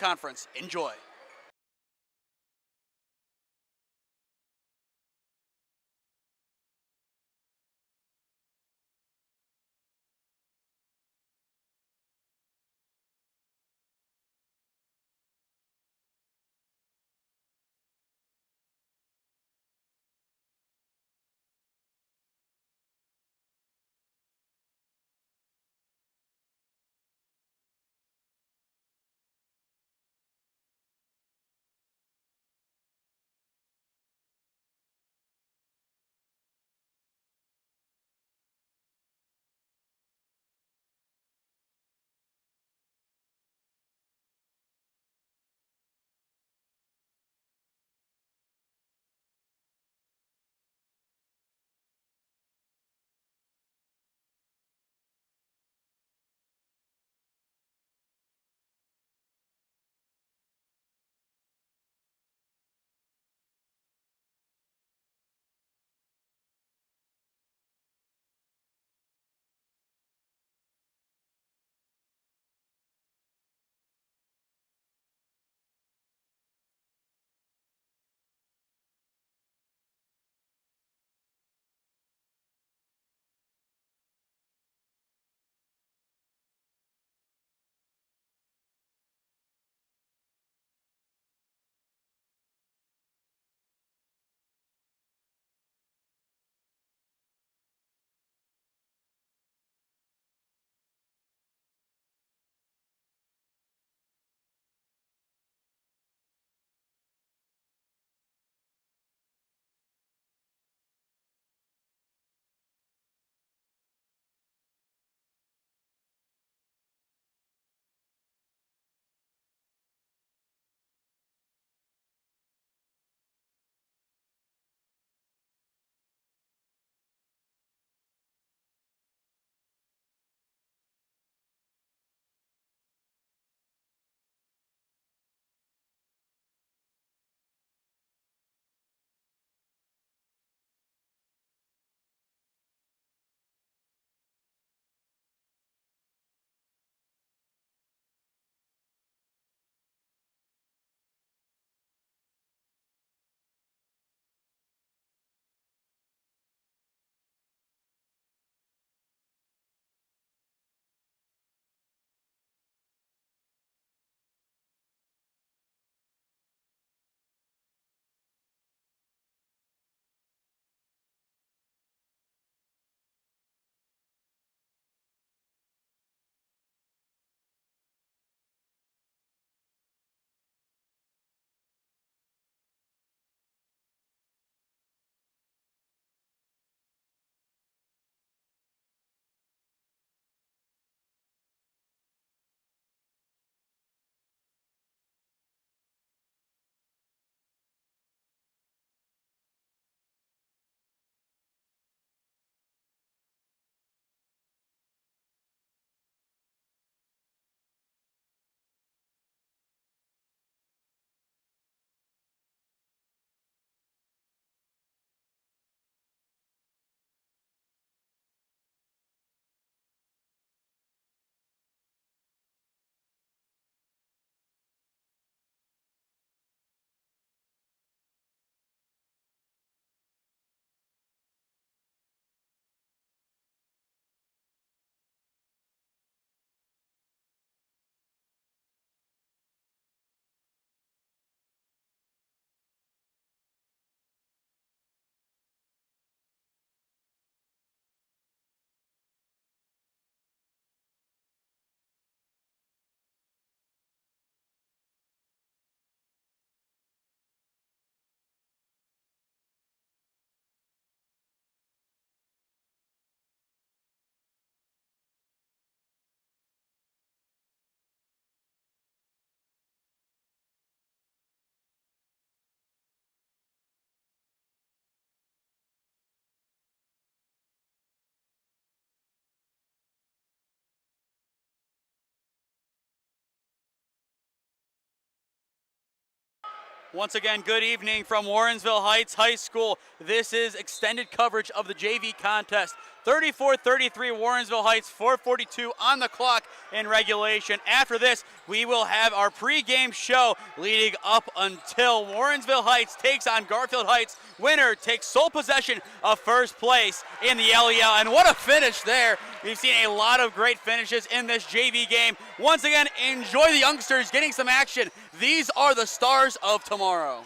conference. Enjoy. Once again, good evening from Warrensville Heights High School. This is extended coverage of the JV contest 34-33 Warrensville Heights, 4:42 on the clock in regulation. After this, we will have our pregame show leading up until Warrensville Heights takes on Garfield Heights. Winner takes sole possession of first place in the LEL. And what a finish there. We've seen a lot of great finishes in this JV game. Once again, enjoy the youngsters getting some action. These are the stars of tomorrow.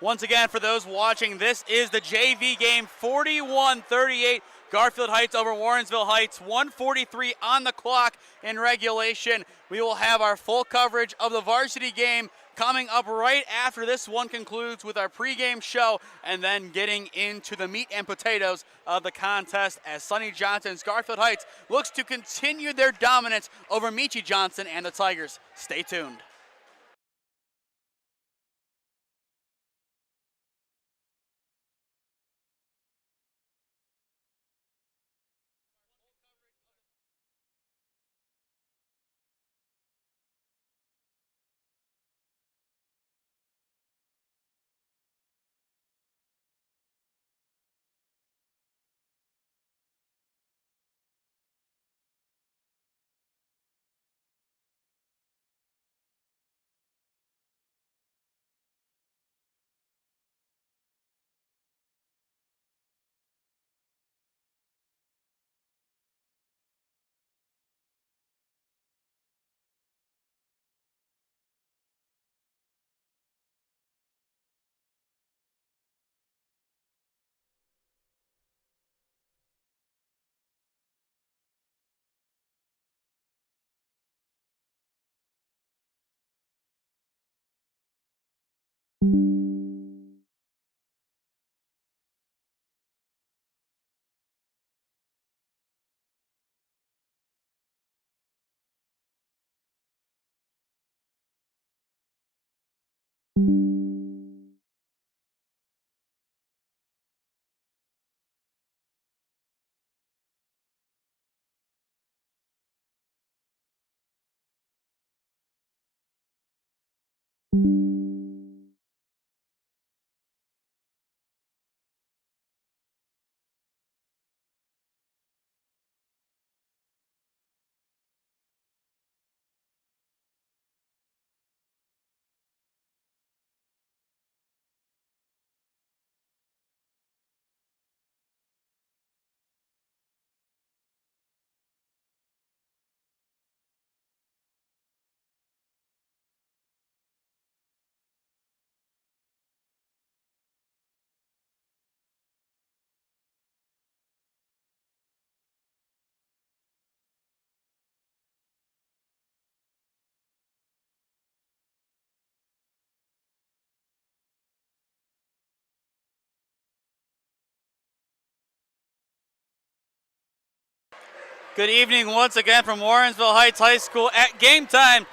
Once again, for those watching, this is the JV game, 41-38. Garfield Heights over Warrensville Heights, 1:43 on the clock in regulation. We will have our full coverage of the varsity game coming up right after this one concludes with our pregame show, and then getting into the meat and potatoes of the contest as Sonny Johnson's Garfield Heights looks to continue their dominance over Meechie Johnson and the Tigers. Stay tuned. Good evening once again from Warrensville Heights High School at game time.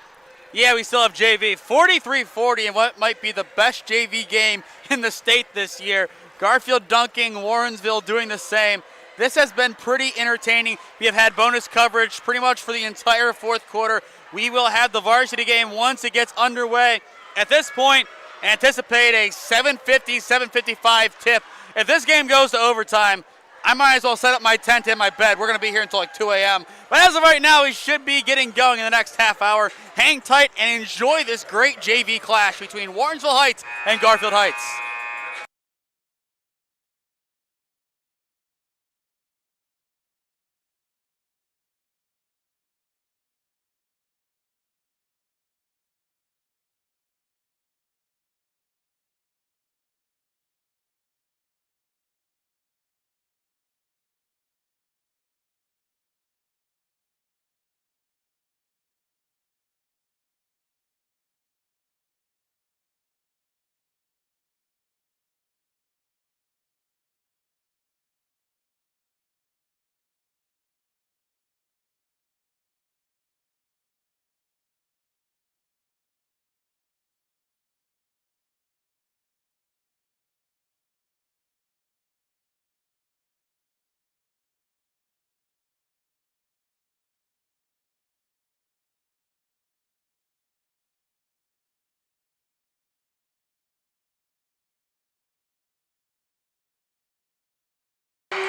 Yeah, we still have JV, 43-40 in what might be the best JV game in the state this year. Garfield dunking, Warrensville doing the same. This has been pretty entertaining. We have had bonus coverage pretty much for the entire fourth quarter. We will have the varsity game once it gets underway. At this point, anticipate a 7:50, 7:55 tip. If this game goes to overtime, I might as well set up my tent in my bed. We're going to be here until like 2 a.m. But as of right now, we should be getting going in the next half hour. Hang tight and enjoy this great JV clash between Warrensville Heights and Garfield Heights.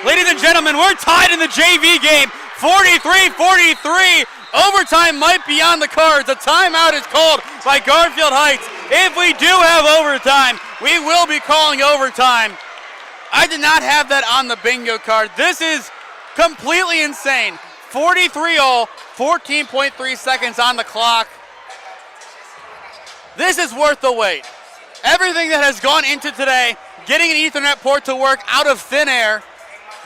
Ladies and gentlemen, we're tied in the JV game, 43-43. Overtime might be on the cards. A timeout is called by Garfield Heights. If we do have overtime, we will be calling overtime. I did not have that on the bingo card. This is completely insane. 43-all, 14.3 seconds on the clock. This is worth the wait. Everything that has gone into today, getting an Ethernet port to work out of thin air,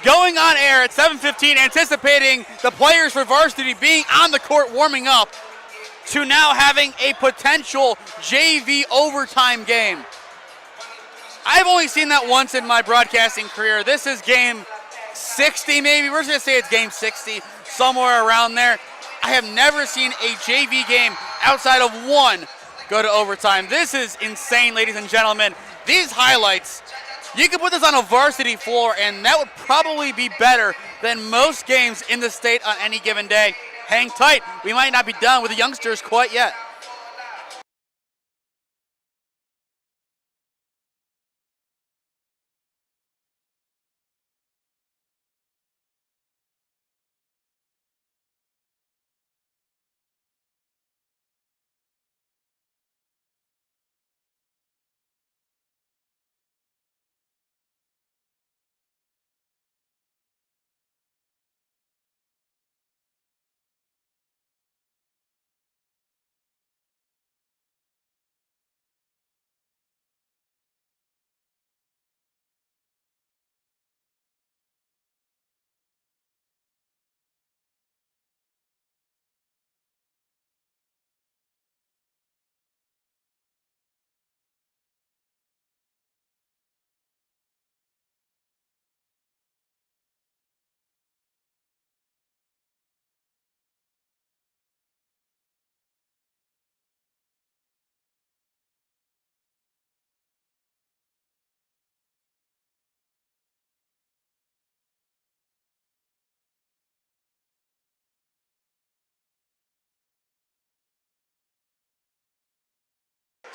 going on air at 7:15, anticipating the players for varsity being on the court warming up, to now having a potential JV overtime game. I've only seen that once in my broadcasting career. This is game 60 maybe. We're just going to say it's game 60, somewhere around there. I have never seen a JV game outside of one go to overtime. This is insane, ladies and gentlemen. These highlights, you could put this on a varsity floor, and that would probably be better than most games in the state on any given day. Hang tight. We might not be done with the youngsters quite yet.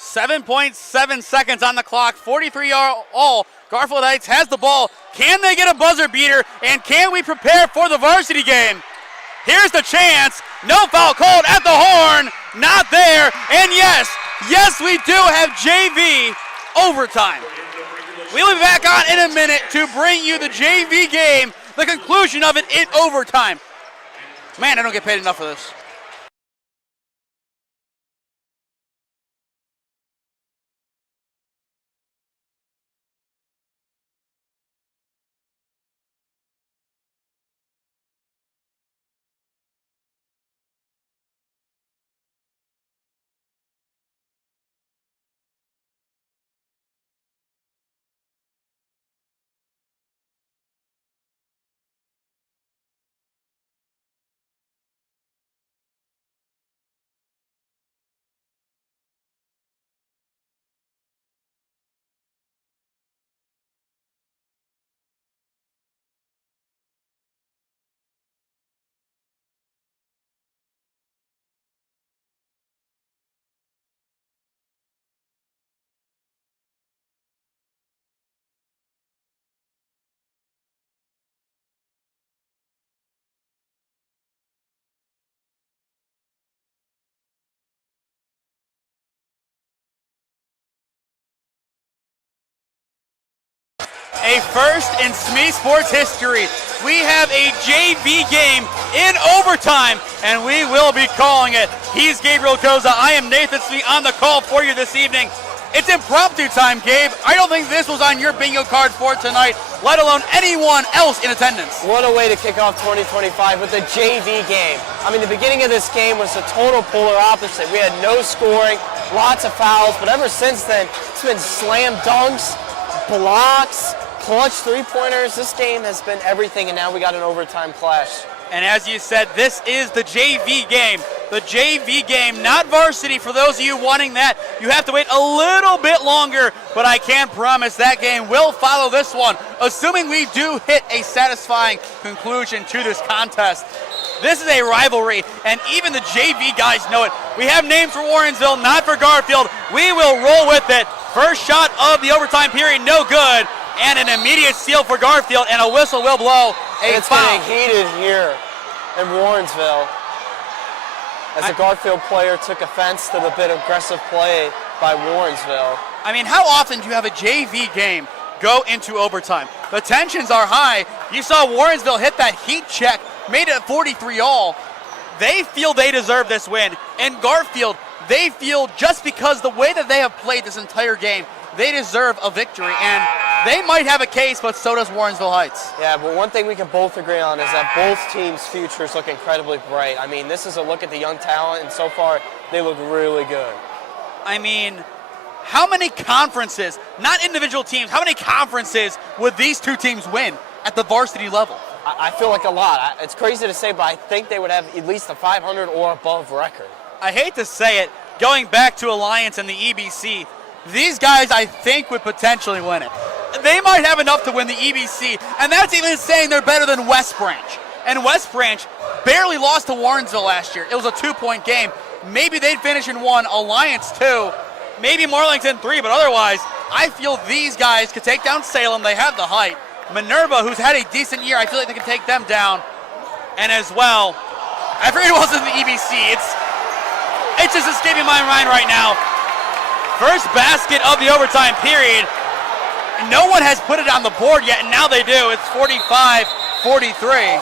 .7 seconds on the clock, 43 all. Garfield Heights has the ball. Can they get a buzzer beater, and can we prepare for the varsity game? Here's the chance. No foul called at the horn. Not there. And yes, we do have JV overtime. We'll be back on in a minute to bring you the JV game, the conclusion of it in overtime. Man, I don't get paid enough for this. A first in SME sports history. We have a JV game in overtime, and we will be calling it. He's Gabriel Koza. I am Nathan Smee on the call for you this evening. It's impromptu time, Gabe. I don't think this was on your bingo card for tonight, let alone anyone else in attendance. What a way to kick off 2025 with a JV game. I mean, the beginning of this game was the total polar opposite. We had no scoring, lots of fouls, but ever since then, it's been slam dunks, blocks, clutch three-pointers. This game has been everything, and now we got an overtime clash. And as you said, this is the JV game. The JV game, not varsity. For those of you wanting that, you have to wait a little bit longer, but I can promise that game will follow this one, assuming we do hit a satisfying conclusion to this contest. This is a rivalry, and even the JV guys know it. We have names for Warrensville, not for Garfield. We will roll with it. First shot of the overtime period, no good. And an immediate steal for Garfield, and a whistle will blow a foul. It's getting heated here in Warrensville as the Garfield player took offense to the bit of aggressive play by Warrensville. I mean, how often do you have a JV game go into overtime? The tensions are high. You saw Warrensville hit that heat check, made it 43 all. They feel they deserve this win, and Garfield, they feel just because the way that they have played this entire game, they deserve a victory, and they might have a case, but so does Warrensville Heights. Yeah, but one thing we can both agree on is that both teams' futures look incredibly bright. I mean, this is a look at the young talent, and so far, they look really good. I mean, how many conferences, not individual teams, how many conferences would these two teams win at the varsity level? I feel like a lot. It's crazy to say, but I think they would have at least a 500 or above record. I hate to say it, going back to Alliance and the EBC, these guys, I think, would potentially win it. They might have enough to win the EBC, and that's even saying they're better than West Branch. And West Branch barely lost to Warrensville last year. It was a 2-point game. Maybe they'd finish in 1, Alliance 2, maybe Marlington 3, but otherwise, I feel these guys could take down Salem. They have the height. Minerva, who's had a decent year, I feel like they can take them down. And as well, I forget who else is in the EBC. It's just escaping my mind right now. First basket of the overtime period. No one has put it on the board yet, and now they do. It's 45-43.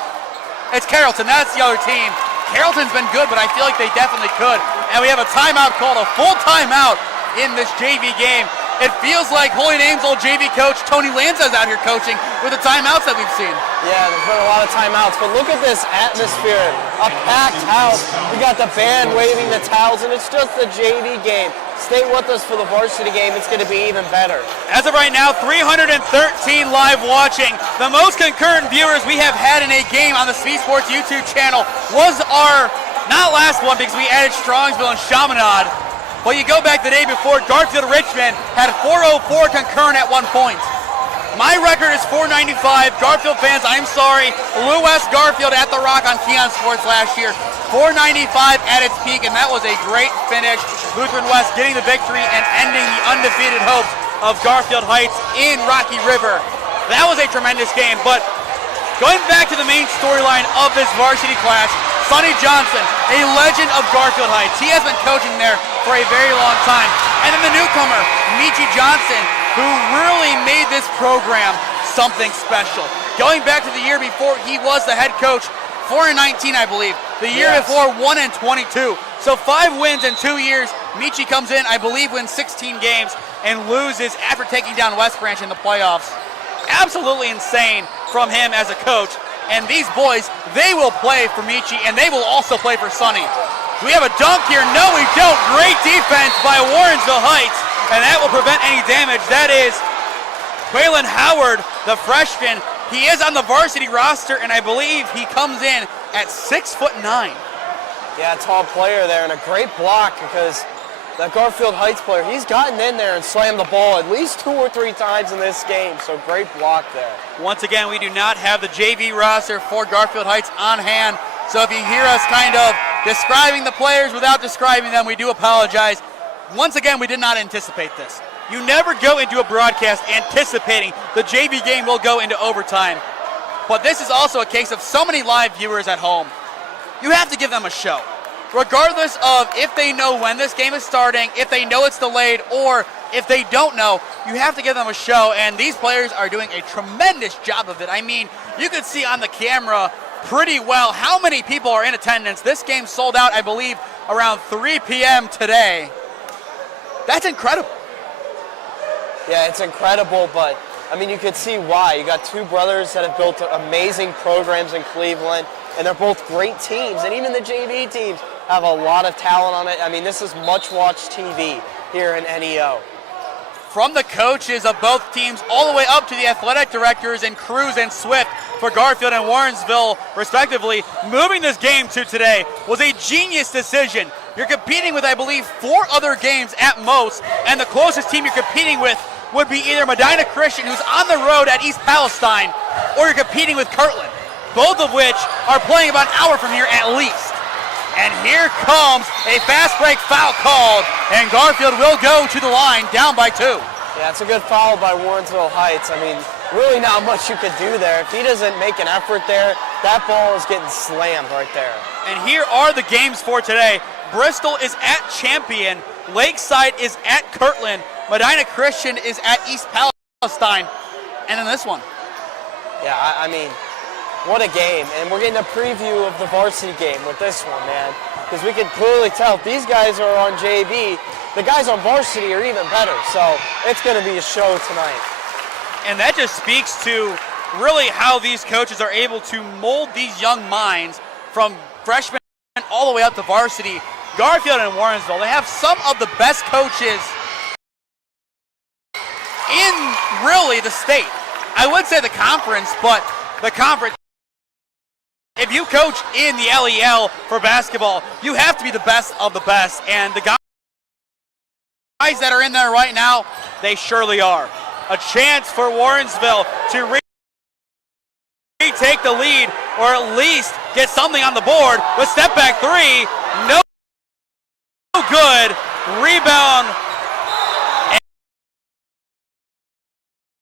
It's Carrollton. That's the other team. Carrollton's been good, but I feel like they definitely could. And we have a timeout called, a full timeout in this JV game. It feels like Holy Name's old JV coach, Tony Lanza's out here coaching with the timeouts that we've seen. Yeah, there's been a lot of timeouts, but look at this atmosphere. A packed house. We got the band waving the towels, and it's just a JV game. Stay with us for the varsity game. It's going to be even better. As of right now, 313 live watching. The most concurrent viewers we have had in a game on the Speed Sports YouTube channel was our, not last one because we added Strongsville and Chaminade, but you go back the day before, Garfield Richmond had 404 concurrent at one point. My record is 495. Garfield fans, I'm sorry. Lou West Garfield at the Rock on Keon Sports last year. 495 at its peak, and that was a great finish. Lutheran West getting the victory and ending the undefeated hopes of Garfield Heights in Rocky River. That was a tremendous game, but going back to the main storyline of this varsity clash, Sonny Johnson, a legend of Garfield Heights. He has been coaching there for a very long time. And then the newcomer, Michi Johnson, who really made this program something special. Going back to the year before, he was the head coach, 4-19, I believe. The year before, 1-22. So 5 wins in 2 years. Michi comes in, I believe, wins 16 games and loses after taking down West Branch in the playoffs. Absolutely insane from him as a coach. And these boys, they will play for Michi, and they will also play for Sonny. Do we have a dunk here? No, we don't. Great defense by Warrensville Heights, and that will prevent any damage. That is Quaylen Howard, the freshman. He is on the varsity roster, and I believe he comes in at 6'9". Yeah, tall player there, and a great block because that Garfield Heights player, he's gotten in there and slammed the ball at least 2 or 3 times in this game, so great block there. Once again, we do not have the JV roster for Garfield Heights on hand, so if you hear us kind of describing the players without describing them, we do apologize. Once again, we did not anticipate this. You never go into a broadcast anticipating the JV game will go into overtime, but this is also a case of so many live viewers at home. You have to give them a show. Regardless of if they know when this game is starting, if they know it's delayed, or if they don't know, you have to give them a show, and these players are doing a tremendous job of it. I mean, you could see on the camera pretty well how many people are in attendance. This game sold out, I believe, around 3 p.m. today. That's incredible. Yeah, it's incredible, but, I mean, you could see why. You got 2 brothers that have built amazing programs in Cleveland, and they're both great teams, and even the JV teams have a lot of talent on it. I mean, this is much-watched TV here in NEO. From the coaches of both teams all the way up to the athletic directors in Cruz and Swift for Garfield and Warrensville, respectively, moving this game to today was a genius decision. You're competing with, I believe, 4 other games at most, and the closest team you're competing with would be either Medina Christian, who's on the road at East Palestine, or you're competing with Kirtland, both of which are playing about an hour from here at least. And here comes a fast break foul called, and Garfield will go to the line down by 2. Yeah, it's a good foul by Warrensville Heights. I mean, really not much you could do there. If he doesn't make an effort there, that ball is getting slammed right there. And here are the games for today. Bristol is at Champion, Lakeside is at Kirtland, Medina Christian is at East Palestine, and then this one. Yeah, I mean, what a game. And we're getting a preview of the varsity game with this one, man. because we can clearly tell if these guys are on JV, the guys on varsity are even better. So it's going to be a show tonight. And that just speaks to really how these coaches are able to mold these young minds from freshmen all the way up to varsity. Garfield and Warrensville, they have some of the best coaches in really the state. I would say the conference, but the conference, if you coach in the LEL for basketball, you have to be the best of the best. And the guys that are in there right now, they surely are. A chance for Warrensville to retake the lead, or at least get something on the board. With step back three, no good. Rebound.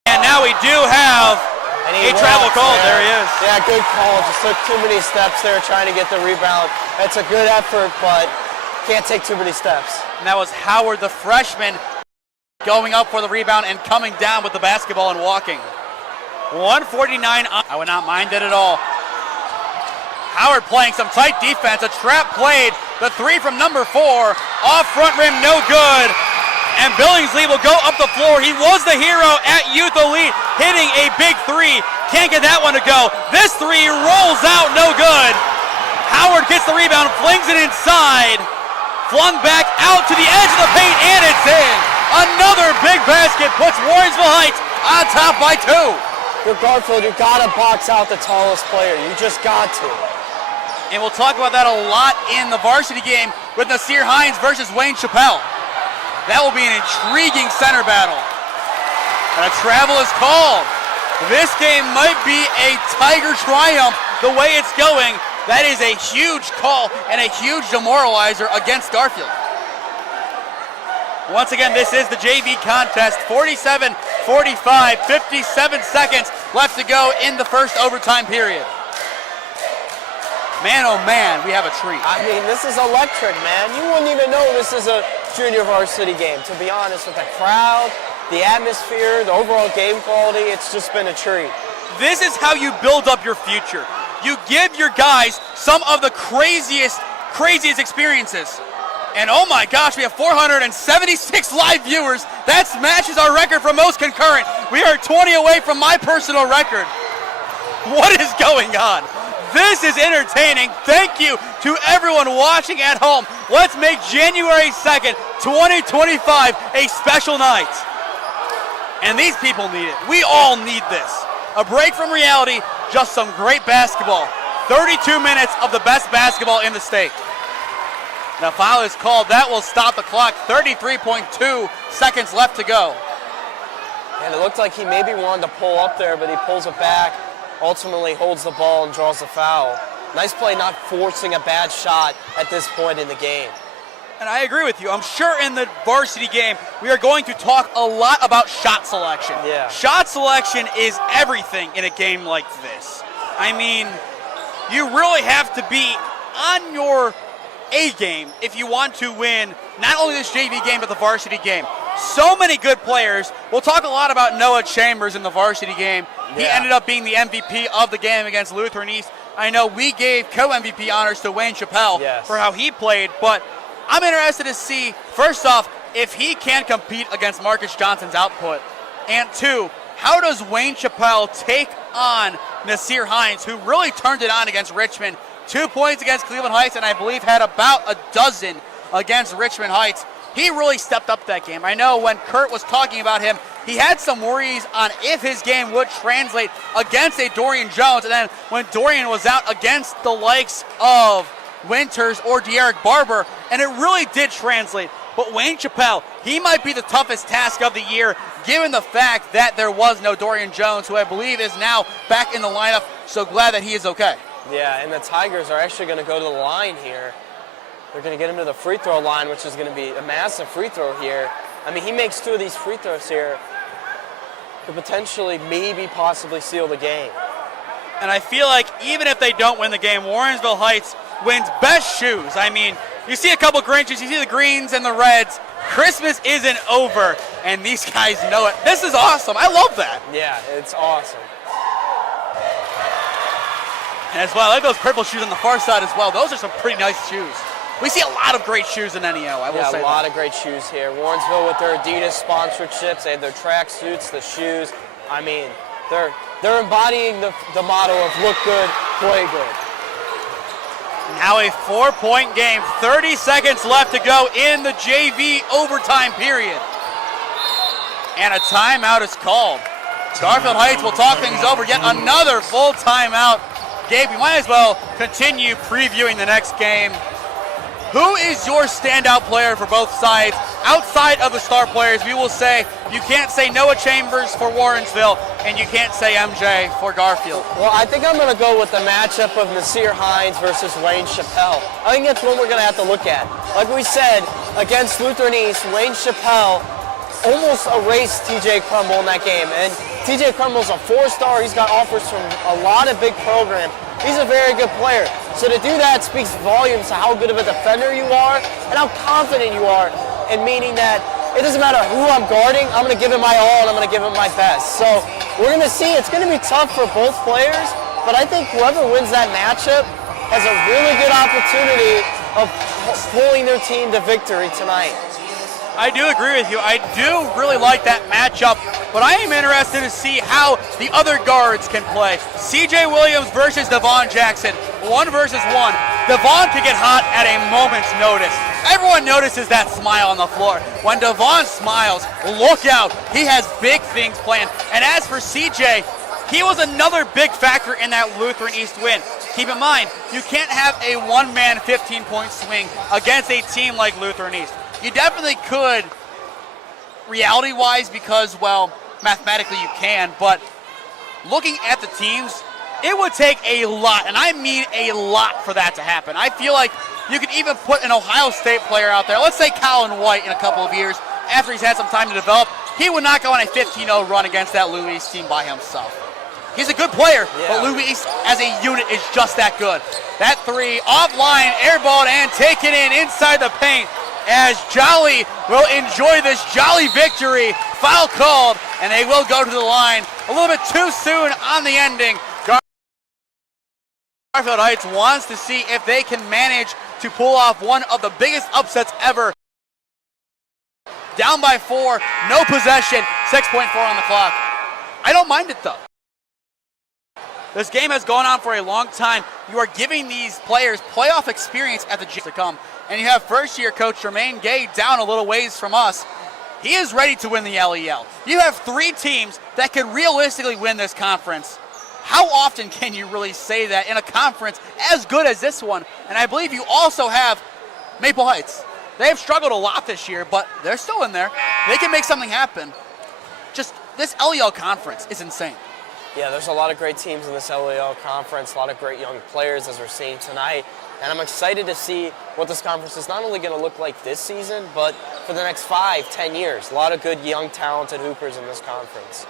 And now we do have a travel call. Yeah. There he is. Yeah, good call. Just took too many steps there trying to get the rebound. That's a good effort, but can't take too many steps. And that was Howard, the freshman, going up for the rebound and coming down with the basketball and walking. 149. I would not mind it at all. Howard playing some tight defense. A trap played. The three from number 4. Off front rim, no good. And Billingsley will go up the floor. He was the hero at Youth Elite, hitting a big three. Can't get that one to go. This three rolls out, no good. Howard gets the rebound, flings it inside. Flung back out to the edge of the paint, and it's in. Another big basket puts Warrensville Heights on top by 2. You're Garfield, you gotta box out the tallest player. You just got to. And we'll talk about that a lot in the varsity game with Nasir Hines versus Wayne Chappelle. That will be an intriguing center battle. And a travel is called. This game might be a Tiger triumph the way it's going. That is a huge call and a huge demoralizer against Garfield. Once again, this is the JV contest. 47-45, 57 seconds left to go in the first overtime period. Man, oh man, we have a treat. I mean, this is electric, man. You wouldn't even know this is a junior varsity game, to be honest. With the crowd, the atmosphere, the overall game quality, it's just been a treat. This is how you build up your future. You give your guys some of the craziest experiences. And oh my gosh, we have 476 live viewers. That matches our record for most concurrent. We are 20 away from my personal record. What is going on? This is entertaining. Thank you to everyone watching at home. Let's make January 2nd, 2025 a special night. And these people need it. We all need this. A break from reality, just some great basketball. 32 minutes of the best basketball in the state. The foul is called. That will stop the clock. 33.2 seconds left to go. And it looked like he maybe wanted to pull up there, but he pulls it back, ultimately holds the ball and draws the foul. Nice play, not forcing a bad shot at this point in the game. And I agree with you. I'm sure in the varsity game, we are going to talk a lot about shot selection. Yeah. Shot selection is everything in a game like this. I mean, you really have to be on your A game if you want to win not only this JV game, but the varsity game. So many good players. We'll talk a lot about Noah Chambers in the varsity game. He ended up being the MVP of the game against Lutheran East. I know we gave co-MVP honors to Wayne Chappelle for how he played, but I'm interested to see, first off, if he can compete against Marcus Johnson's output. And 2, how does Wayne Chappelle take on Nasir Hines, who really turned it on against Richmond? 2 points against Cleveland Heights, and I believe had about a dozen against Richmond Heights. He really stepped up that game. I know when Kurt was talking about him, he had some worries on if his game would translate against a Dorian Jones. And then when Dorian was out against the likes of Winters or De'Eric Barber, and it really did translate. But Wayne Chappelle, he might be the toughest task of the year, given the fact that there was no Dorian Jones, who I believe is now back in the lineup. So glad that he is okay. Yeah, and the Tigers are actually going to go to the line here. They're going to get him to the free throw line, which is going to be a massive free throw here. I mean, he makes 2 of these free throws here. Could potentially, maybe, possibly seal the game. And I feel like even if they don't win the game, Warrensville Heights wins best shoes. I mean, you see a couple Grinches, you see the greens and the reds. Christmas isn't over, and these guys know it. This is awesome. I love that. Yeah, it's awesome. And as well, I like those purple shoes on the far side as well. Those are some pretty nice shoes. We see a lot of great shoes in NEO, I will say a lot of great shoes here. Warrensville with their Adidas sponsorships, they have their track suits, the shoes. I mean, they're embodying the motto of look good, play good. Now a 4-point game, 30 seconds left to go in the JV overtime period. And a timeout is called. Garfield Heights will talk things over. Yet another full timeout. Gabe, we might as well continue previewing the next game. Who is your standout player for both sides? Outside of the star players, we will say you can't say Noah Chambers for Warrensville, and you can't say MJ for Garfield. Well, I think I'm going to go with the matchup of Nasir Hines versus Wayne Chappelle. I think that's what we're going to have to look at. Like we said, against Lutheran East, Wayne Chappelle almost erased TJ Crumble in that game. And TJ Crumble's a 4-star. He's got offers from a lot of big programs. He's a very good player. So to do that speaks volumes to how good of a defender you are and how confident you are, and meaning that it doesn't matter who I'm guarding, I'm going to give it my all and I'm going to give it my best. So we're going to see. It's going to be tough for both players, but I think whoever wins that matchup has a really good opportunity of pulling their team to victory tonight. I do agree with you. I do really like that matchup, but I am interested to see how the other guards can play. CJ Williams versus Devon Jackson, 1 versus 1. Devon can get hot at a moment's notice. Everyone notices that smile on the floor. When Devon smiles, look out. He has big things planned. And as for CJ, he was another big factor in that Lutheran East win. Keep in mind, you can't have a one-man 15-point swing against a team like Lutheran East. You definitely could, reality-wise, because, well, mathematically you can, but looking at the teams, it would take a lot, and I mean a lot, for that to happen. I feel like you could even put an Ohio State player out there, let's say Colin White in a couple of years, after he's had some time to develop, he would not go on a 15-0 run against that Louis East team by himself. He's a good player, but Louis East as a unit is just that good. That 3, offline, airballed, and taken in inside the paint, as Jolly will enjoy this Jolly victory. Foul called, and they will go to the line a little bit too soon on the ending. Garfield Heights wants to see if they can manage to pull off one of the biggest upsets ever. Down by 4, no possession, 6.4 on the clock. I don't mind it though. This game has gone on for a long time. You are giving these players playoff experience at the G to come. And you have first-year coach Jermaine Gay down a little ways from us. He is ready to win the LEL. You have 3 teams that could realistically win this conference. How often can you really say that in a conference as good as this one? And I believe you also have Maple Heights. They have struggled a lot this year, but they're still in there. They can make something happen. Just this LEL conference is insane. Yeah, there's a lot of great teams in this LEL conference, a lot of great young players as we're seeing tonight. And I'm excited to see what this conference is not only going to look like this season, but for the next 5-10 years. A lot of good, young, talented hoopers in this conference.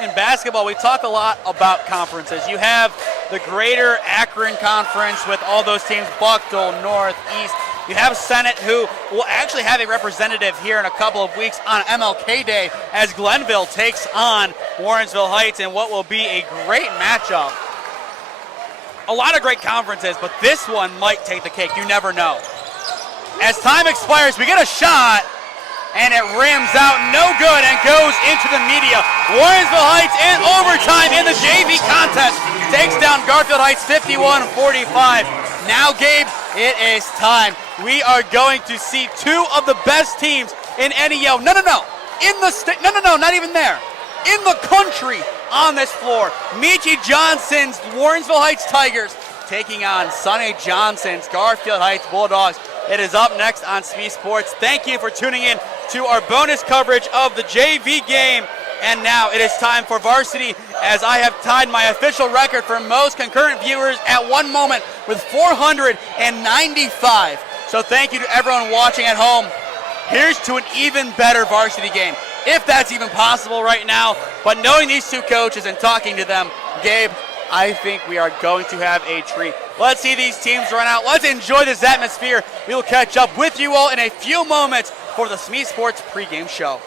In basketball, we talk a lot about conferences. You have the Greater Akron Conference with all those teams, Buckdale, North, East. You have Senate, who will actually have a representative here in a couple of weeks on MLK Day as Glenville takes on Warrensville Heights in what will be a great matchup. A lot of great conferences, but this one might take the cake. You never know. As time expires, we get a shot, and it rims out no good and goes into the media. Warrensville Heights in overtime in the JV contest takes down Garfield Heights 51-45. Now, Gabe, it is time. We are going to see 2 of the best teams in NEO. No. In the state. No, not even there. In the country on this floor. Michi Johnson's Warrensville Heights Tigers taking on Sonny Johnson's Garfield Heights Bulldogs. It is up next on SME Sports. Thank you for tuning in to our bonus coverage of the JV game. And now it is time for varsity, as I have tied my official record for most concurrent viewers at one moment with 495. So thank you to everyone watching at home. Here's to an even better varsity game, if that's even possible right now. But knowing these 2 coaches and talking to them, Gabe, I think we are going to have a treat. Let's see these teams run out. Let's enjoy this atmosphere. We will catch up with you all in a few moments for the SME Sports pregame show.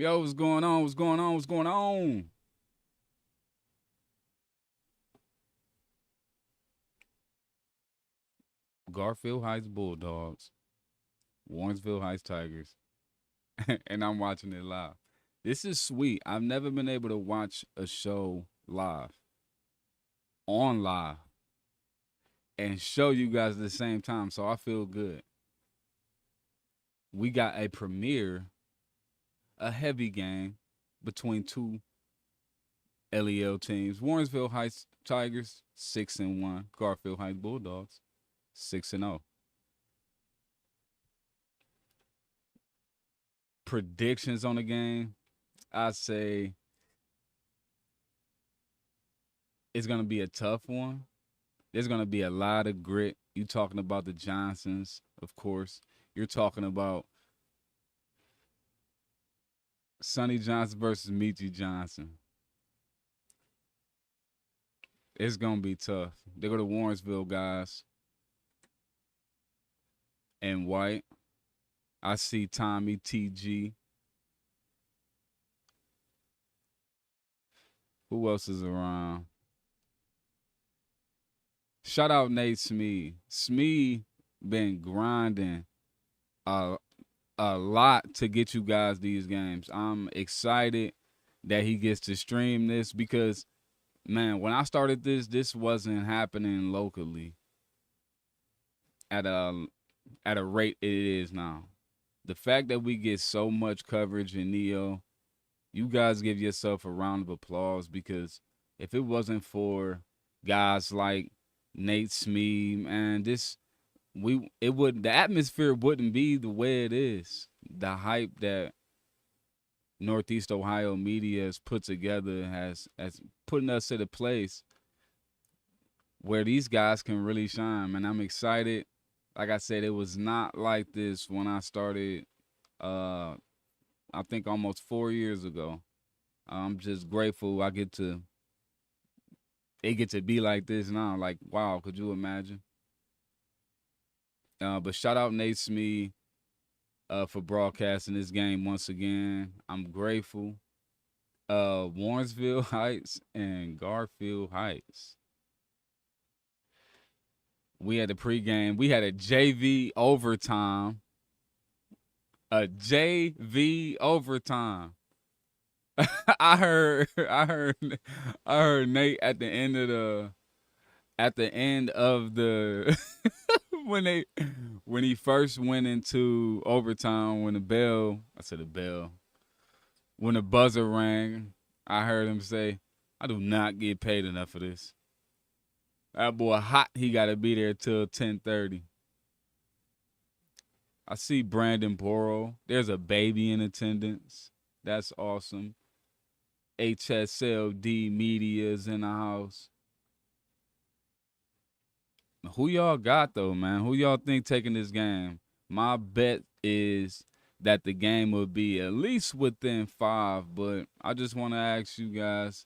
Yo, what's going on? What's going on? What's going on? Garfield Heights Bulldogs, Warrensville Heights Tigers, and I'm watching it live. This is sweet. I've never been able to watch a show live, on live, and show you guys at the same time, so I feel good. We got a premiere, a heavy game between two LEL teams. Warrensville Heights Tigers 6-1, Garfield Heights Bulldogs 6-0. Predictions on the game, I say it's gonna be a tough one. There's gonna be a lot of grit. You talking about the Johnsons, of course. You're talking about Sonny Johnson versus Michi Johnson. It's gonna be tough. They go to Warrensville guys and white. I see Tommy TG. Who else is around? Shout out Nate Smee. Smee been grinding a lot to get you guys these games. I'm excited that he gets to stream this because, man, when I started this wasn't happening locally at a rate it is now. The fact that we get so much coverage in Neo, you guys give yourself a round of applause because if it wasn't for guys like Nate Smee, man, the atmosphere wouldn't be the way it is. The hype that Northeast Ohio media has put together has putting us at a place where these guys can really shine, man. I'm excited. Like I said, it was not like this when I started, I think almost 4 years ago. I'm just grateful it get to be like this now. Like, wow, could you imagine? But shout out Nate Smee for broadcasting this game once again. I'm grateful. Warrensville Heights and Garfield Heights. We had the pregame. We had a JV overtime. A JV overtime. I heard Nate at the end of the when he first went into overtime when when the buzzer rang, I heard him say, "I do not get paid enough for this." That boy hot, he got to be there till 10:30. I see Brandon Borough. There's a baby in attendance. That's awesome. HSLD Media is in the house. Who y'all got, though, man? Who y'all think taking this game? My bet is that the game will be at least within 5, but I just want to ask you guys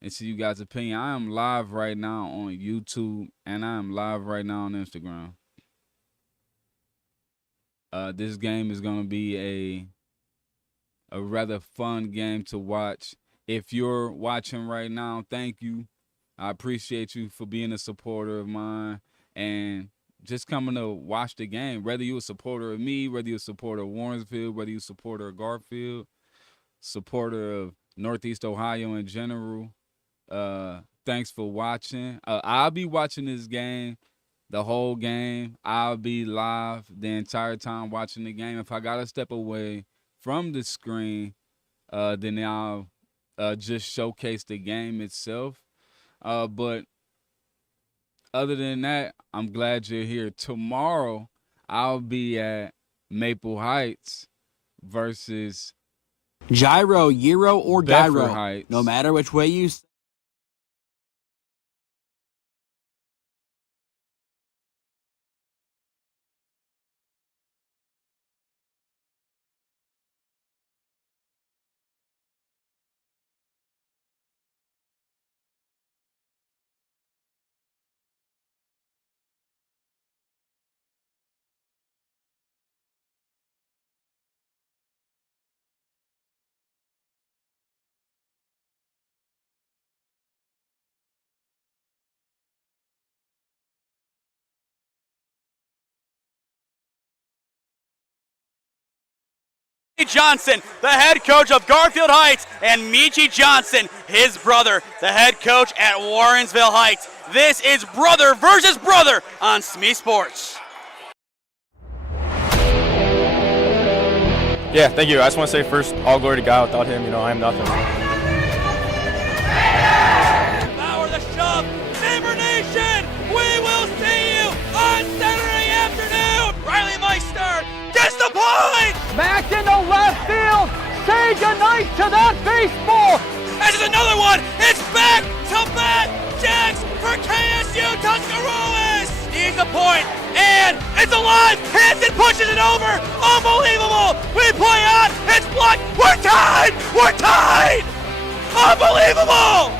and see you guys' opinion. I am live right now on YouTube, and I am live right now on Instagram. This game is going to be a rather fun game to watch. If you're watching right now, thank you. I appreciate you for being a supporter of mine and just coming to watch the game. Whether you're a supporter of me, whether you're a supporter of Warrensville, whether you're a supporter of Garfield, supporter of Northeast Ohio in general, thanks for watching. I'll be watching this game, the whole game. I'll be live the entire time watching the game. If I got to step away from the screen, then I'll just showcase the game itself. But other than that, I'm glad you're here. Tomorrow, I'll be at Maple Heights versus Gyro, Euro, or Bedford Gyro. Heights. No matter which way you Johnson, the head coach of Garfield Heights, and Michi Johnson, his brother, the head coach at Warrensville Heights. This is brother versus brother on SME Sports. Yeah, thank you. I just want to say first, all glory to God. Without him, I am nothing. Power the shove, Neighbor Nation, we will see you on Saturday afternoon. Riley Meister gets the point. Back into left field. Say goodnight to that baseball. This is another one. It's back-to-back jacks for KSU Tuscarawas. He's the point, and it's alive. Hanson pushes it over. Unbelievable. We play on. It's blocked. We're tied. We're tied. Unbelievable.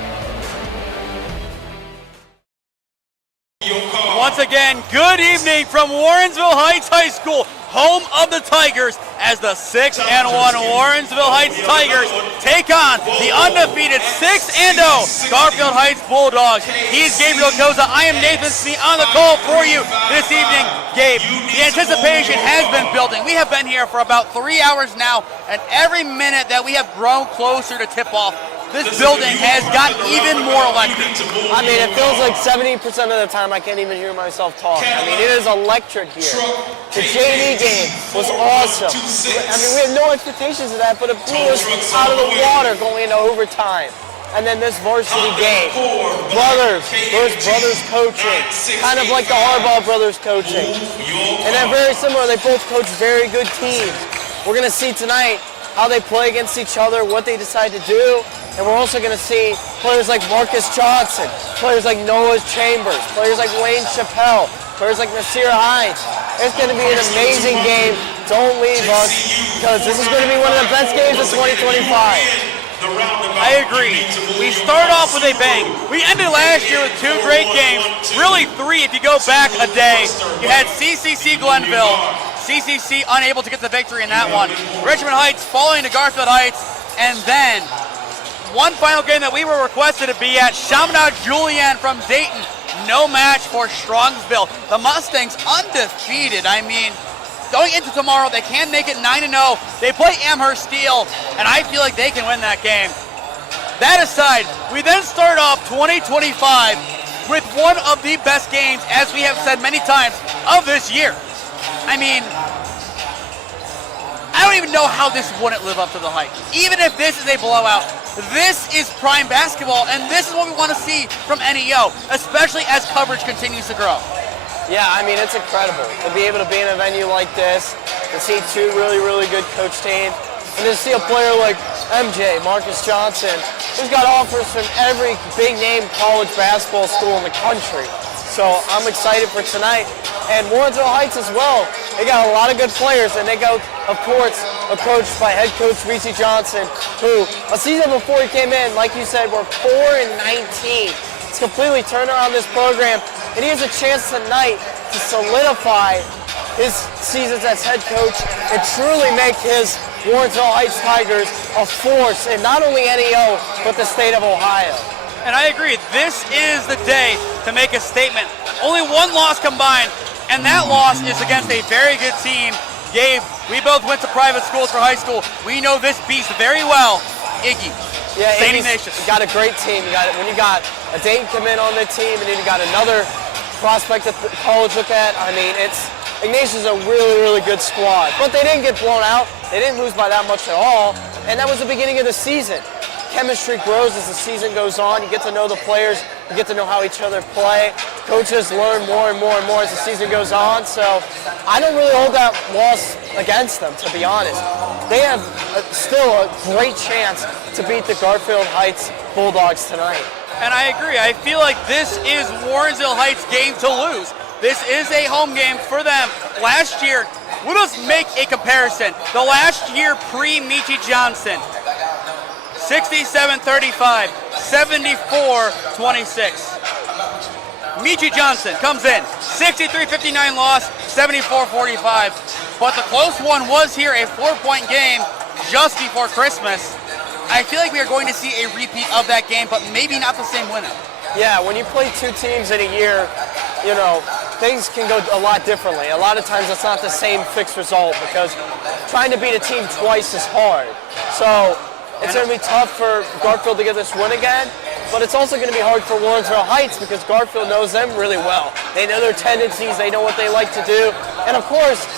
Once again, good evening from Warrensville Heights High School, home of the Tigers, as the 6-1 Warrensville Heights Tigers take on the undefeated 6-0 Garfield Heights Bulldogs. He's Gabriel Koza. I am Nathan Smee on the call for you this evening. Gabe, the anticipation has been building. We have been here for about 3 hours now, and every minute that we have grown closer to tip-off, this building has gotten even more electric. I mean, it feels like 70% of the time I can't even hear myself talk. I mean, it is electric here. The JV game was awesome. I mean, we had no expectations of that, but it blew us out of the water going into overtime. And then this varsity game, brothers versus brothers coaching, kind of like the Harbaugh brothers coaching. And they're very similar. They both coach very good teams. We're going to see tonight how they play against each other, what they decide to do. And we're also going to see players like Marcus Johnson, players like Noah Chambers, players like Wayne Chappelle, players like Nasir Hines. It's going to be an amazing game. Don't leave us, because this is going to be one of the best games of 2025. I agree. We start off with a bang. We ended last year with 2 great games, really 3 if you go back a day. You had CCC Glenville, CCC unable to get the victory in that one. Richmond Heights falling to Garfield Heights, and then one final game that we were requested to be at, Chaminade Julian from Dayton. No match for Strongsville. The Mustangs undefeated. I mean, going into tomorrow, they can make it 9-0. They play Amherst Steel, and I feel like they can win that game. That aside, we then start off 2025 with one of the best games, as we have said many times, of this year. I mean, I don't even know how this wouldn't live up to the hype. Even if this is a blowout, this is prime basketball, and this is what we want to see from NEO, especially as coverage continues to grow. Yeah, I mean, it's incredible to be able to be in a venue like this, to see 2 really, really good coach teams, and to see a player like MJ, Marcus Johnson, who's got offers from every big-name college basketball school in the country. So I'm excited for tonight. And Warrensville Heights as well. They got a lot of good players, and they go, of course, approached by head coach Michi Johnson, who a season before he came in, like you said, we're 4-19. It's completely turned around this program, and he has a chance tonight to solidify his seasons as head coach and truly make his Warrensville Heights Tigers a force in not only NEO, but the state of Ohio. And I agree, this is the day to make a statement. Only 1 loss combined, and that loss is against a very good team. Gabe, we both went to private schools for high school. We know this beast very well. Iggy. Yeah, St. Ignatius. You got a great team. When you got a Dayton come in on the team, and then you got another prospect at the college look at, I mean, Ignatius is a really, really good squad. But they didn't get blown out. They didn't lose by that much at all. And that was the beginning of the season. Chemistry grows as the season goes on. You get to know the players. You get to know how each other play. Coaches learn more and more and more as the season goes on. So I don't really hold that loss against them, to be honest. They have still a great chance to beat the Garfield Heights Bulldogs tonight. And I agree. I feel like this is Warrensville Heights' game to lose. This is a home game for them. Last year, we'll just make a comparison. The last year pre-Michi Johnson, 67-35, 74-26. Michi Johnson comes in, 63-59 loss, 74-45. But the close one was here, a 4-point game just before Christmas. I feel like we are going to see a repeat of that game, but maybe not the same winner. Yeah, when you play 2 teams in a year, things can go a lot differently. A lot of times it's not the same fixed result because trying to beat a team twice as hard. So it's going to be tough for Garfield to get this win again, but it's also going to be hard for Warrensville Heights because Garfield knows them really well. They know their tendencies, they know what they like to do, and of course,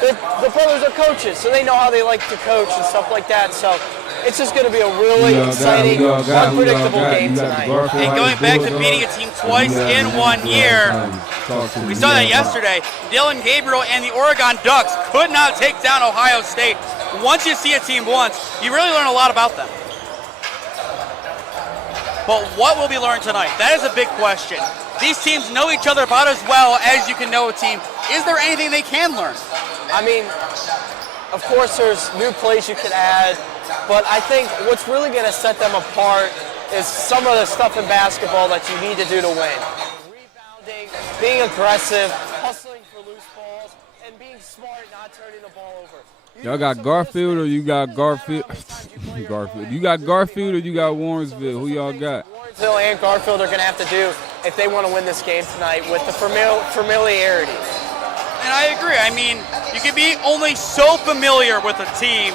the brothers are coaches, so they know how they like to coach and stuff like that. So it's just going to be a really exciting, unpredictable game tonight. And going back to beating a team twice in 1 year, we saw that yesterday. Dylan Gabriel and the Oregon Ducks could not take down Ohio State. Once you see a team once, you really learn a lot about them. But what will we learn tonight? That is a big question. These teams know each other about as well as you can know a team. Is there anything they can learn? I mean, of course there's new plays you can add, but I think what's really going to set them apart is some of the stuff in basketball that you need to do to win. Rebounding, being aggressive, hustling for loose balls, and being smart, not turning the ball over. Y'all got Garfield or you got Garfield? Garfield. You got Garfield or you got Warrensville? Who y'all got? Warrensville and Garfield are going to have to do if they want to win this game tonight with the familiarity. And I agree. I mean, you can be only so familiar with a team.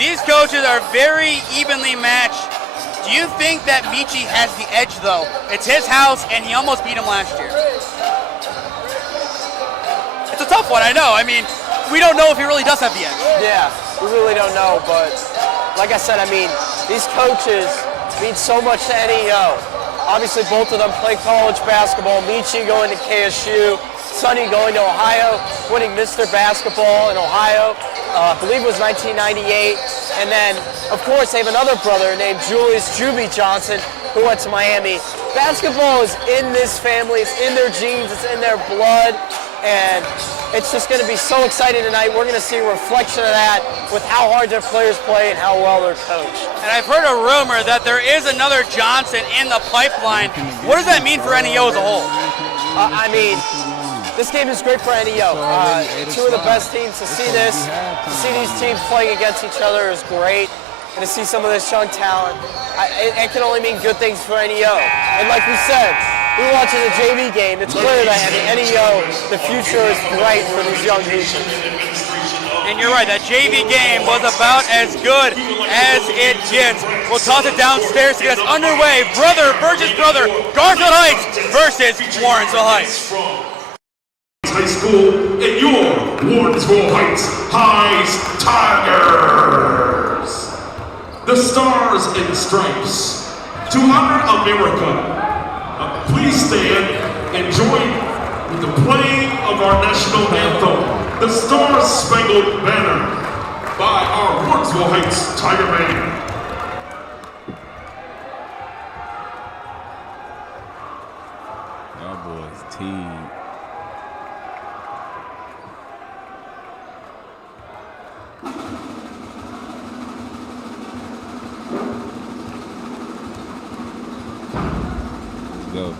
These coaches are very evenly matched. Do you think that Michi has the edge, though? It's his house, and he almost beat him last year. It's a tough one, I know. I mean, we don't know if he really does have the edge. Yeah, we really don't know, but like I said, I mean, these coaches mean so much to NEO. Obviously, both of them play college basketball. Michi going to KSU, Sonny going to Ohio, winning Mr. Basketball in Ohio, I believe it was 1998. And then, of course, they have another brother named Julius Juby Johnson, who went to Miami. Basketball is in this family, it's in their genes, it's in their blood, and it's just going to be so exciting tonight. We're going to see a reflection of that with how hard their players play and how well they're coached. And I've heard a rumor that there is another Johnson in the pipeline. What does that mean for NEO as a whole? I mean, this game is great for NEO. Two of the best teams. To see this, to see these teams playing against each other is great. And to see some of this young talent, it can only mean good things for NEO. And like we said, we're watching the JV game. It's clear that at NEO, the future is bright for these young people. And you're right, that JV game was about as good as it gets. We'll toss it downstairs to get us underway. Brother versus brother, Garfield Heights versus Warrensville Heights. High School and your Warrensville Heights Highs Tigers. The Stars and Stripes. To honor America, please stand and join with the playing of our national anthem, the Star Spangled Banner, by our Warrensville Heights Tiger Band. Y'all boys team. Go.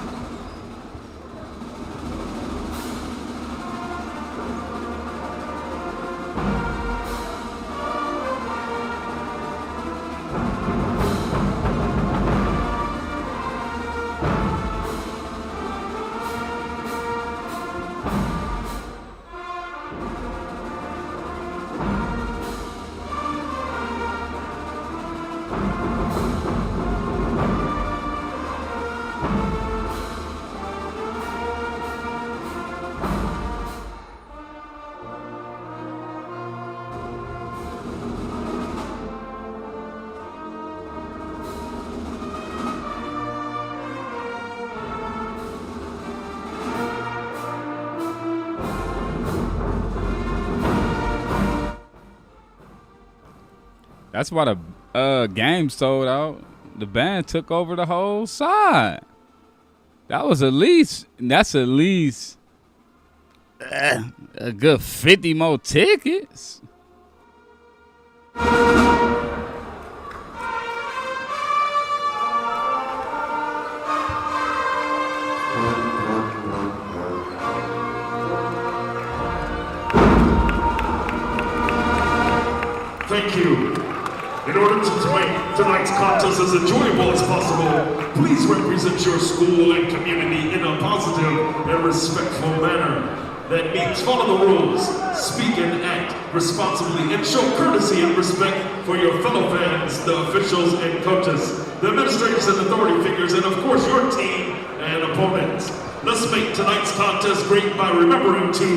That's why the game sold out. The band took over the whole side. That's at least a good 50 more tickets. Thank you. In order to make tonight's contest as enjoyable as possible, please represent your school and community in a positive and respectful manner. That means follow the rules, speak and act responsibly and show courtesy and respect for your fellow fans, the officials and coaches, the administrators and authority figures, and of course your team and opponents. Let's make tonight's contest great by remembering to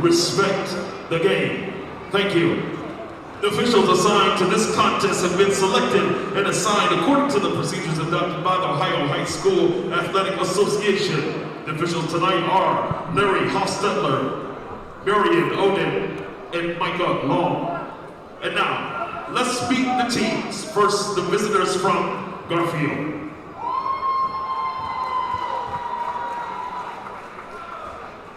respect the game. Thank you. The officials assigned to this contest have been selected and assigned according to the procedures adopted by the Ohio High School Athletic Association. The officials tonight are Larry Hostetler, Marion Odin, and Micah Long. And now, let's meet the teams. First, the visitors from Garfield.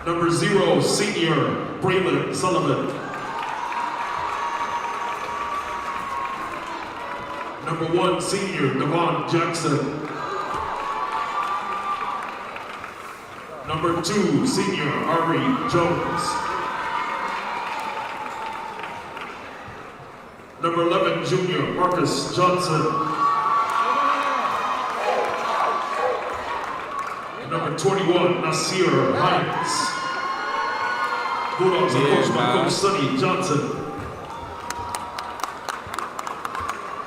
Number 0, senior, Braylon Sullivan. Number 1, senior, Devon Jackson. Number 2, senior, Ari Jones. Number 11, junior, Marcus Johnson. Number 21, Nasir Hines. Bulldogs are coached by Coach Sonny Johnson.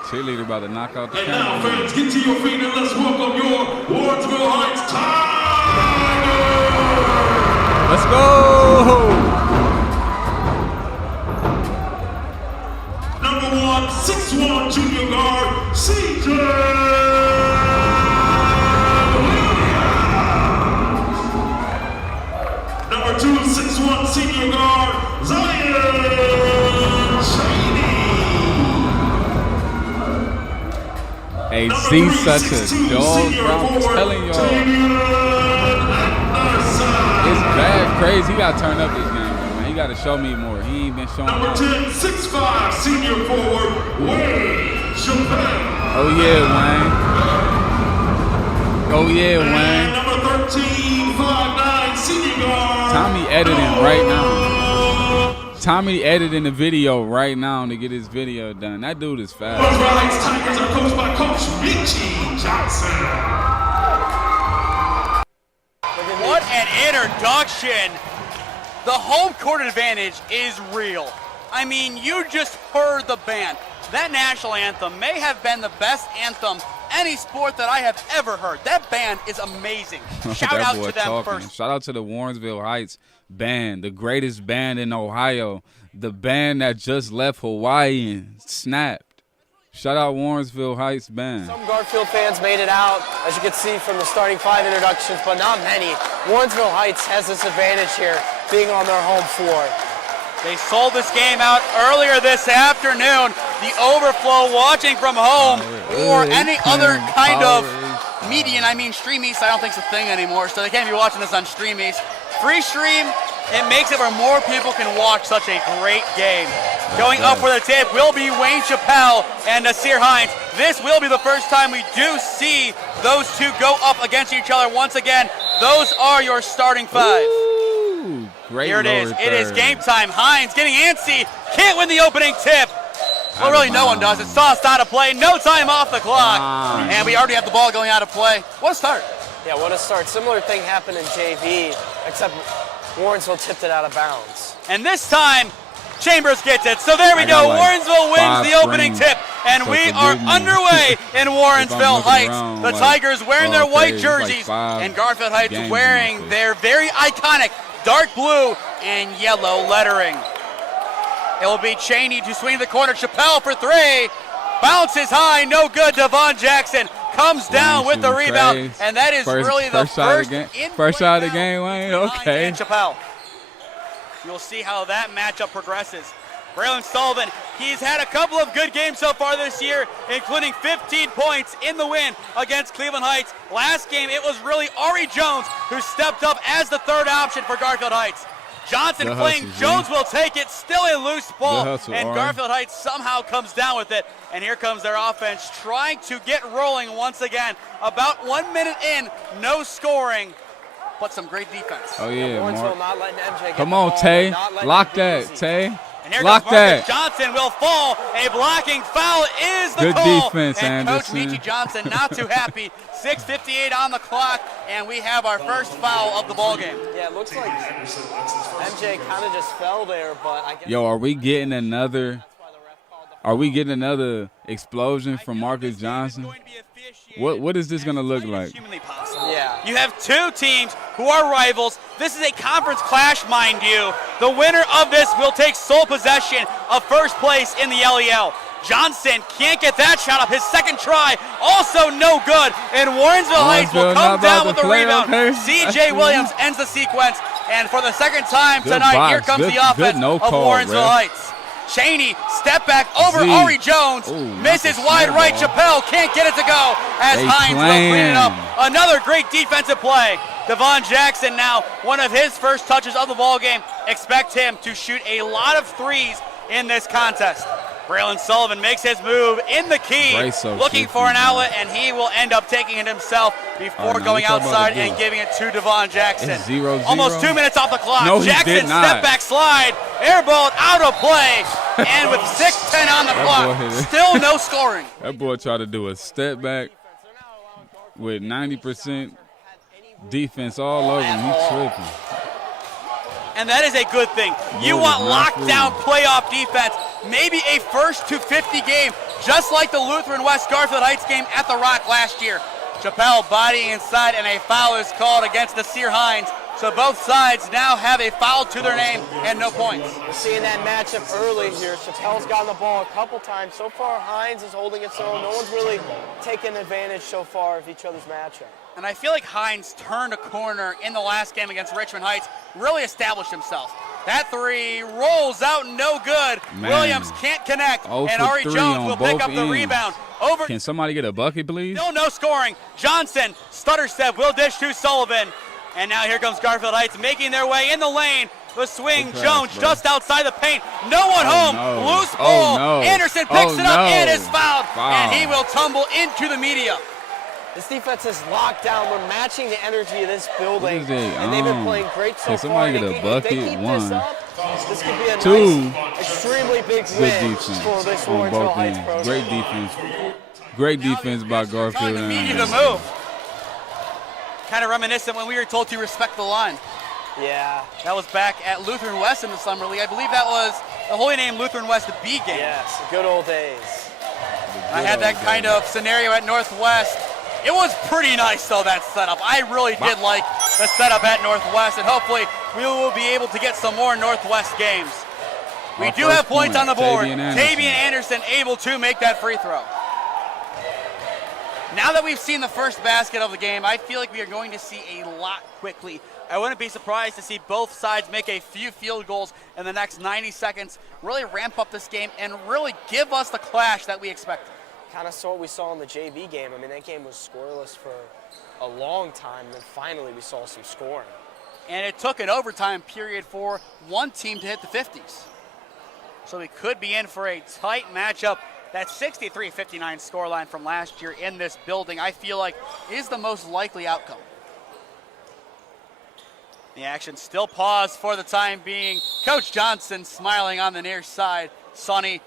Cheerleader about to knock out the And camera. now, fans, get to your feet and let's welcome your Warrensville Heights Tigers! Let's go! Number 1, 6'1", junior guard, CJ! Number 2, 6'1", senior guard, Zion Cheney. Hey, Number Z's 3, such a 6'2", dog, senior bro. I'm forward, telling y'all. Damian Anderson. It's bad, crazy. He got to turn up this game, man. He got to show me more. He ain't been showing Number out. 10, 6'5", senior forward, Wayne Chappelle. Oh, yeah, Wayne. Oh, yeah, And Wayne. number 13, 5'9", senior guard. Tommy editing right now. Tommy editing the video right now to get his video done. That dude is fast. Warrensville Heights Tigers are coached by Coach Michie Johnson. What an introduction. The home court advantage is real. I mean, you just heard the band. That national anthem may have been the best anthem any sport that I have ever heard. That band is amazing. Shout That out boy to them talking. first. Shout out to the Warrensville Heights band, the greatest band in Ohio, the band that just left Hawaii and snapped. Shout out Warrensville Heights band. Some Garfield fans made it out, as you can see from the starting 5 introductions, but not many. Warrensville Heights has this advantage here, being on their home floor. They sold this game out earlier this afternoon. The overflow watching from home or any other kind of median, I mean Stream East, I don't think it's a thing anymore, so they can't be watching this on Stream East. Free stream, it makes it where more people can watch such a great game. Going up for the tip will be Wayne Chappelle and Nasir Hines. This will be the first time we do see those two go up against each other once again. Those are your starting 5. Ooh, great. Here it is. lower It is third. game time. Hines getting antsy. Can't win the opening tip. Well, really, no one does. It's tossed out of play. No time off the clock. And we already have the ball going out of play. What a start. Yeah, what a start. Similar thing happened in JV, except Warrensville tipped it out of bounds. And this time, Chambers gets it. So there we I go. got like Warrensville wins 5 the opening frames. tip. And So we forgive are me. underway in Warrensville looking Heights. around, The like, Tigers wearing their okay, white it's like jerseys. 5 And Garfield Heights games wearing in this. their very iconic dark blue and yellow lettering. It will be Cheney to swing the corner. Chappelle for 3. Bounces high, no good. Devon Jackson comes down with the shooting rebound. crazy. And that is really the shot first of the game. in-play First shot of the foul game, Wayne. behind Okay. Dan Chappelle. You'll see how that matchup progresses. Braylon Sullivan, he's had a couple of good games so far this year, including 15 points in the win against Cleveland Heights. Last game, it was really Ari Jones who stepped up as the third option for Garfield Heights. Johnson Good playing, hustle, G. Jones will take it, still a loose ball, Good hustle, and Ari. Garfield Heights somehow comes down with it. And here comes their offense trying to get rolling once again. About 1 minute in, no scoring, but some great defense. Oh, yeah, Warrensville Mark. not letting MJ get Come the on, ball, Tay. not letting Lock it be that, easy. Tay. And here Block goes Marcus that. Johnson will fall. A blocking foul is the Good call. defense, and Anderson. Coach Michi Johnson not too happy. 6:58 on the clock, and we have our first foul of the ball game. Yeah, it looks like MJ kind of just fell there, but I guess. Yo, are we getting another? Are we getting another explosion from Marcus Johnson? What is this gonna look like? Humanly possible. Yeah. You have two teams who are rivals. This is a conference clash, mind you. The winner of this will take sole possession of first place in the LEL. Johnson can't get that shot up. His second try, also no good. And Warrensville Heights will Warrensville come not down about with to the play, rebound. okay? C.J. Williams ends the sequence. And for the second time Good tonight, box. here comes Good- the offense good no of call, Warrensville ref. Heights. Cheney, step back over Z. Ari Jones, Ooh, misses not the wide right. snowball. Chappelle can't get it to go as They Hines will clean it up. playing. Another great defensive play. Devon Jackson now, one of his first touches of the ball game. Expect him to shoot a lot of threes in this contest. Braylon Sullivan makes his move in the key, Bryce so looking for an shifty, outlet, and he will end up taking it himself before now going we talk about outside the and deal. giving it to Devon Jackson. It's 0-0. Almost 2 minutes off the clock. No, he Jackson did not. step back slide, airballed out of play, and with 6:10 on the That clock, boy hit it. still no scoring. That boy tried to do a step back with 90% defense all over him. He tripping. And that is a good thing. You Lord, want it's not lockdown free. playoff defense, maybe a first to 50 game, just like the Lutheran West Garfield Heights game at the Rock last year. Chappelle bodying inside, and a foul is called against Nasir Hines. So both sides now have a foul to their name and no points. Seeing that matchup early here, Chappelle's gotten the ball a couple times. So far, Hines is holding its own. No one's really taken advantage so far of each other's matchup. And I feel like Hines turned a corner in the last game against Richmond Heights, really established himself. That three rolls out, no good. Man. Williams can't connect, 0 and for Ari 3 Jones on will pick both up the ends. rebound. Over. Can somebody get a bucket, please? Still no scoring. Johnson, stutter step, will dish to Sullivan. And now here comes Garfield Heights making their way in the lane. The swing, Good pass, Jones bro. just outside the paint. No one home. no. Loose Oh, ball. no. Anderson picks Oh, it up no. and is fouled. Foul. And he will tumble into the media. This defense is locked down. We're matching the energy of this building, What is it? and they've been playing great so Can somebody far. get a If they bucket? keep this One. up, this could be a Two. nice, extremely big Good win defense for this on Warrensville both Heights ends. program. Great defense. Great defense by Garfield. Telling the media to and move. Kind of reminiscent when we were told to respect the line. Yeah, That was back at Lutheran West in the Summer League. I believe that was the Holy Name Lutheran West B game. yes, good old days. I had that kind of scenario at Northwest. It was pretty nice, though, that setup. I really did like the setup at Northwest, and hopefully we will be able to get some more Northwest games. We Our do first have points on the board. Tavian Anderson. Tavian Anderson able to make that free throw. Now that we've seen the first basket of the game, I feel like we are going to see a lot quickly. I wouldn't be surprised to see both sides make a few field goals in the next 90 seconds, really ramp up this game, and really give us the clash that we expected. Kind of saw what we saw in the JV game. I mean, that game was scoreless for a long time, and then finally we saw some scoring. And it took an overtime period for one team to hit the 50s. So we could be in for a tight matchup. That 63-59 scoreline from last year in this building, I feel like, is the most likely outcome. The action still paused for the time being. Coach Johnson smiling on the near side. Sonny,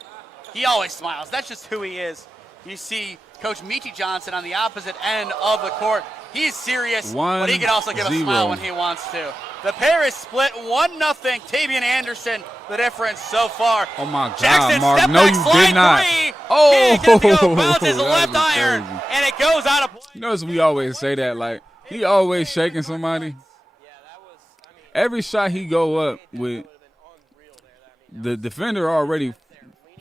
he always smiles. That's just who he is. You see Coach Michi Johnson on the opposite end of the court. He's serious, but he can also give a 1-0. smile when he wants to. The pair is split 1-0. Tavian Anderson, the difference so far. Oh my God, Jackson, Mark. step No, back, you slide did not. three. Oh, Can't get it to go. Bounces that left was iron, crazy. and it goes out of play. Notice we always say that, like, he always shaking somebody. Every shot he go up with, the defender already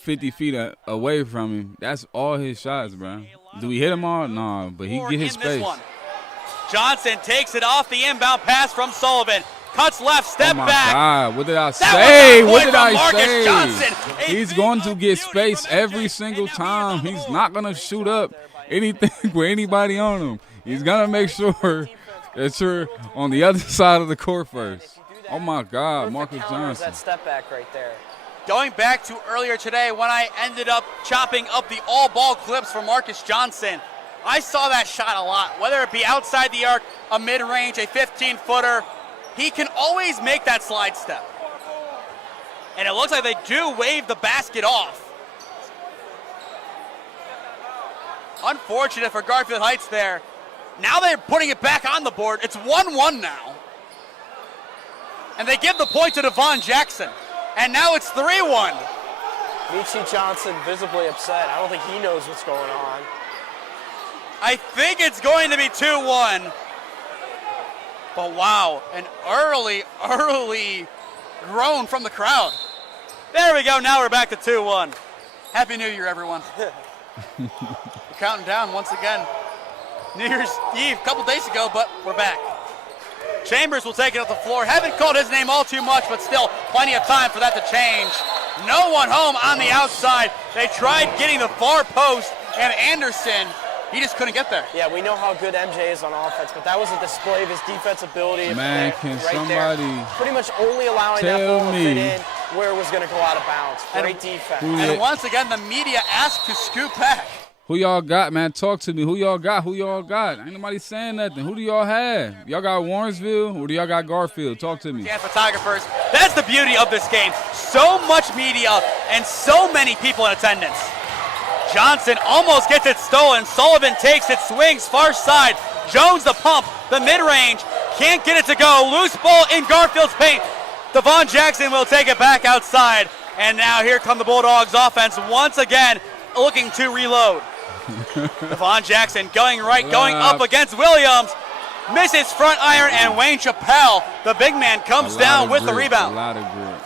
50 feet away from him. That's all his shots, bro. Do we hit him all? No, but he get his In this space. one. Johnson takes it off the inbound pass from Sullivan. Cuts left, step Oh my back. God, what did I That say? was on What point did from I Marcus say? Johnson. A He's big going to get beauty space from every Anderson, single and now time. he's on the He's board. not going to shoot up anything with anybody on him. He's going to make sure that you're on the other side of the court first. Oh my God, Perfect Marcus counter is Johnson. that step back right there. Going back to earlier today when I ended up chopping up the all-ball clips for Marcus Johnson, I saw that shot a lot, whether it be outside the arc, a mid-range, a 15-footer. He can always make that slide step. And it looks like they do wave the basket off. Unfortunate for Garfield Heights there. Now they're putting it back on the board. It's 1-1 now. And they give the point to Devon Jackson. And now it's 3-1. Michi Johnson visibly upset. I don't think he knows what's going on. I think it's going to be 2-1. But wow, an early groan from the crowd. There we go, now we're back to 2-1. Happy New Year, everyone. We're counting down once again. New Year's Eve a couple days ago, but we're back. Chambers will take it up the floor. Haven't called his name all too much, but still plenty of time for that to change. No one home on the outside. They tried getting the far post, and Anderson, he just couldn't get there. Yeah, we know how good MJ is on offense, but that was a display of his defensive ability. Man, can somebody pretty much only allowing that ball to fit in where it was going to go out of bounds. Great defense. And once again, the media asked to scoop back. Who y'all got, man? Talk to me. Who y'all got? Who y'all got? Ain't nobody saying nothing. Who do y'all have? Y'all got Warrensville or do y'all got Garfield? Talk to me. And photographers. That's the beauty of this game. So much media and so many people in attendance. Johnson almost gets it stolen. Sullivan takes it, swings far side. Jones the pump, the mid-range. Can't get it to go. Loose ball in Garfield's paint. Devon Jackson will take it back outside. And now here come the Bulldogs offense once again looking to reload. Devon Jackson going right, going up against Williams. Misses front iron, and Wayne Chappelle, the big man, comes down with the rebound. A lot of grit.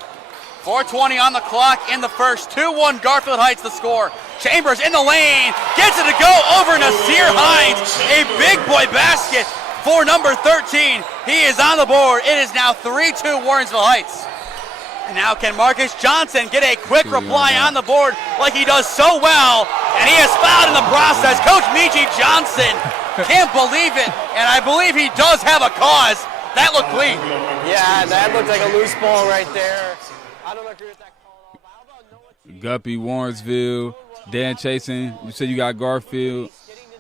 4:20 on the clock in the first. 2-1 Garfield Heights the score. Chambers in the lane. Gets it to go over Nasir Hines. A big boy basket for number 13. He is on the board. It is now 3-2 Warrensville Heights. And now can Marcus Johnson get a quick reply on the board like he does so well. And he is fouled in the process. Coach Michi Johnson can't believe it. And I believe he does have a cause. That looked clean. Yeah, that looked like a loose ball right there. I don't agree with that call. How about Noah? Guppy, Warrensville, Dan Chasen, you said you got Garfield.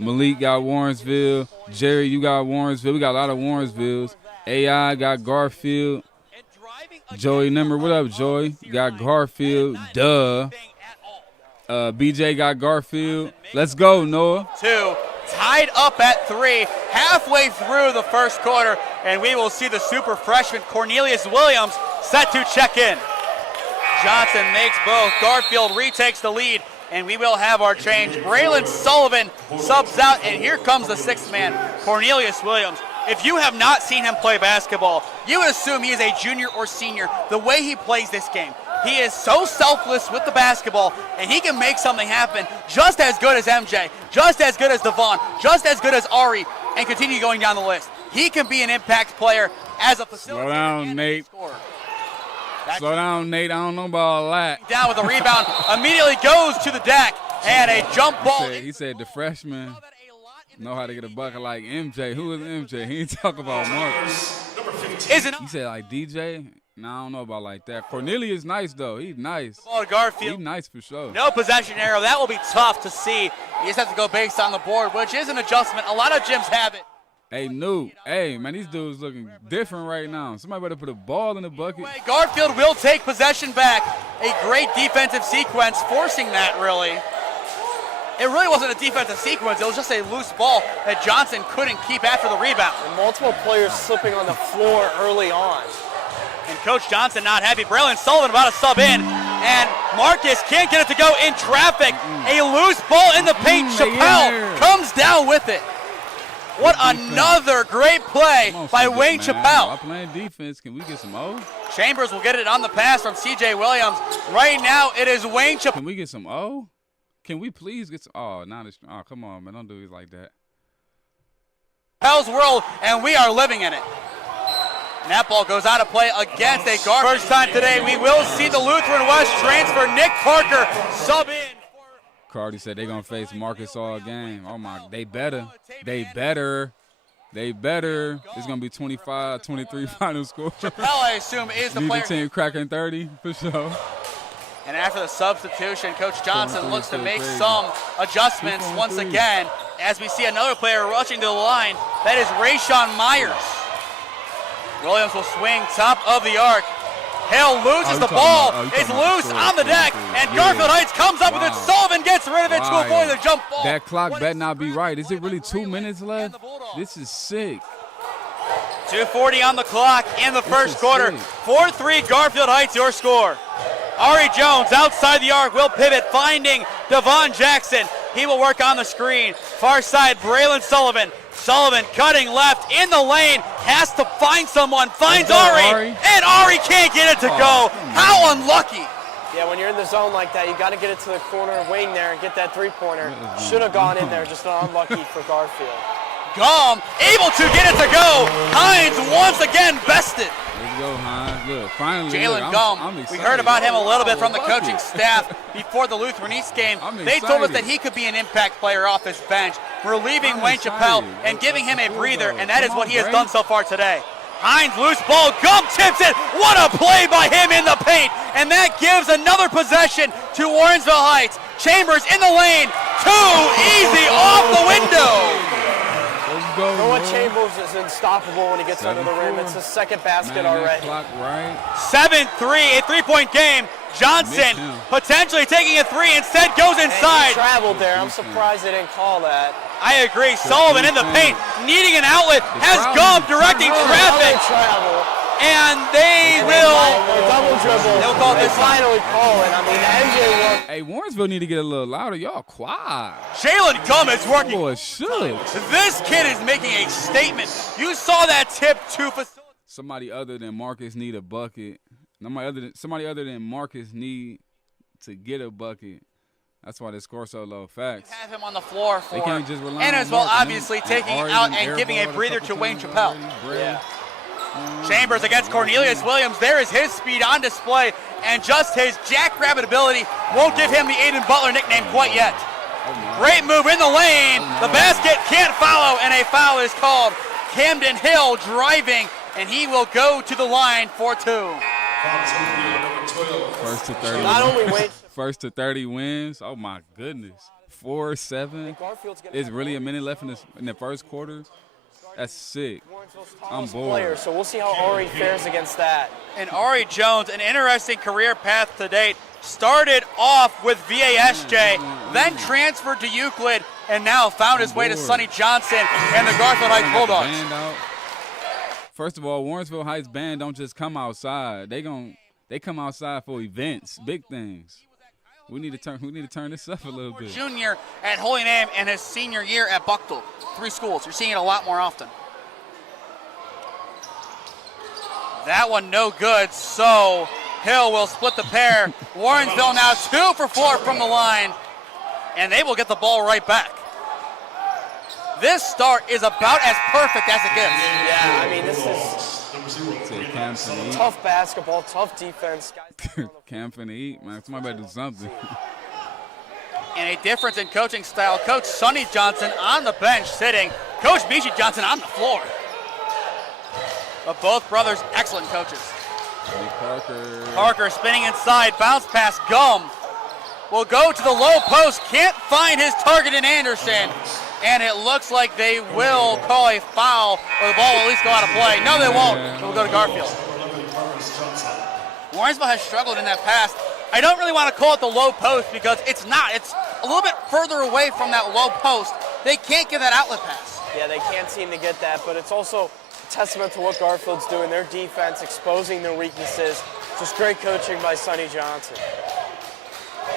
Malik got Warrensville. Jerry, you got Warrensville. We got a lot of Warrensvilles. AI got Garfield. Joey Nimmer, what up, Joey? Got Garfield. Duh. BJ got Garfield. Let's go, Noah. 2, tied up at 3, halfway through the first quarter, and we will see the super freshman Cornelius Williams set to check in. Johnson makes both. Garfield retakes the lead, and we will have our change. Braylon Sullivan subs out, and here comes the sixth man, Cornelius Williams. If you have not seen him play basketball, you would assume he is a junior or senior the way he plays this game. He is so selfless with the basketball, and he can make something happen just as good as MJ, just as good as Devon, just as good as Ari, and continue going down the list. He can be an impact player as a facilitator. Slow down, Nate. Slow down, Nate. I don't know about all that. Down with the rebound, immediately goes to the deck, and a jump ball. He said the freshman know how to get a bucket like MJ. Who is MJ? He ain't talk about Mark. He said like DJ. Nah, I don't know about like that. Cornelius nice though. He's nice. Ball to Garfield. He's nice for sure. No possession arrow. That will be tough to see. You just have to go based on the board, which is an adjustment. A lot of gyms have it. Hey, Noob. Hey, man, these dudes looking different right now. Somebody better put a ball in the bucket. Garfield will take possession back. A great defensive sequence, forcing that really. It really wasn't a defensive sequence. It was just a loose ball that Johnson couldn't keep after the rebound. And multiple players slipping on the floor early on. And Coach Johnson not happy. Braylon Sullivan about to sub in. And Marcus can't get it to go in traffic. A loose ball in the paint. Chappelle comes down with it. What another great play by Wayne Chappelle. I'm playing defense. Can we get some O? Chambers will get it on the pass from C.J. Williams. Right now it is Wayne Chappelle. Can we get some O? Can we please get some? Oh, come on, man. Don't do it like that. Chappelle's world, and we are living in it. And that ball goes out of play against a guard. First time today, we will see the Lutheran West transfer. Nick Parker sub in. Cardi said they're going to face Marcus all game. Oh, my. They better. They better. They better. It's going to be 25-23 final score. Chappelle, I assume, is the player. The team cracking 30 for sure. And after the substitution, Coach Johnson looks to make some adjustments once again as we see another player rushing to the line. That is Rayshawn Myers. Williams will swing top of the arc. Hill loses the ball. It's loose on the deck, and Garfield Heights comes up with it. Sullivan gets rid of it to avoid the jump ball. That clock better not be right. Is it really 2 minutes left? This is sick. 2:40 on the clock in the first quarter. 4-3 Garfield Heights, your score. Ari Jones outside the arc will pivot, finding Devon Jackson. He will work on the screen. Far side, Braylon Sullivan. Sullivan cutting left in the lane, has to find someone, finds Ari, and Ari can't get it to go. How unlucky. Yeah, when you're in the zone like that, you got to get it to the corner wing there and get that three-pointer. Should have gone in there, just unlucky for Garfield. Gum able to get it to go. Hines once again bested. Let's go, Hines. Look, finally. Jalen Gum, we heard about him a little bit from the coaching staff before the Lutheran East game. They told us that he could be an impact player off his bench, relieving Wayne Chappelle and giving him a breather, and that is what he has done so far today. Hines, loose ball, Gum tips it. What a play by him in the paint, and that gives another possession to Warrensville Heights. Chambers in the lane, too easy off the window. Noah Chambers is unstoppable when he gets under the rim. It's his second basket already. 7-3, a three-point game. Johnson potentially taking a three, instead goes inside. He traveled there. I'm surprised they didn't call that. I agree. Sullivan in the paint, needing an outlet, has Gum directing traffic. And they will double dribble. They'll call this finally call it. I mean, MJ won. Hey, Warrensville need to get a little louder. Y'all quiet. Jalen Gum is working. Boy, should. This kid is making a statement. You saw that tip to facilitate. Somebody other than Marcus need a bucket. Somebody other than Marcus need to get a bucket. That's why they score so low. Facts. Have him on the floor for, they can't just rely and on as well, Marcus. obviously taking it out and giving a breather to Wayne Chappelle. Yeah. Chambers against Cornelius Williams. There is his speed on display, and just his jackrabbit ability won't give him the Aiden Butler nickname quite yet. Great move in the lane. The basket can't follow, and a foul is called. Camden Hill driving, and he will go to the line for two. First to 30. Not only Wayne. First to 30 wins. Oh my goodness. 4-7. It's really a minute left in the first quarter. That's sick. I'm bored. So we'll see how Ari fares against that. And Ari Jones, an interesting career path to date. Started off with VASJ, then transferred to Euclid, and now found his way to Sonny Johnson and the Garfield Heights Bulldogs. First of all, Warrensville Heights band don't just come outside. They come outside for events, big things. We need to turn this up a little bit. Junior at Holy Name and his senior year at Buckle. 3 schools. You're seeing it a lot more often. That one no good, so Hill will split the pair. Warrensville now 2 for 4 from the line, and they will get the ball right back. This start is about as perfect as it gets. Yeah, I mean, this is tough basketball, tough defense. Camp finna eat, man. Somebody better do something. And a difference in coaching style. Coach Sonny Johnson on the bench sitting. Coach Mishi Johnson on the floor. But both brothers, excellent coaches. Parker spinning inside, bounce pass, Gum. Will go to the low post, can't find his target in Anderson. And it looks like they will call a foul, or the ball will at least go out of play. No, they won't. It will go to Garfield. Warrensville has struggled in that pass. I don't really want to call it the low post because it's not. It's a little bit further away from that low post. They can't get that outlet pass. Yeah, they can't seem to get that, but it's also a testament to what Garfield's doing. Their defense, exposing their weaknesses. Just great coaching by Sonny Johnson.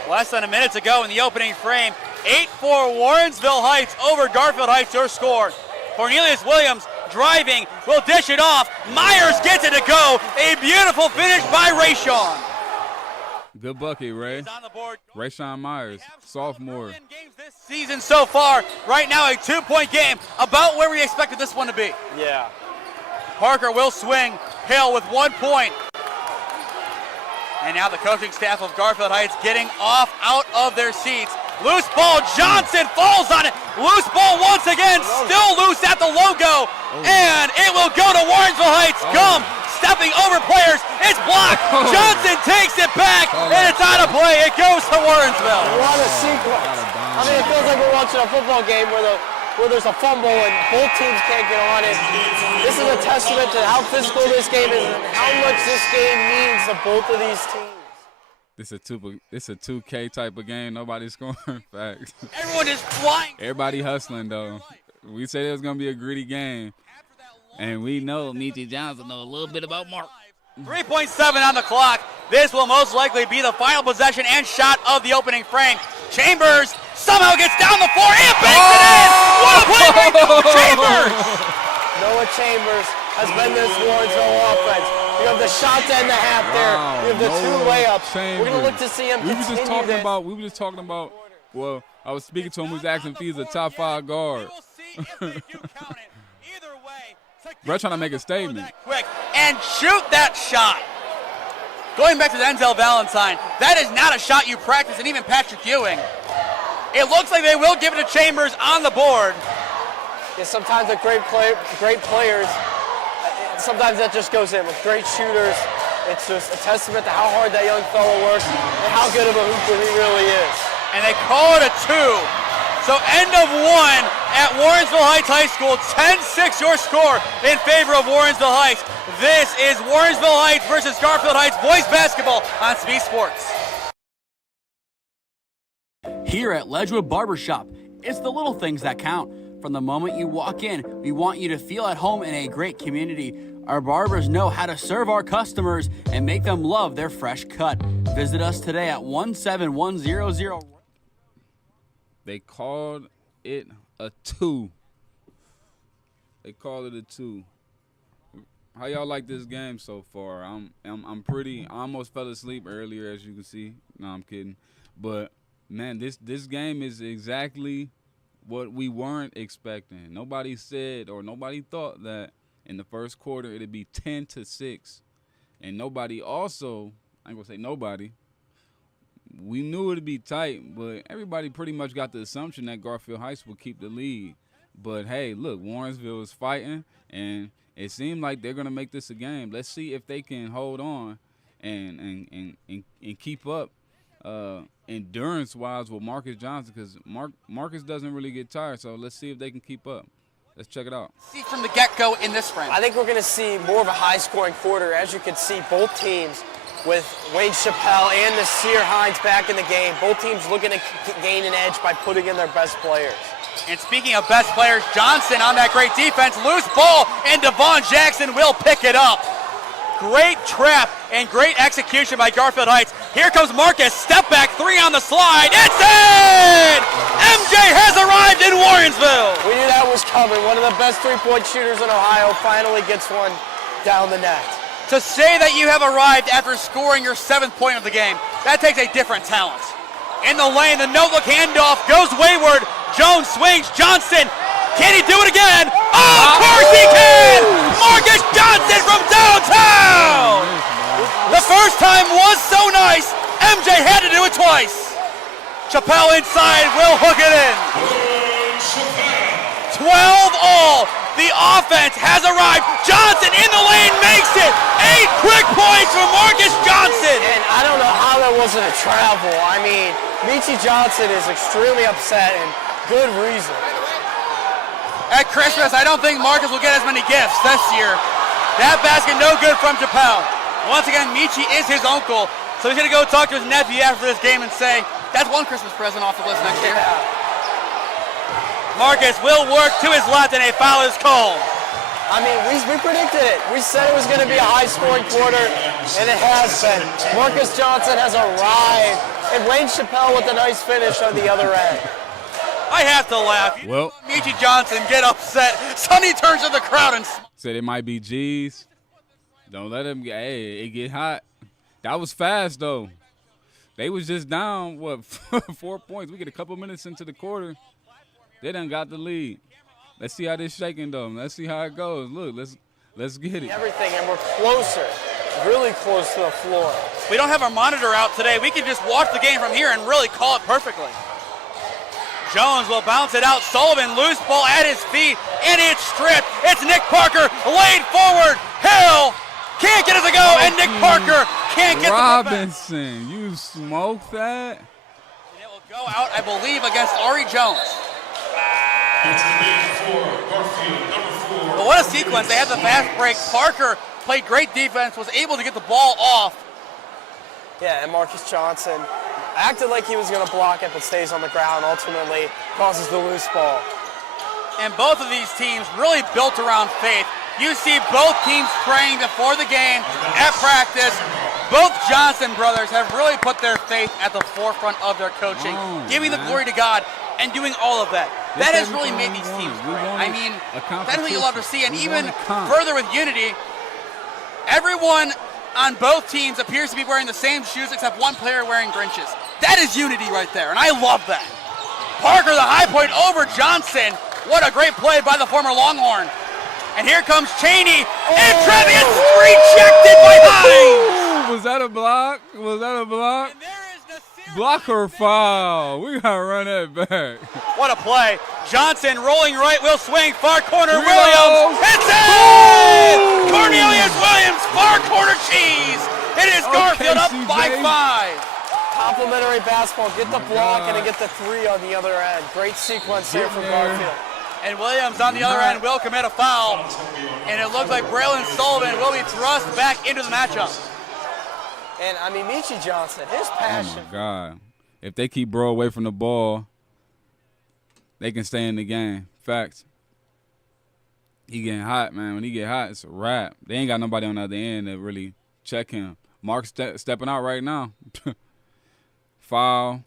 Less than a minute to go in the opening frame. 8-4 Warrensville Heights over Garfield Heights, your score. Cornelius Williams driving, will dish it off. Myers gets it to go. A beautiful finish by Rayshawn. Good bucket, Ray. Rayshawn Myers, sophomore. Games this season so far. Right now a 2-point game, about where we expected this one to be. Yeah. Parker will swing. Hill with 1 point. And now the coaching staff of Garfield Heights getting off out of their seats. Loose ball, Johnson falls on it. Loose ball once again, still loose at the logo. And it will go to Warrensville Heights. Gum stepping over players. It's blocked. Johnson takes it back, and it's out of play. It goes to Warrensville. What a sequence. I mean, it feels like we're watching a football game where the where there's a fumble and both teams can't get on it. This is a testament to how physical this game is and how much this game means to both of these teams. It's a 2K type of game. Nobody's scoring. Facts. Everyone is flying. Everybody hustling, though. We said it was going to be a gritty game. And we know Meechie Johnson know a little bit about Mark. 3.7 on the clock. This will most likely be the final possession and shot of the opening frame. Chambers somehow gets down the floor and banks it in. What a play by Noah Chambers! Noah Chambers has been this Warrensville offense. You have the shot to end the half there. You have the two layups. We're going to look to see him continue this. We were just talking about, well, I was speaking to him, who's asking if he's a top 5 guard. Bro, trying to make a statement. Quick and shoot that shot. Going back to Denzel Valentine, that is not a shot you practice, and even Patrick Ewing. It looks like they will give it to Chambers on the board. Yeah, sometimes with great players, sometimes that just goes in. With great shooters, it's just a testament to how hard that young fellow works and how good of a hooper he really is. And they call it a 2. So end of 1 at Warrensville Heights High School. 10-6 your score in favor of Warrensville Heights. This is Warrensville Heights versus Garfield Heights boys basketball on Speed Sports. Here at Ledgewood Barbershop, it's the little things that count. From the moment you walk in, we want you to feel at home in a great community. Our barbers know how to serve our customers and make them love their fresh cut. Visit us today at 17100. They called it a 2. They called it a 2. How y'all like this game so far? I'm pretty. I almost fell asleep earlier, as you can see. No, I'm kidding. But man, this game is exactly what we weren't expecting. Nobody said or nobody thought that in the first quarter it'd be 10-6, and nobody also. I ain't gonna say nobody. We knew it would be tight, but everybody pretty much got the assumption that Garfield Heights would keep the lead. But, hey, look, Warrensville is fighting, and it seemed like they're going to make this a game. Let's see if they can hold on and keep up endurance-wise with Marcus Johnson, because Marcus doesn't really get tired, so let's see if they can keep up. Let's check it out. See from the get-go in this frame. I think we're going to see more of a high-scoring quarter. As you can see, both teams with Wayne Chappelle and Nasir Hines back in the game. Both teams looking to gain an edge by putting in their best players. And speaking of best players, Johnson on that great defense. Loose ball, and Devon Jackson will pick it up. Great trap and great execution by Garfield Heights. Here comes Marcus. Step back 3 on the slide. It's in! MJ has arrived in Warrensville. We knew that was coming. One of the best three-point shooters in Ohio finally gets one down the net. To say that you have arrived after scoring your 7th point of the game, that takes a different talent. In the lane, the no-look handoff goes wayward. Jones swings. Johnson, can he do it again? Oh, of course he can! Marcus Johnson from downtown! The first time was so nice, MJ had to do it twice. Chappelle inside will hook it in. 12 all. The offense has arrived. Johnson in the lane makes it. 8 quick points from Marcus Johnson. And I don't know how that wasn't a travel. I mean, Meechie Johnson is extremely upset, and good reason. At Christmas, I don't think Marcus will get as many gifts this year. That basket no good from Chappelle. Once again, Meechie is his uncle, so he's going to go talk to his nephew after this game and say, that's one Christmas present off the list next year. Yeah. Marcus will work to his left, and a foul is called. I mean, we predicted it. We said it was going to be a high-scoring quarter, and it has been. Marcus Johnson has arrived, and Wayne Chappelle with a nice finish on the other end. I have to laugh. Well, Meechie Johnson get upset. Sonny turns to the crowd and said it might be G's. Don't let him get. Hey, it get hot. That was fast though. They was just down 4 points. We get a couple minutes into the quarter. They done got the lead. Let's see how this shaking though. Let's see how it goes. Look, let's get it. Everything, and we're closer, really close to the floor. we don't have our monitor out today. We can just watch the game from here and really call it perfectly. Jones will bounce it out. Sullivan, loose ball at his feet, and it's stripped. It's Nick Parker laid forward. Hill can't get it to go, and Nick Parker can't get Robinson, you smoked that? And it will go out, I believe, against Ari Jones. What a sequence. They had the fast break. Parker played great defense, was able to get the ball off. Yeah, and Marcus Johnson acted like he was going to block it, but stays on the ground, ultimately causes the loose ball. And both of these teams really built around faith. You see both teams praying before the game, at practice. Both Johnson brothers have really put their faith at the forefront of their coaching, giving the glory to God and doing all of that. That has really made these teams pray. I mean, that's what you love to see. And even further with unity, everyone on both teams appears to be wearing the same shoes except one player wearing Grinches. That is unity right there, and I love that. Parker, the high point over Johnson. What a great play by the former Longhorn. And here comes Cheney, and Trevius rejected by Hines. Was that a block? Was that a block? And there is Nasir. Blocker foul. We got to run that back. What a play. Johnson rolling right, will swing, far corner, Williams. Williams. It's in! Cornelius Williams, far corner cheese. It is Garfield up by 5. Complimentary basketball, get the block and then get the 3 on the other end. Great sequence here from Garfield. And Williams on the other end will commit a foul. And it looks like Braylon Sullivan will be thrust back into the matchup. And I mean, Michi Johnson, his passion. Oh my God. If they keep Bro away from the ball, they can stay in the game. Facts. He getting hot, man. When he get hot, it's a wrap. They ain't got nobody on the other end to really check him. Mark's stepping out right now. Foul.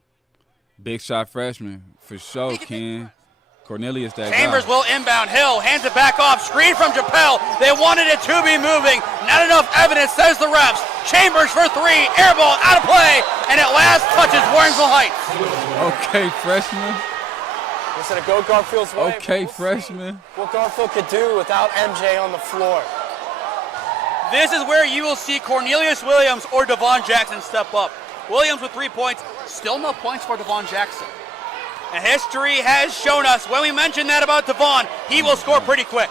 Big shot freshman. For sure, Ken. Cornelius that Chambers guy. will inbound. Hill hands it back off. Screen from Chappelle. They wanted it to be moving. Not enough evidence, says the refs. Chambers for 3. Air ball out of play. And at last touches Warrensville Heights. Okay, freshman. Is it a go Garfield's way? Okay, freshman. What Garfield could do without MJ on the floor. This is where you will see Cornelius Williams or Devon Jackson step up. Williams with 3 points. Still no points for Devon Jackson. And history has shown us, when we mentioned that about Devon, he will score pretty quick.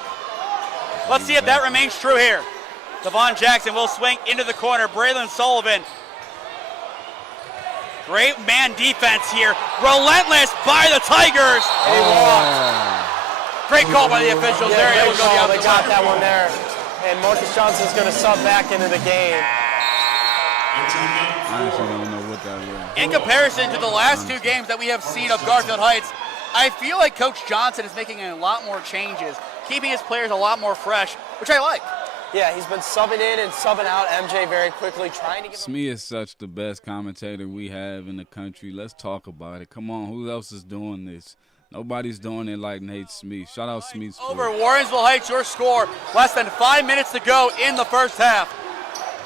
Let's see if that remains true here. Devon Jackson will swing into the corner. Braylon Sullivan. Great man defense here. Relentless by the Tigers. Great call by the officials there. It will go the They got that one there. And Marcus Johnson's going to sub back into the game. I actually don't know what that is. In comparison to the last 2 games that we have seen of Garfield Heights, I feel like Coach Johnson is making a lot more changes, keeping his players a lot more fresh, which I like. Yeah, he's been subbing in and subbing out MJ very quickly, trying to give him. Smee is such the best commentator we have in the country. Let's talk about it. Come on, who else is doing this? Nobody's doing it like Nate Smee. Shout out Smee. Over Warrensville Heights, your score. Less than 5 minutes to go in the first half.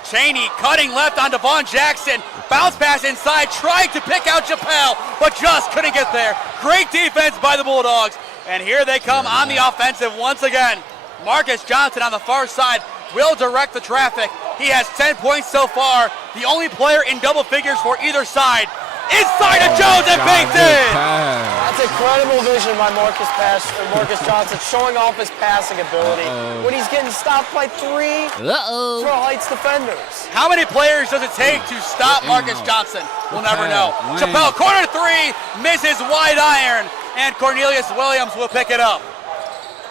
Cheney cutting left on Devon Jackson. Bounce pass inside, tried to pick out Chappelle, but just couldn't get there. Great defense by the Bulldogs. And here they come on the offensive once again. Marcus Johnson on the far side will direct the traffic. He has 10 points so far. The only player in double figures for either side. Inside of Jones and baked in. That's incredible vision by Marcus Johnson, showing off his passing ability when he's getting stopped by 3 Troy Heights defenders. How many players does it take to stop Marcus Johnson? We'll never know. Chappelle, corner 3, misses wide iron, and Cornelius Williams will pick it up.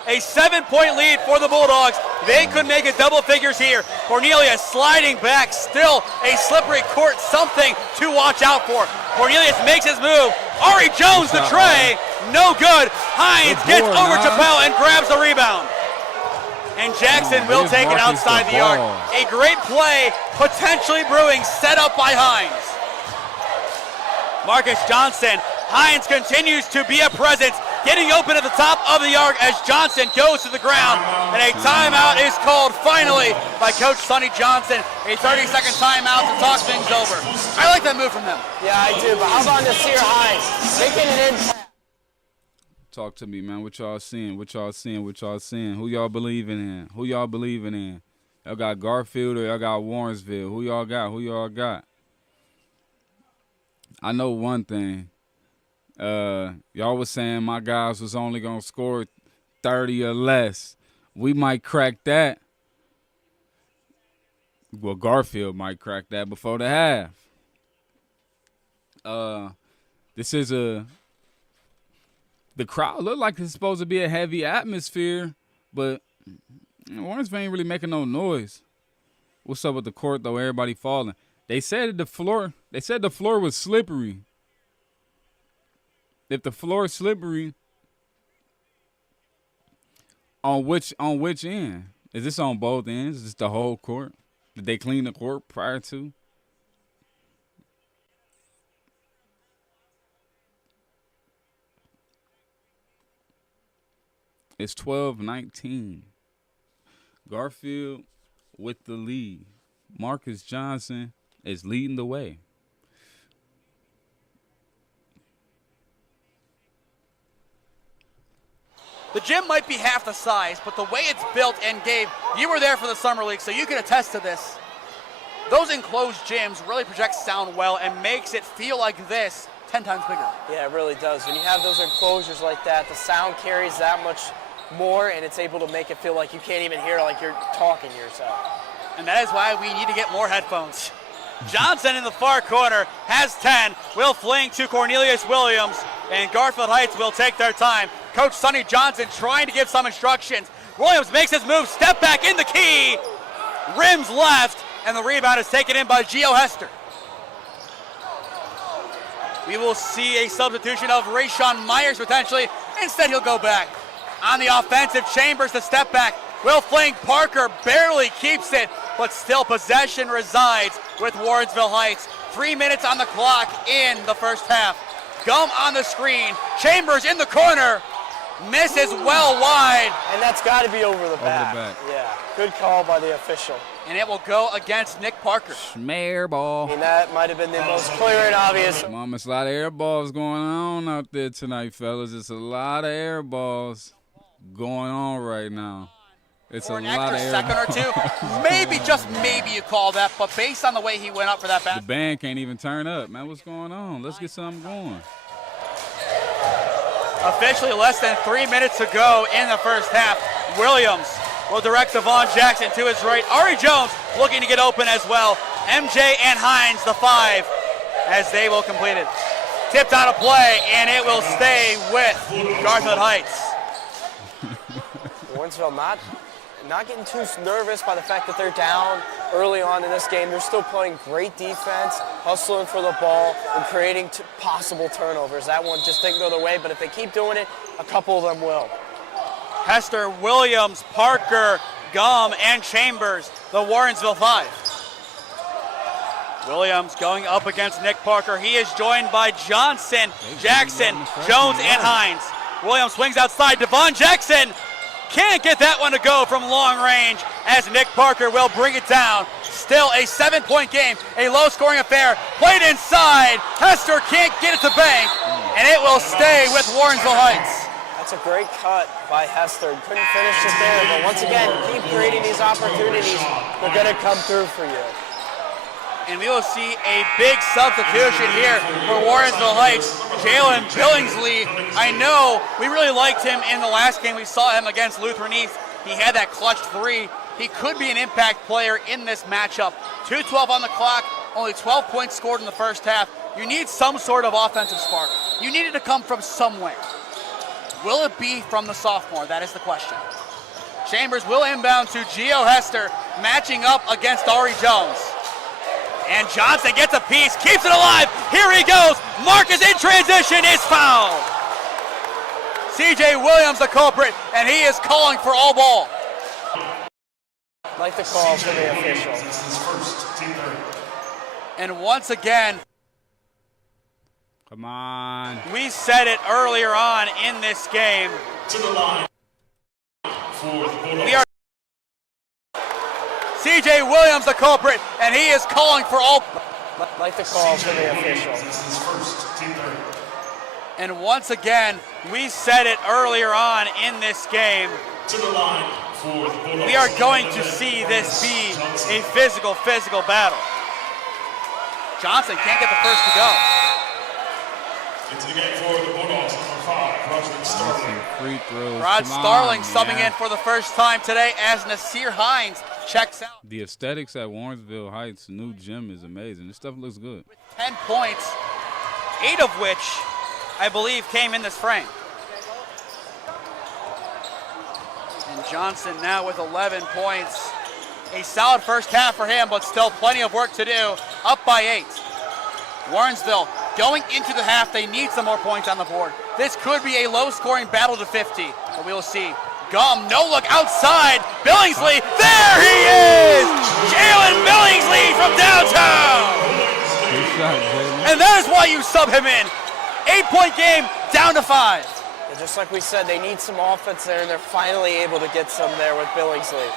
A 7-point lead for the Bulldogs. They could make it double figures here. Cornelius sliding back, still a slippery court, something to watch out for. Cornelius makes his move. Ari Jones the tray, no good. Hines gets over Chappelle and grabs the rebound. And Jackson will take it outside the arc. A great play, potentially brewing, set up by Hines. Marcus Johnson. Hines continues to be a presence, getting open at the top of the arc as Johnson goes to the ground. And a timeout is called finally by Coach Sonny Johnson. A 30-second timeout to talk things over. I like that move from them. Yeah, I do, but how about Nasir Hines making an impact? Talk to me, man. What y'all seeing? What y'all seeing? What y'all seeing? Who y'all believing in? Who y'all believing in? Y'all got Garfield or y'all got Warrensville? Who y'all got? Who y'all got? I know one thing. Y'all was saying my guys was only going to score 30 or less. We might crack that. Well, Garfield might crack that before the half. This is the crowd look like it's supposed to be a heavy atmosphere, but Warrensville ain't really making no noise. What's up with the court though? Everybody falling. They said the floor was slippery. If the floor is slippery, on which end? Is this on both ends? Is this the whole court? Did they clean the court prior to? It's 12-19. Garfield with the lead. Marcus Johnson is leading the way. The gym might be half the size, but the way it's built, and Gabe, you were there for the Summer League, so you can attest to this. Those enclosed gyms really project sound well and makes it feel like this 10 times bigger. Yeah, it really does. When you have those enclosures like that, the sound carries that much more, and it's able to make it feel like you can't even hear it, like you're talking to yourself. And that is why we need to get more headphones. Johnson in the far corner has 10, will fling to Cornelius Williams, and Garfield Heights will take their time. Coach Sonny Johnson trying to give some instructions. Williams makes his move, step back in the key, rims left, and the rebound is taken in by Gio Hester. We will see a substitution of Rayshawn Myers potentially. Instead, he'll go back. On the offensive, Chambers to step back. Will fling, Parker barely keeps it, but still possession resides with Warrensville Heights. 3 minutes on the clock in the first half. Gum on the screen, Chambers in the corner, misses well wide. And that's got to be over the back. Yeah, good call by the official. And it will go against Nick Parker. Schmare ball. I mean, that might have been the most clear and obvious. Mom, it's a lot of air balls going on out there tonight, fellas. It's a lot of air balls going on right now. It's For a an lot of extra air second or two, maybe, just maybe you call that, but based on the way he went up for that The basket. band can't even turn up, man. What's going on? Let's get something going. Officially less than 3 minutes to go in the first half. Williams will direct Devon Jackson to his right. Ari Jones looking to get open as well. MJ and Hines, the 5, as they will complete it. Tipped out of play, and it will stay with Garfield Heights. Warrensville not getting too nervous by the fact that they're down early on in this game. They're still playing great defense, hustling for the ball, and creating possible turnovers. That one just didn't go their way, but if they keep doing it, a couple of them will. Hester, Williams, Parker, Gum, and Chambers, the Warrensville 5. Williams going up against Nick Parker. He is joined by Johnson, Jackson, Jones, and Hines. Williams swings outside. Devon Jackson can't get that one to go from long range as Nick Parker will bring it down. Still a 7-point game, a low-scoring affair. Played inside. Hester can't get it to bank, and it will stay with Warrensville Heights. That's a great cut by Hester. Couldn't finish it there, but once again, keep creating these opportunities. They're going to come through for you. And we will see a big substitution here for Warrensville Heights. Jalen Billingsley, I know we really liked him in the last game. We saw him against Lutheran East. He had that clutch 3. He could be an impact player in this matchup. 2:12 on the clock, only 12 points scored in the first half. You need some sort of offensive spark. You need it to come from somewhere. Will it be from the sophomore? That is the question. Chambers will inbound to Gio Hester, matching up against Ari Jones. And Johnson gets a piece, keeps it alive. Here he goes. Marcus in transition is fouled. C.J. Williams, the culprit, and he is calling for all ball. Like the call for the official. And once again, Come on. we said it earlier on in this game. To the line. For the We are C.J. Williams, the culprit, and he is calling for all. Like the call for the official. And once again, we said it earlier on in this game. To the line. For the We are going to see this be a physical battle. Johnson can't get the first to go. Into the game for the Bulldogs, number 5, Roderick Starling. Free throws. Rod Come Starling on, subbing man. in for the first time today as Nasir Hines checks out. The aesthetics at Warrensville Heights' new gym is amazing. This stuff looks good. 10 points, 8 of which I believe came in this frame. And Johnson now with 11 points. A solid first half for him, but still plenty of work to do. Up by 8. Warrensville going into the half, they need some more points on the board. This could be a low-scoring battle to 50, but we will see. Gum, no look outside. Billingsley, there he is! Jalen Billingsley from downtown! Good shot, Jalen. And that is why you sub him in. 8-point game, down to 5. And just like we said, they need some offense there, and they're finally able to get some there with Billingsley.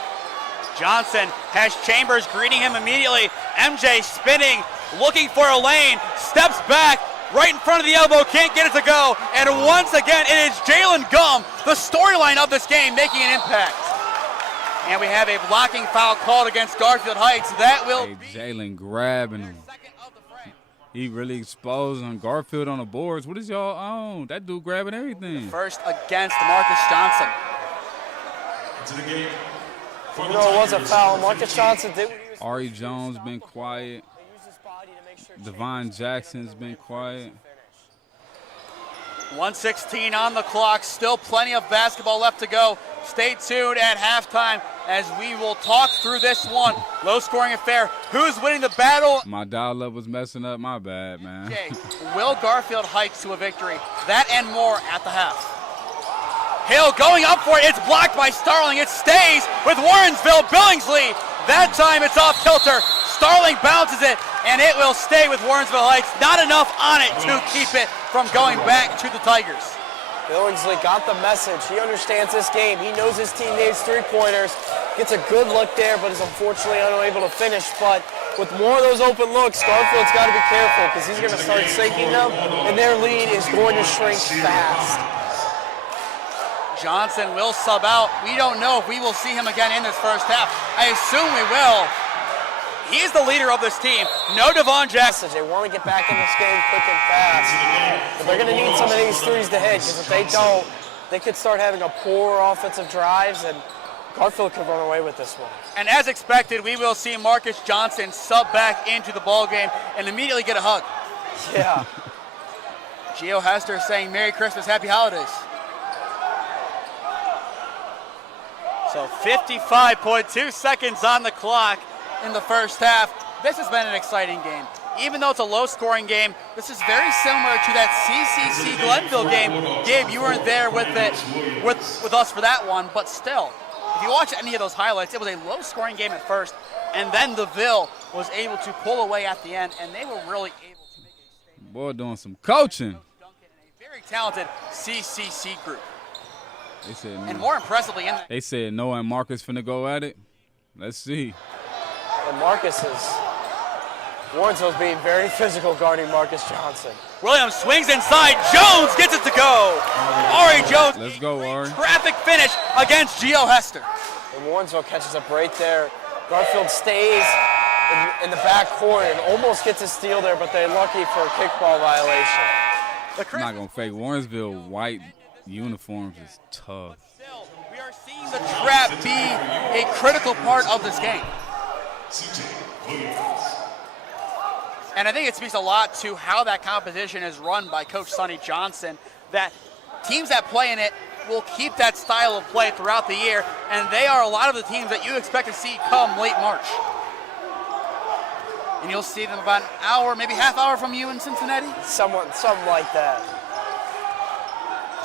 Johnson has Chambers greeting him immediately. MJ spinning, looking for a lane, steps back, right in front of the elbow, can't get it to go. And once again, it is Jalen Gum, the storyline of this game, making an impact. And we have a blocking foul called against Garfield Heights. That will be Jalen grabbing him. He really exposed on Garfield on the boards. What is y'all on? That dude grabbing everything. First against Marcus Johnson. Into the game. For You the know, it was a Tigers, foul. Marcus Johnson did what he was Ari Jones been quiet. He used his body to make sure Devon Jackson's been quiet. 1:16 on the clock, still plenty of basketball left to go. Stay tuned at halftime as we will talk through this one. Low-scoring affair. Who's winning the battle? My dial-up was messing up. My bad, man. Okay. Will Garfield Heights to a victory? That and more at the half. Hill going up for it. It's blocked by Starling. It stays with Warrensville. Billingsley. That time it's off kilter. Starling bounces it, and it will stay with Warrensville Heights. Not enough on it to keep it from going back to the Tigers. Billingsley got the message. He understands this game. He knows his team needs three-pointers. Gets a good look there, but is unfortunately unable to finish. But with more of those open looks, Garfield's got to be careful because he's going to start sinking them, and their lead is going to shrink fast. Johnson will sub out. We don't know if we will see him again in this first half. I assume we will. He is the leader of this team. No Devon Jackson. They want to get back in this game quick and fast. But they're going to need some of these threes to hit because if they don't, they could start having a poor offensive drives, and Garfield could run away with this one. And as expected, we will see Marcus Johnson sub back into the ball game and immediately get a hug. Yeah. Gio Hester saying Merry Christmas, Happy Holidays. So 55.2 seconds on the clock in the first half. This has been an exciting game. Even though it's a low-scoring game, this is very similar to that CCC Glenville game. Gabe, you weren't there with us for that one, but still, if you watch any of those highlights, it was a low-scoring game at first, and then the Ville was able to pull away at the end, and they were really able to make a statement. Boy, doing some coaching. Duncan and a very talented CCC group. They said And more impressively, They said Noah and Marcus finna go at it. Let's see. And Warrensville's being very physical guarding Marcus Johnson. Williams swings inside. Jones gets it to go. Ari Jones. Let's go, Ari. Traffic finish against Gio Hester. And Warrensville catches up right there. Garfield stays in the back court and almost gets a steal there, but they're lucky for a kickball violation. I'm not gonna fake. Warrensville white uniforms is tough. Still, we are seeing the trap be a critical part of this game. And I think it speaks a lot to how that competition is run by Coach Sonny Johnson, that teams that play in it will keep that style of play throughout the year, and they are a lot of the teams that you expect to see come late March. And you'll see them about an hour, maybe half hour from you in Cincinnati? Something like that.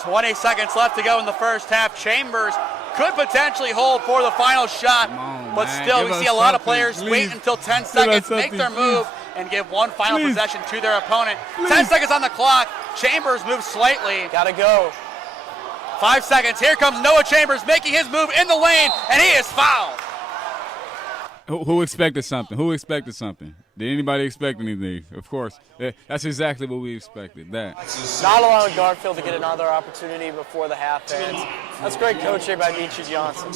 20 seconds left to go in the first half. Chambers could potentially hold for the final shot, but still we see a lot of players wait until 10 seconds, make their move, and give one final possession to their opponent. 10 seconds on the clock. Chambers moves slightly. Gotta go. 5 seconds. Here comes Noah Chambers making his move in the lane, and he is fouled. Who expected something? Who expected something? Did anybody expect anything? Of course. That's exactly what we expected, that. Not allowing Garfield to get another opportunity before the half ends. That's great coaching by Nietzsche Johnson.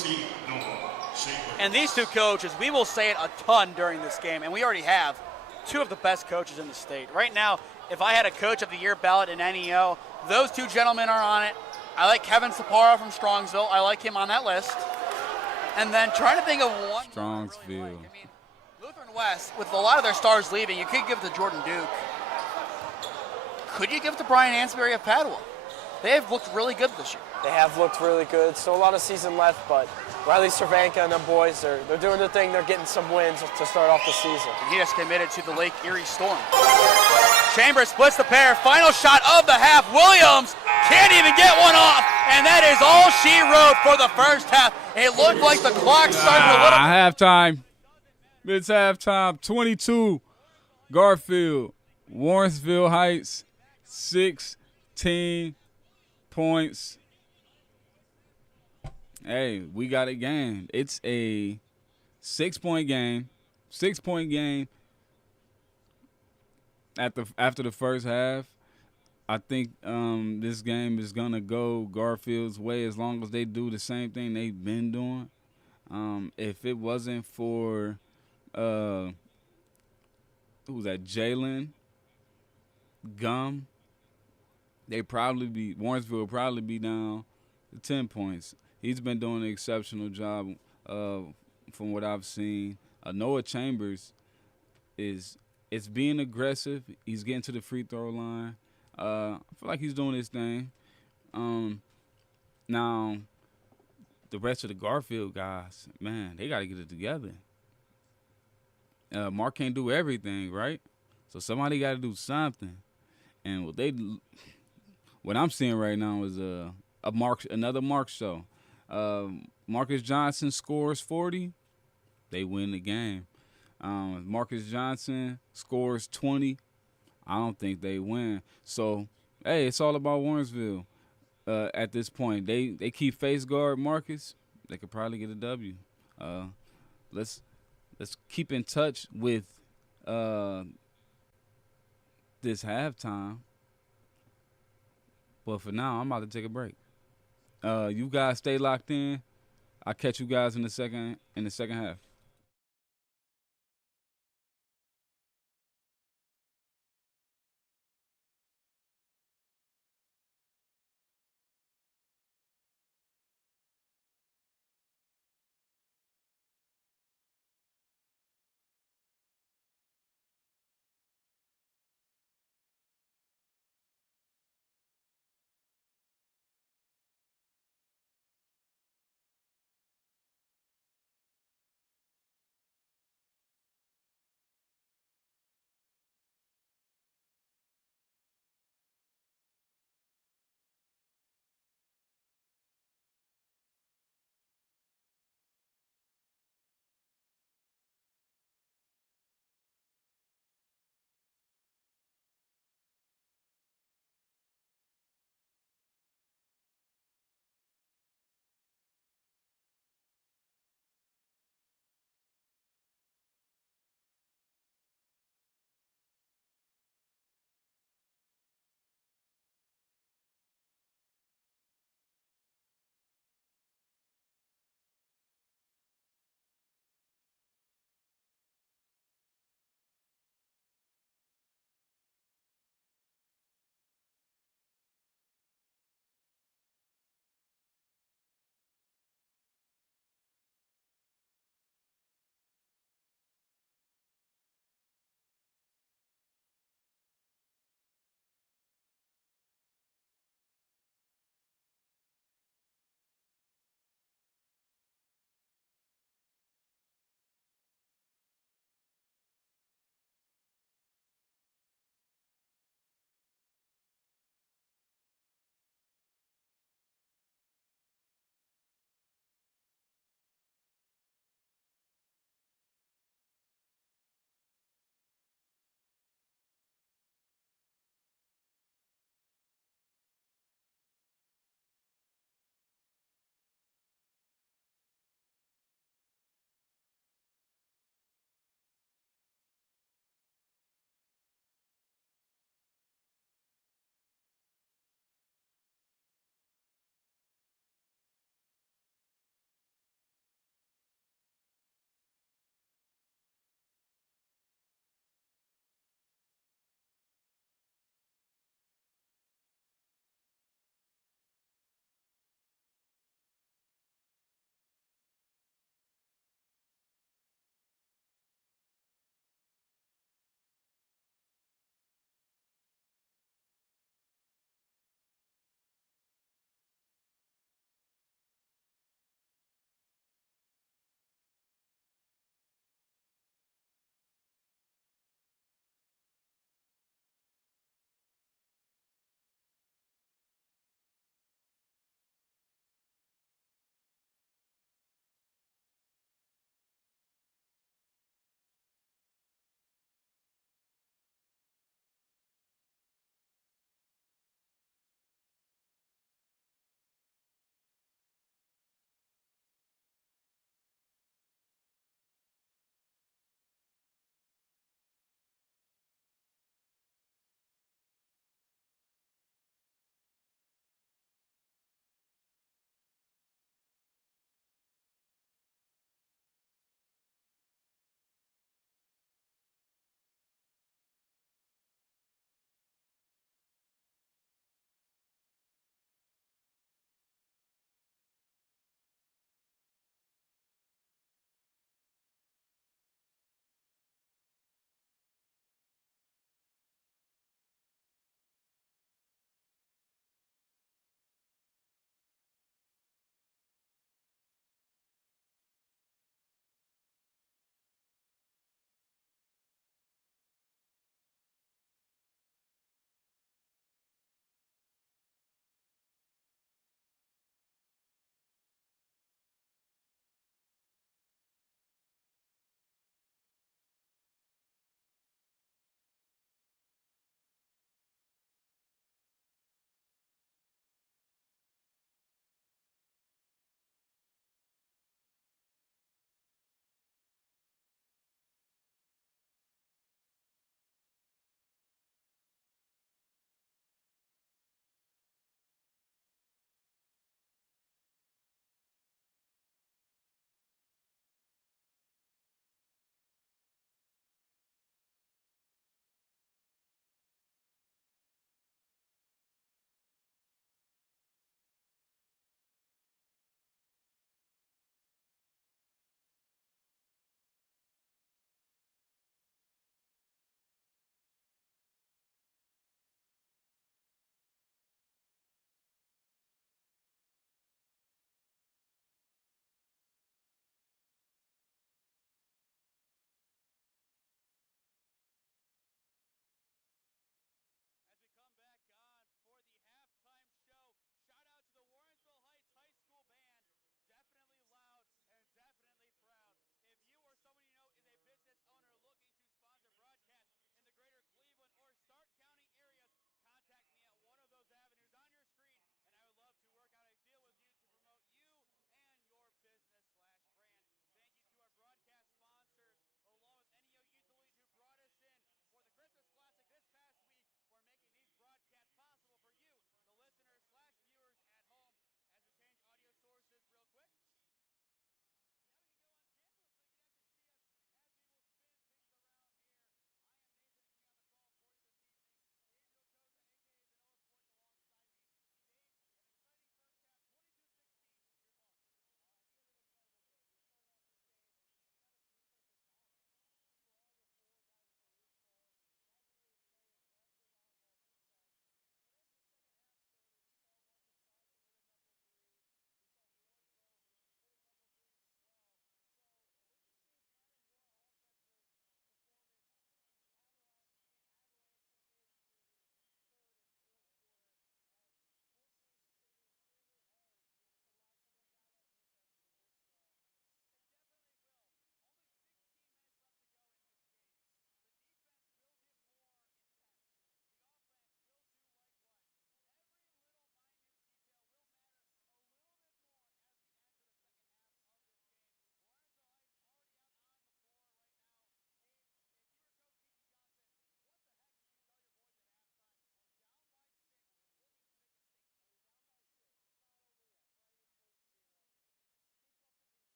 And these two coaches, we will say it a ton during this game, and we already have two of the best coaches in the state. Right now, if I had a Coach of the Year ballot in NEO, those two gentlemen are on it. I like Kevin Sapporo from Strongsville. I like him on that list. And then trying to think of one. Strongsville. I mean, Lutheran West, with a lot of their stars leaving, you could give it to Jordan Duke. Could you give it to Brian Ansbury of Padua? they have looked really good this year. They have looked really good. Still a lot of season left, but Riley Cervanka and them boys, they're doing their thing. They're getting some wins to start off the season. He just committed to the Lake Erie Storm. Chambers splits the pair. Final shot of the half. Williams can't even get one off, and that is all she wrote for the first half. It looked like the clock started a little. Halftime. It's halftime. 22. Garfield. Warrensville Heights. 16 points. Hey, we got a game. It's a 6-point game. 6-point game. After the first half, I think this game is gonna go Garfield's way as long as they do the same thing they've been doing. If it wasn't for who was that, Jalen Gum, Warrensville would probably be down to 10 points. He's been doing an exceptional job from what I've seen. Noah Chambers is being aggressive. He's getting to the free throw line. I feel like he's doing his thing. Now, the rest of the Garfield guys, man, they got to get it together. Mark can't do everything, right? So somebody got to do something. And what I'm seeing right now is another Mark show. Marcus Johnson scores 40, they win the game. Marcus Johnson scores 20, I don't think they win. So, hey, it's all about Warrensville at this point. They keep face guard Marcus, they could probably get a W. Let's keep in touch with this halftime. But for now, I'm about to take a break. You guys stay locked in. I'll catch you guys in the second half.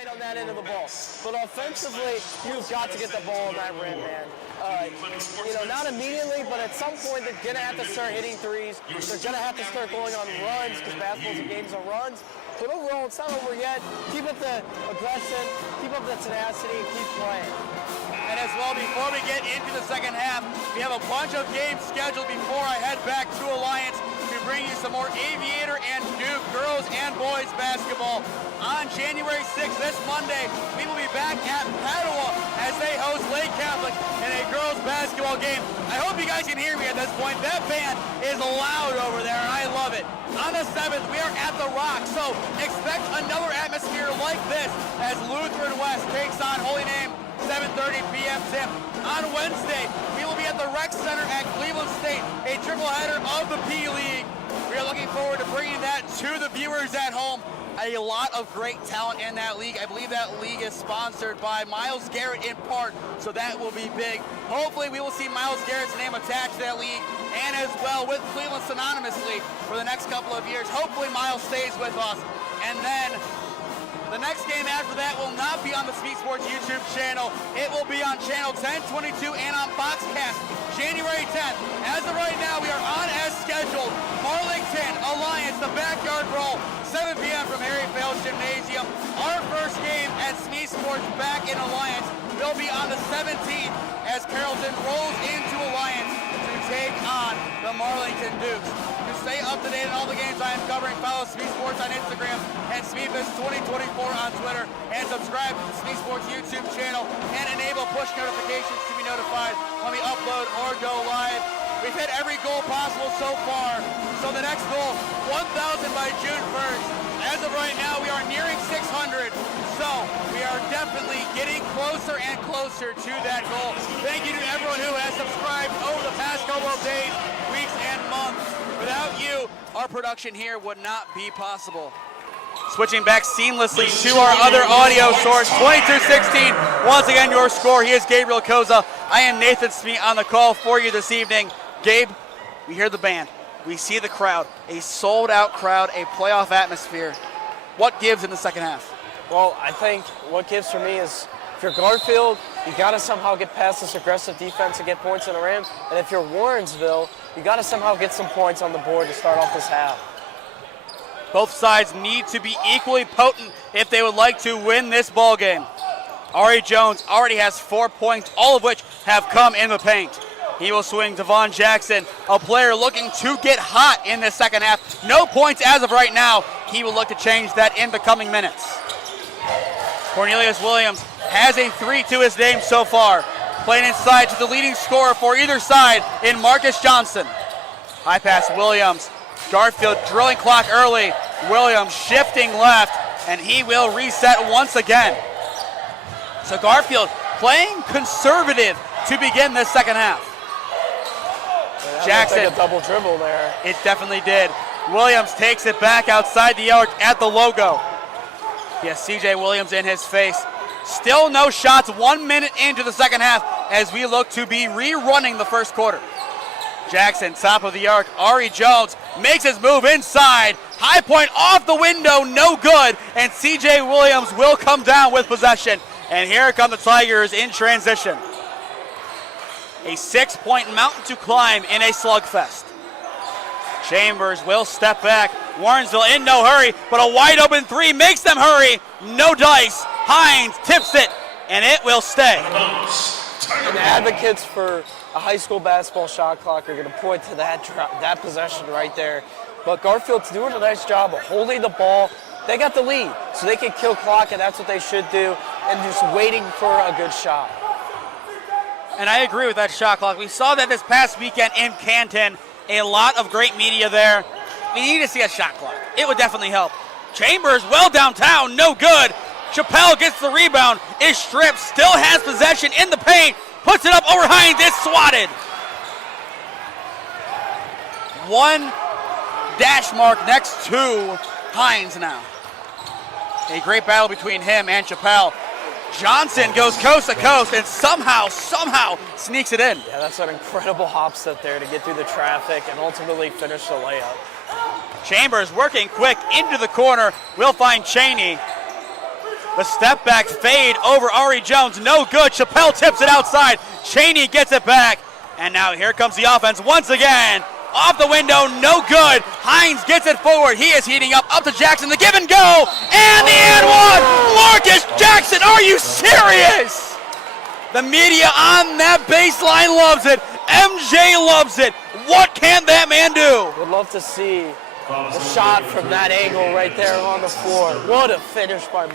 tight on that end of the ball. But offensively, you've got to get the ball on that rim, man. Not immediately, but at some point they're going to have to start hitting threes. They're going to have to start going on runs because basketball's a game of runs. But overall, it's not over yet. Keep up the aggression, keep up the tenacity, and keep playing. And as well, before we get into the second half, we have a bunch of games scheduled before I head back to Alliance to bring you some more Aviator and Duke girls and boys basketball. On January 6th, this Monday, we will be back at Padua as they host Lake Catholic in a girls basketball game. I hope you guys can hear me at this point. That band is loud over there, and I love it. On the 7th, we are at the Rock, so expect another atmosphere like this as Lutheran West takes on Holy Name, 7:30 p.m. tip. On Wednesday, we will be at the Rec Center at Cleveland State, a triple header of the P League. We are looking forward to bringing that to the viewers at home. A lot of great talent in that league. I believe that league is sponsored by Miles Garrett in part, so that will be big. Hopefully we will see Miles Garrett's name attached to that league, and as well with Cleveland synonymously for the next couple of years. Hopefully Miles stays with us. And then the next game after that will not be on the Speed Sports YouTube channel. It will be on channel 1022 and on Foxcast, January 10th. As of right now, we are on as scheduled. Arlington Alliance, the Backyard Brawl, 7 p.m. from Harry Fales Gymnasium. Our first game at Speed Sports back in Alliance will be on the 17th as Carrollton rolls into Alliance to take on the Marlington Dukes. To stay up to date on all the games I am covering, follow Speed Sports on Instagram and SpeedFest2024 on Twitter, and subscribe to the Speed Sports YouTube channel and enable push notifications to be notified when we upload or go live. We've hit every goal possible so far, so the next goal, 1,000 by June 1st. As of right now, we are nearing 600, so we are definitely getting closer and closer to that goal. Thank you to everyone who has subscribed over the past couple of days, weeks, and months. Without you, our production here would not be possible. Switching back seamlessly to our other audio source, 22-16. Once again, your score. He is Gabriel Koza. I am Nathan Smee on the call for you this evening. Gabe, we hear the band. We see the crowd. A sold-out crowd, a playoff atmosphere. What gives in the second half? Well, I think what gives for me is if you're Garfield, you got to somehow get past this aggressive defense and get points in the rim. And if you're Warrensville, you got to somehow get some points on the board to start off this half. Both sides need to be equally potent if they would like to win this ball game. Ari Jones already has 4 points, all of which have come in the paint. He will swing Devon Jackson, a player looking to get hot in the second half. No points as of right now. He will look to change that in the coming minutes. Cornelius Williams has a 3 to his name so far. Playing inside to the leading scorer for either side in Marcus Johnson. High pass Williams. Garfield drilling clock early. Williams shifting left, and he will reset once again. So Garfield playing conservative to begin this second half. Jackson. Like a double dribble there. It definitely did. Williams takes it back outside the arc at the logo. Yes, CJ Williams in his face. Still no shots 1 minute into the second half as we look to be rerunning the first quarter. Jackson, top of the arc. Ari Jones makes his move inside. High point off the window, no good. And CJ Williams will come down with possession. And here come the Tigers in transition. A 6-point mountain to climb in a slugfest. Chambers will step back. Warrensville in no hurry, but a wide open 3 makes them hurry. No dice. Hines tips it, and it will stay. And advocates for a high school basketball shot clock are going to point to that possession right there. But Garfield's doing a nice job of holding the ball. They got the lead, so they can kill clock, and that's what they should do, and just waiting for a good shot. And I agree with that shot clock. We saw that this past weekend in Canton. A lot of great media there. We need to see a shot clock. It would definitely help. Chambers well downtown, no good. Chappelle gets the rebound, is stripped, still has possession in the paint, puts it up over Hines, it's swatted. 1 dash mark next to Hines now. A great battle between him and Chappelle. Johnson goes coast to coast and somehow sneaks it in. Yeah, that's an incredible hop step there to get through the traffic and ultimately finish the layup. Chambers working quick into the corner. We'll find Cheney. The step back fade over Ari Jones, no good. Chappelle tips it outside. Cheney gets it back. And now here comes the offense once again. Off the window, no good. Hines gets it forward. He is heating up to Jackson. The give and go. And the and one. Marcus Jackson, are you serious? The media on that baseline loves it. MJ loves it. What can that man do? Would love to see the shot from that angle right there on the floor. What a finish by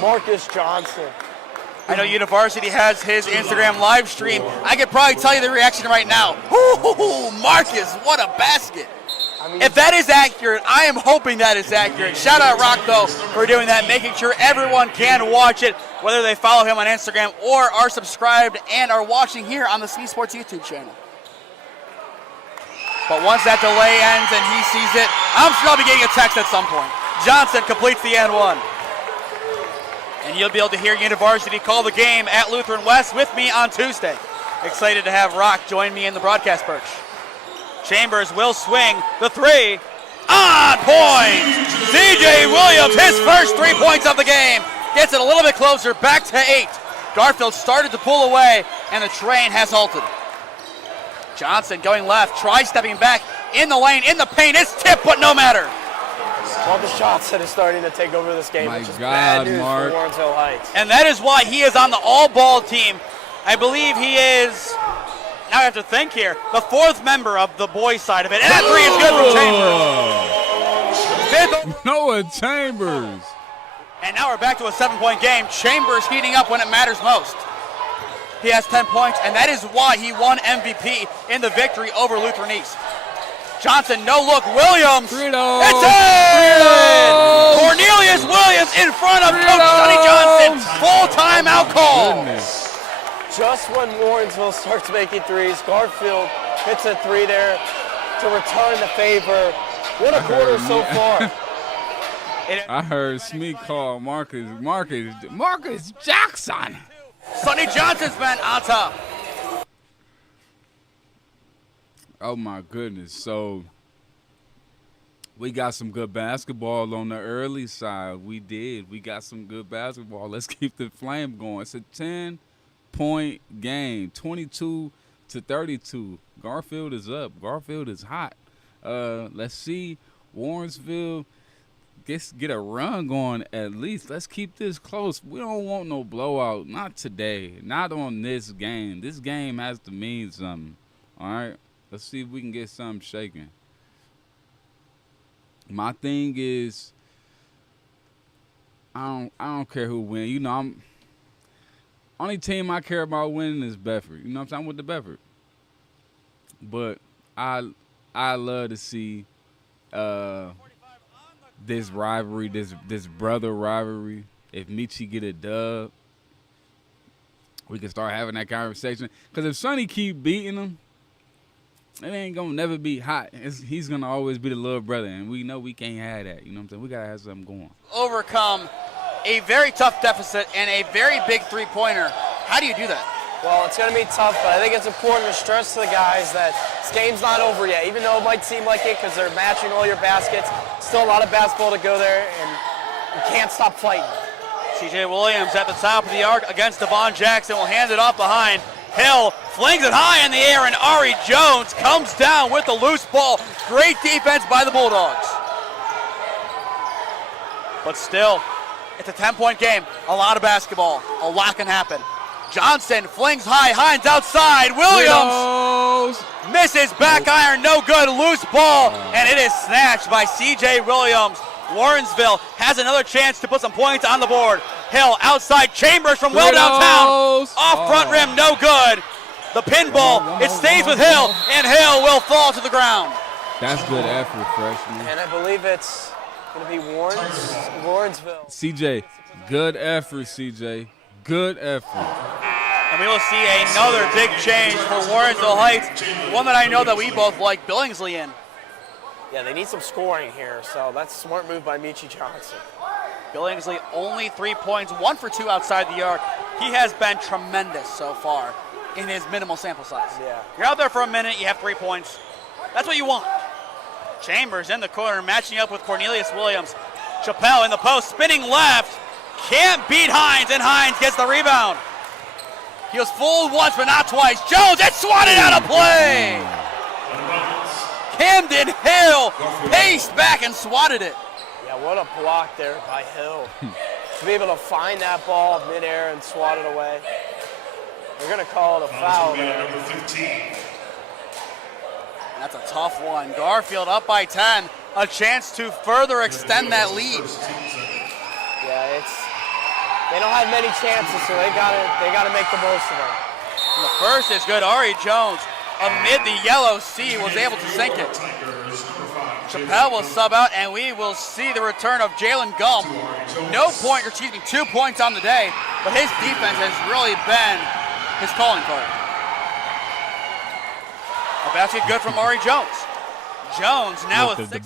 Marcus Johnson. I know University has his Instagram live stream. I could probably tell you the reaction right now. Ooh, Marcus, what a basket. I mean, If that is accurate, I am hoping that is accurate. Shout out Rock, though, for doing that, making sure everyone can watch it, whether they follow him on Instagram or are subscribed and are watching here on the Speed Sports YouTube channel. But once that delay ends and he sees it, I'm sure I'll be getting a text at some point. Johnson completes the and one. And you'll be able to hear University call the game at Lutheran West with me on Tuesday. Excited to have Rock join me in the broadcast perch. Chambers will swing the three. On point! CJ Williams, his first 3 points of the game. Gets it a little bit closer, back to 8. Garfield started to pull away, and the train has halted. Johnson going left, stepping back in the lane, in the paint. It's tipped, but no matter. Marcus Johnson is starting to take over this game, My which is God, bad news Mark. for Warrensville Heights. And that is why he is on the all-ball team. I believe he is, now I have to think here, the 4th member of the boys' side of it. And that three is good from Chambers. 5th. Noah Chambers. And now we're back to a 7-point game. Chambers heating up when it matters most. He has 10 points, and that is why he won MVP in the victory over Lutheran East. Johnson, no look, Williams. Frito. It's in! Cornelius Williams in front of Coach Sonny Johnson. Full timeout call. Goodness. Just when Warrensville starts making threes, Garfield hits a three there to return the favor. What a quarter so far. I heard Smee call Marcus Jackson. Sonny Johnson's been on top. Oh my goodness. So we got some good basketball on the early side. We did. We got some good basketball. Let's keep the flame going. It's a 10-point game, 22-32. Garfield is up. Garfield is hot. Let's see Warrensville get a run going at least. Let's keep this close. We don't want no blowout. Not today. Not on this game. This game has to mean something. All right? Let's see if we can get something shaking. My thing is, I don't care who wins. You know, I'm only team I care about winning is Bedford. You know what I'm saying? I'm with the Bedford. But I love to see this rivalry, this brother rivalry. If Michi get a dub, we can start having that conversation. Because if Sonny keep beating him, it ain't gonna never be hot. He's gonna always be the little brother, and we know we can't have that. You know what I'm saying? We gotta have something going. Overcome a very tough deficit and a very big three-pointer. How do you do that? Well, it's going to be tough, but I think it's important to stress to the guys that this game's not over yet. Even though it might seem like it because they're matching all your baskets, still a lot of basketball to go there, and you can't stop fighting. CJ Williams at the top of the arc against Devon Jackson will hand it off behind. Hill flings it high in the air, and Ari Jones comes down with the loose ball. Great defense by the Bulldogs. But still, it's a 10-point game. A lot of basketball. A lot can happen. Johnson flings high, Hines outside, Williams misses, back iron, no good, loose ball, and it is snatched by CJ Williams. Warrensville has another chance to put some points on the board. Hill outside, Chambers from well downtown, off front rim, no good. The pinball, it stays with Hill, and Hill will fall to the ground. That's good effort, freshman. And I believe it's going to be Warrensville. CJ, good effort, CJ. Good effort. And we will see another big change for Warrensville Heights, one that I know that we both like Billingsley in. Yeah, they need some scoring here, so that's a smart move by Michi Johnson. Billingsley only 3 points, 1 for 2 outside the arc. He has been tremendous so far in his minimal sample size. Yeah. You're out there for a minute, you have 3 points. That's what you want. Chambers in the corner, matching up with Cornelius Williams. Chappelle in the post, spinning left. Can't beat Hines, and Hines gets the rebound. He was fooled once, but not twice. Jones, it's swatted out of play. Camden Hill paced back and swatted it. Yeah, what a block there by Hill. To be able to find that ball midair and swat it away. They're going to call it a foul there. Number 15. That's a tough one. Garfield up by 10. A chance to further extend that lead. Yeah, they don't have many chances, so they gotta make the most of them. And the first is good. Ari Jones, amid the yellow sea, was able to sink it. Chappelle will sub out, and we will see the return of Jalen Gum. 2 points on the day, but his defense has really been his calling card. A basket good from Ari Jones. Jones now Look, with the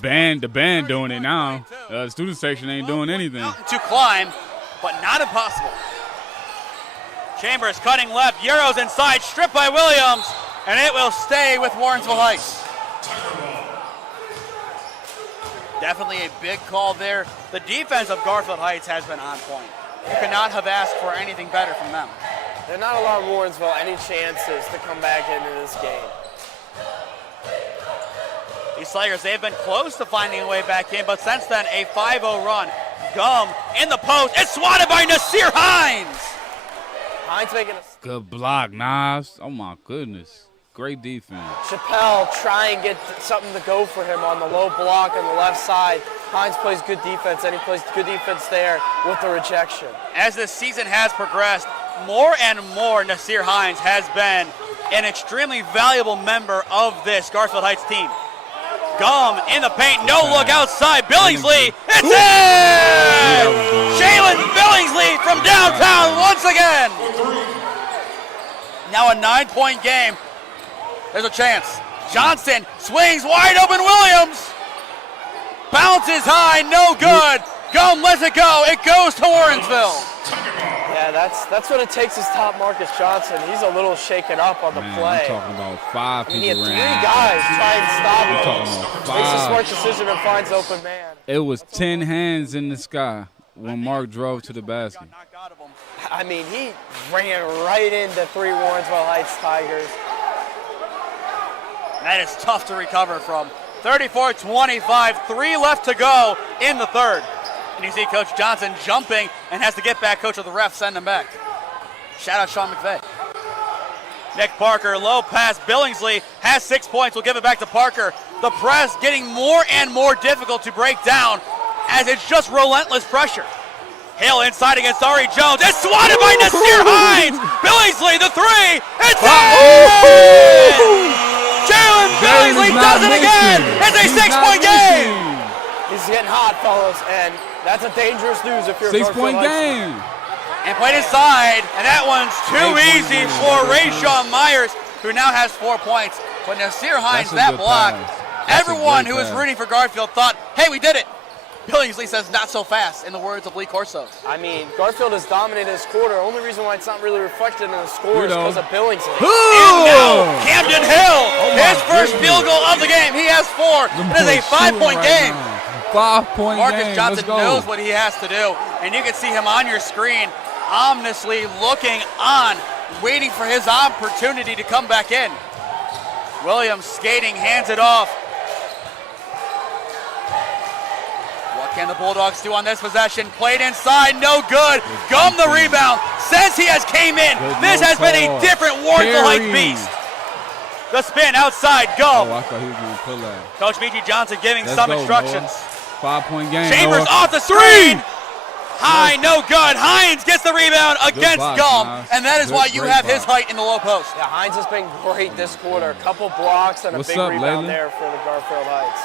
band doing it now. The student section ain't doing anything. To climb, but not impossible. Chambers cutting left, Euros inside, stripped by Williams, and it will stay with Warrensville Heights. Definitely a big call there. The defense of Garfield Heights has been on point. You could not have asked for anything better from them. They're not allowing Warrensville any chances to come back into this game. These Tigers, they've been close to finding a way back in, but since then, a 5-0 run. Gum in the post. It's swatted by Nasir Hines. Hines making a... Good block, Nas. Oh, my goodness. Great defense. Chappelle try and get something to go for him on the low block on the left side. Hines plays good defense, and he plays good defense there with the rejection. As this season has progressed, more and more Nasir Hines has been an extremely valuable member of this Garfield Heights team. Gum in the paint, no look outside. Billingsley, it's in! Jalen Billingsley from downtown once again. Now a 9-point game. There's a chance. Johnson swings wide open. Williams bounces high, no good. Gum lets it go. It goes to Warrensville. Yeah, that's what it takes is top Marcus Johnson. He's a little shaken up on the play. I'm talking about 5 people. He had 3 guys try and stop him. Talking about Makes a 5. smart decision and finds open man. It was 10 hands in the sky when Mark drove to the basket. I mean, he ran right into 3 Warrensville Heights Tigers. That is tough to recover from. 34-25, 3 left to go in the third. And you see Coach Johnson jumping and has to get back. Coach of the ref, send him back. Shout out Sean McVeigh. Nick Parker, low pass. Billingsley has 6 points. We'll give it back to Parker. The press getting more and more difficult to break down as it's just relentless pressure. Hill inside against Ari Jones. It's swatted by Nasir Hines. Billingsley, the 3. It's in! Jalen Billingsley does it again. It's a 6-point game. He's getting hot, fellas, and that's a dangerous news if you're a 6-point game. And played inside, and that one's too easy for Rayshawn Myers, who now has 4 points. But Nasir Hines, that block, everyone who was rooting for Garfield thought, hey, we did it. Billingsley says not so fast, in the words of Lee Corso. I mean, Garfield has dominated this quarter. Only reason why it's not really reflected in the score is because of Billingsley. And now, Camden Hill, his first field goal of the game. He has 4. It is a 5-point game. 5-point game. Marcus Johnson knows what he has to do, and you can see him on your screen, ominously looking on, waiting for his opportunity to come back in. Williams skating, hands it off. What can the Bulldogs do on this possession? Played inside, no good. Gum the rebound. Says he has came in. This has been a different Warrensville Heights beast. The spin outside, Gum. Oh, I thought he was going to pull that. Coach Michi Johnson giving some instructions. 5-point game. Chambers off the screen. High, no good. Hines gets the rebound against Gum, and that is why you have his height in the low post. Yeah, Hines has been great this quarter. A couple blocks and a big rebound there for the Garfield Heights.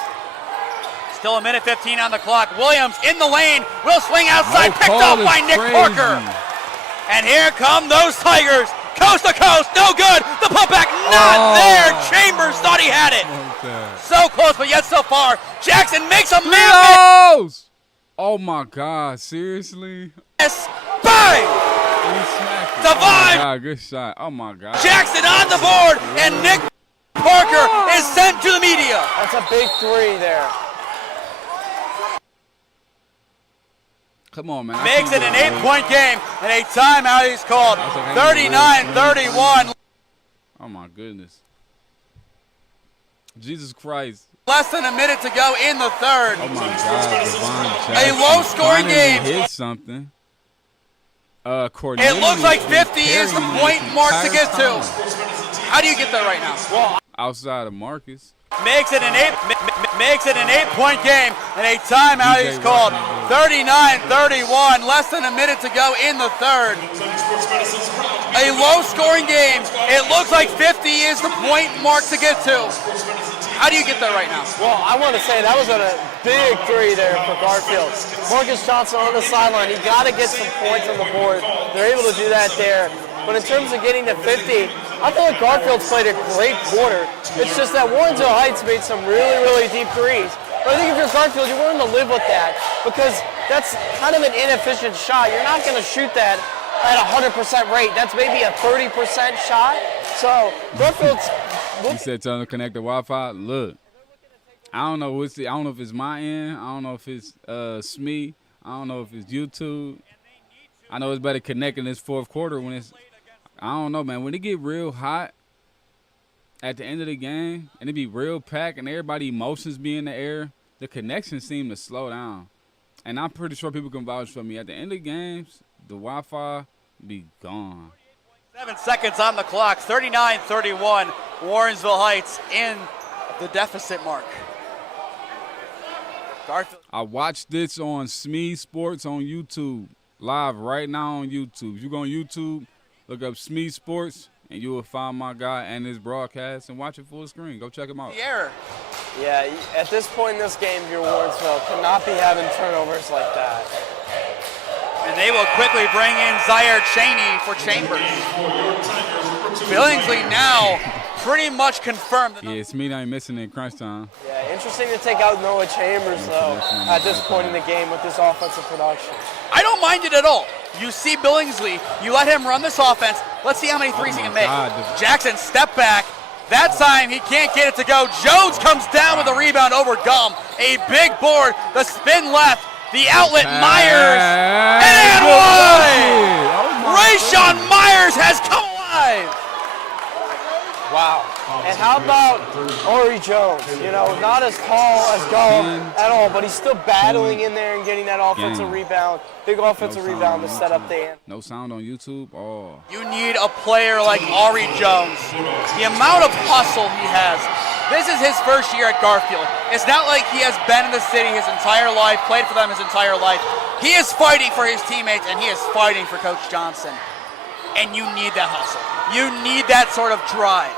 Still a minute 15 on the clock. Williams in the lane. Will swing outside. Picked up by Nick Parker. And here come those Tigers. Coast to coast. No good. The putback not there. Chambers thought he had it. So close, but yet so far. Jackson makes a man. Oh my God! Seriously? Yes. Bang! Oh my God! Good shot! Oh my God! Jackson on the board, and Nick Parker is sent to the media. That's a big 3 there. Come on, man. Makes it an 8-point game, and a timeout is called. 39-31. Oh, my goodness. Jesus Christ. Less than a minute to go in the third. Oh, my God. Devon Jackson. A low-scoring game. Hit something. It looks like 50 is the point mark to get to. How do you get there right now? Well, outside of Marcus. Makes it an 8-point game, and a timeout is called. 39-31. Less than a minute to go in the third. A low-scoring game. It looks like 50 is the point mark to get to. How do you get there right now? Well, I want to say that was a big three there for Garfield. Marcus Johnson on the sideline. He got to get some points on the board. They're able to do that there. But in terms of getting to 50, I feel like Garfield's played a great quarter. It's just that Warrensville Heights made some really, really deep threes. But I think if you're Garfield, you're willing to live with that because that's kind of an inefficient shot. You're not going to shoot that at 100% rate. That's maybe a 30% shot. So Garfield's. He said, "Tell them to connect the Wi-Fi." Look, I don't know I don't know if it's my end. I don't know if it's SME. I don't know if it's YouTube. I know it's better connecting this fourth quarter when it's. I don't know, man. When it get real hot at the end of the game and it be real packed and everybody emotions be in the air, the connections seem to slow down. And I'm pretty sure people can vouch for me. At the end of games, the Wi-Fi be gone. 7 seconds on the clock. 39-31. Warrensville Heights in the deficit mark. Garfield. I watched this on SME Sports on YouTube. Live right now on YouTube. You go on YouTube, look up SME Sports, and you will find my guy and his broadcast and watch it full screen. Go check him out. The error. Yeah, at this point in this game, if you're Warrensville, cannot be having turnovers like that. And they will quickly bring in Zaire Cheney for Chambers. Billingsley now pretty much confirmed. Yeah, SME ain't missing in crunch time. Yeah, interesting to take out Noah Chambers, though, at this point in the game with this offensive production. I don't mind it at all. You see Billingsley, you let him run this offense. Let's see how many threes he can make. Jackson, step back. That time he can't get it to go. Jones comes down with a rebound over Gum. A big board, the spin left, the outlet, Myers, and one! Rayshawn Myers has come alive! Wow. And how about Ari Jones? You know, not as tall as Gum at all, but he's still battling in there and getting that offensive rebound. Big offensive rebound to set up the end. No sound on YouTube? Oh. You need a player like Ari Jones. The amount of hustle he has. This is his first year at Garfield. It's not like he has been in the city his entire life, played for them his entire life. He is fighting for his teammates, and he is fighting for Coach Johnson. And you need that hustle. You need that sort of drive.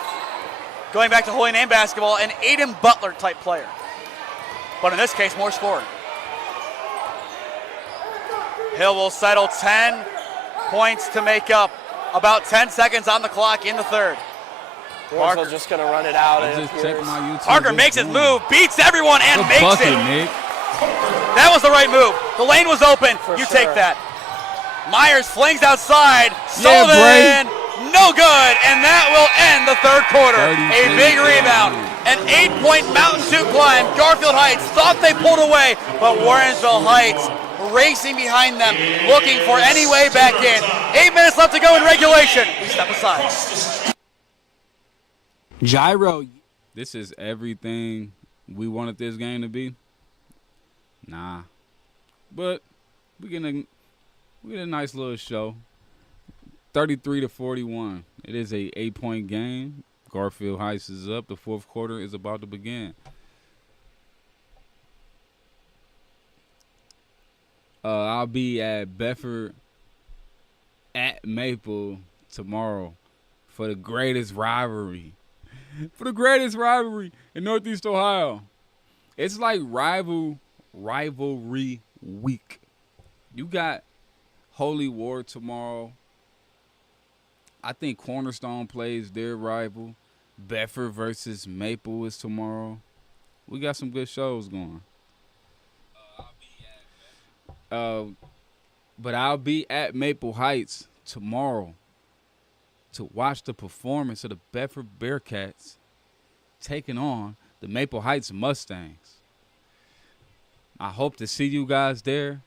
Going back to Holy Name basketball, an Aiden Butler type player. But in this case, more scoring. Hill will settle 10 points to make up. About 10 seconds on the clock in the third. Parker's just going to run it out. Parker makes his move, beats everyone, and Good makes bucket, it. Nick. That was the right move. The lane was open. You take that. Myers flings outside. Sullivan, no good. And that will end the third quarter. A big rebound. An 8-point Mountain 2 climb. Garfield Heights thought they pulled away, but Warrensville Heights racing behind them, looking for any way back in. 8 minutes left to go in regulation. We step aside. Gyro. This is everything we wanted this game to be. Nah. But we get a nice little show. 33-41. It is a 8-point game. Garfield Heights is up. The fourth quarter is about to begin. I'll be at Bedford at Maple tomorrow for the greatest rivalry. For the greatest rivalry in Northeast Ohio. It's like rivalry week. You got Holy War tomorrow. I think Cornerstone plays their rival. Bedford versus Maple is tomorrow. We got some good shows going. But I'll be at Maple Heights tomorrow to watch the performance of the Bedford Bearcats taking on the Maple Heights Mustangs. I hope to see you guys there.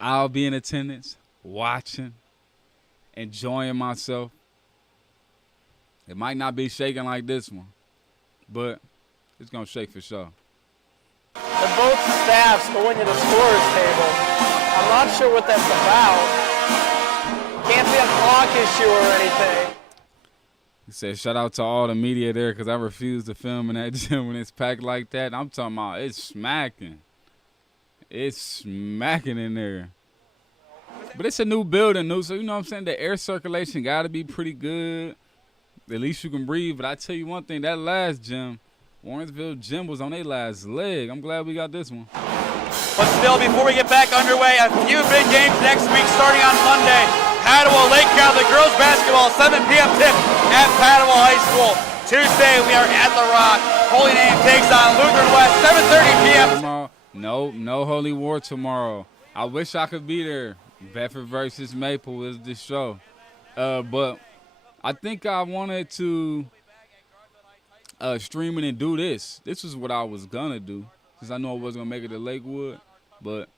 I'll be in attendance, watching, enjoying myself. It might not be shaking like this one, but it's going to shake for sure. And both staffs going to the scorer's table. I'm not sure what that's about. Can't be a clock issue or anything. He said, shout out to all the media there because I refuse to film in that gym when it's packed like that. I'm talking about it's smacking. It's smacking in there. But it's a new building, so you know what I'm saying? The air circulation got to be pretty good. At least you can breathe. But I tell you one thing, that last gym, Warrensville gym was on their last leg. I'm glad we got this one. But still, before we get back underway, a few big games next week starting on Monday. Padua Lake Catholic girls basketball, 7 p.m. tip at Padua High School. Tuesday, we are at The Rock. Holy Name takes on Lutheran West, 7:30 p.m. Tomorrow, no Holy War tomorrow. I wish I could be there. Bedford versus Maple is the show. But I think I wanted to stream it and do this. This is what I was going to do since I know I wasn't going to make it to Lakewood. But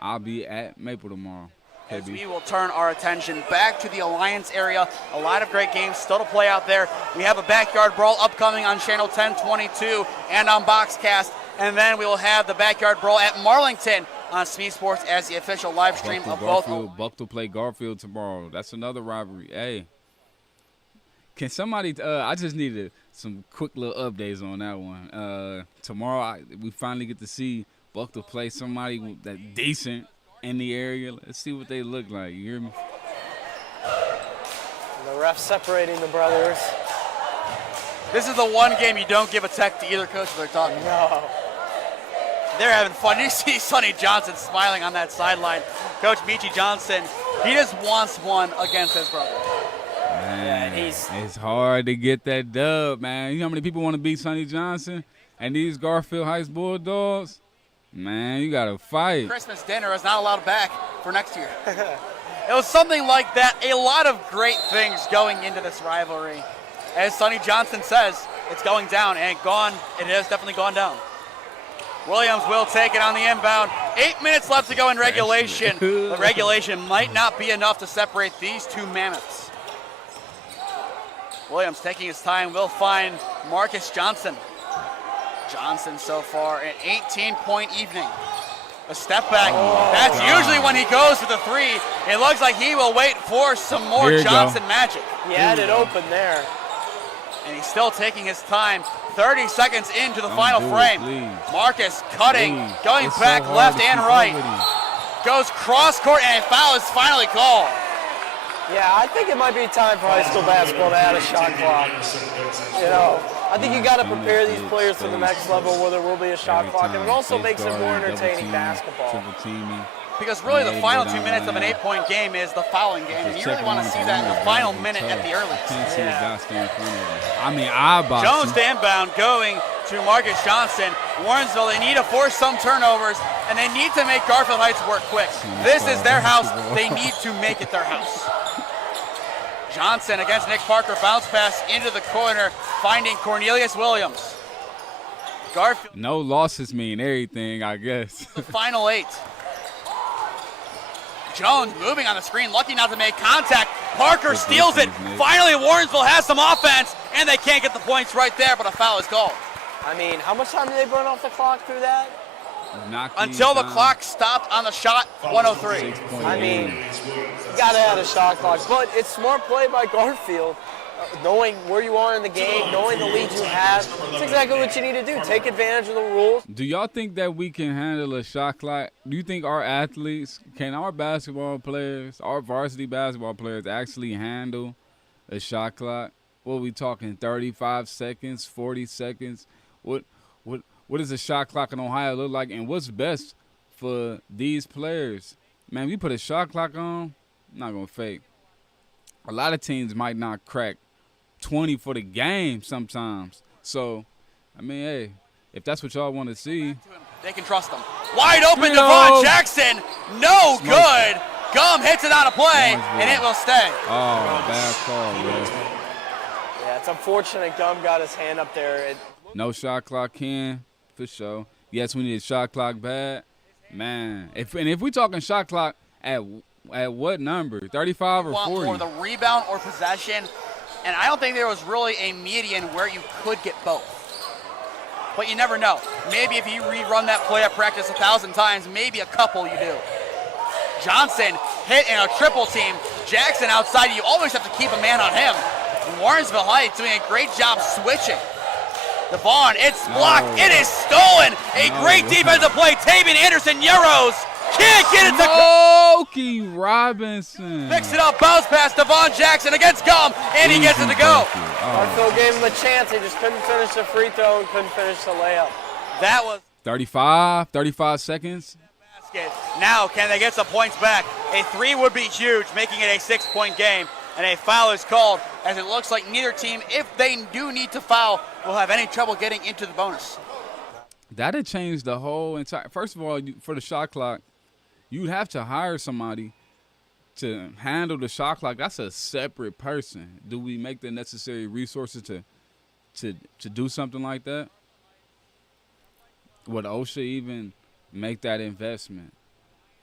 I'll be at Maple tomorrow. As we will turn our attention back to the Alliance area. A lot of great games still to play out there. We have a Backyard Brawl upcoming on Channel 1022 and on Boxcast. And then we will have the Backyard Brawl at Marlington on Smee Sports as the official live stream of both. Buck to play Garfield tomorrow. That's another rivalry. Hey, can somebody I just needed some quick little updates on that one. Tomorrow we finally get to see Buck to play somebody that decent in the area. Let's see what they look like. You hear me? The ref separating the brothers. This is the one game you don't give a tech to either coach if they're talking. No. They're having fun. You see Sonny Johnson smiling on that sideline. Coach Michi Johnson, he just wants one against his brother. Man, it's hard to get that dub, man. You know how many people want to beat Sonny Johnson? And these Garfield Heights Bulldogs? Man, you got to fight. Christmas dinner is not allowed back for next year. It was something like that. A lot of great things going into this rivalry. As Sonny Johnson says, it's going down, and it has definitely gone down. Williams will take it on the inbound. 8 minutes left to go in regulation. The regulation might not be enough to separate these two mammoths. Williams taking his time will find Marcus Johnson. Johnson so far an 18-point evening. A step back. That's usually when he goes for the three. It looks like he will wait for some more Johnson magic. He had it open there. And he's still taking his time. 30 seconds into the final frame. Marcus cutting, going back left and right. Goes cross court, and a foul is finally called. Yeah, I think it might be time for high school basketball to add a shot clock. You know, I think you got to prepare these players for the next level where there will be a shot clock, and it also makes it more entertaining basketball. Because really the final 2 minutes of an 8-point game is the fouling game, and you really want to see that in the final minute at the earliest. I mean, Jones to inbound, going to Marcus Johnson. Warrensville, they need to force some turnovers, and they need to make Garfield Heights work quick. This is their house. They need to make it their house. Johnson against Nick Parker, bounce pass into the corner, finding Cornelius Williams. Garfield. No losses mean everything, I guess. The final 8. Jones moving on the screen, lucky not to make contact. Parker steals it. Finally, Warrensville has some offense, and they can't get the points right there, but a foul is called. I mean, how much time did they burn off the clock through that? Until the clock stopped on the shot, 103. I mean, you got to add a shot clock, but it's smart play by Garfield. Knowing where you are in the game, knowing the lead you have, it's exactly what you need to do. Take advantage of the rules. Do y'all think that we can handle a shot clock? Do you think our athletes, can our basketball players, our varsity basketball players actually handle a shot clock? What are we talking, 35 seconds, 40 seconds? What does a shot clock in Ohio look like, and what's best for these players? Man, we put a shot clock on, I'm not going to fake. A lot of teams might not crack 20 for the game sometimes. So, I mean, hey, if that's what y'all want to see. They can trust them. Wide open, Devon Jackson. No good. Gum hits it on a play, and it will stay. Oh, bad call, bro. Yeah, it's unfortunate Gum got his hand up there. No shot clock can, for sure. Yes, we need a shot clock bad. Man, if we talking shot clock at what number? 35 or 40? Want more the rebound or possession, and I don't think there was really a median where you could get both. But you never know. Maybe if you rerun that play at practice 1,000 times, maybe a couple you do. Johnson hit in a triple team. Jackson outside, you always have to keep a man on him. And Warrensville Heights doing a great job switching. Devon, it's blocked, it is stolen. A great defensive play. Tavian Anderson, Euros, can't get it to Smokey Robinson. Picks it up, bounce pass, Devon Jackson against Gum, and he gets it to go. Garfield gave him a chance. He just couldn't finish the free throw and couldn't finish the layup. That was 35 seconds. basket. Now, can they get some points back? A 3 would be huge, making it a 6-point game. And a foul is called, as it looks like neither team, if they do need to foul, will have any trouble getting into the bonus. That'd change the whole entire. First of all, for the shot clock, you'd have to hire somebody to handle the shot clock. That's a separate person. Do we make the necessary resources to do something like that? Would OSHA even make that investment?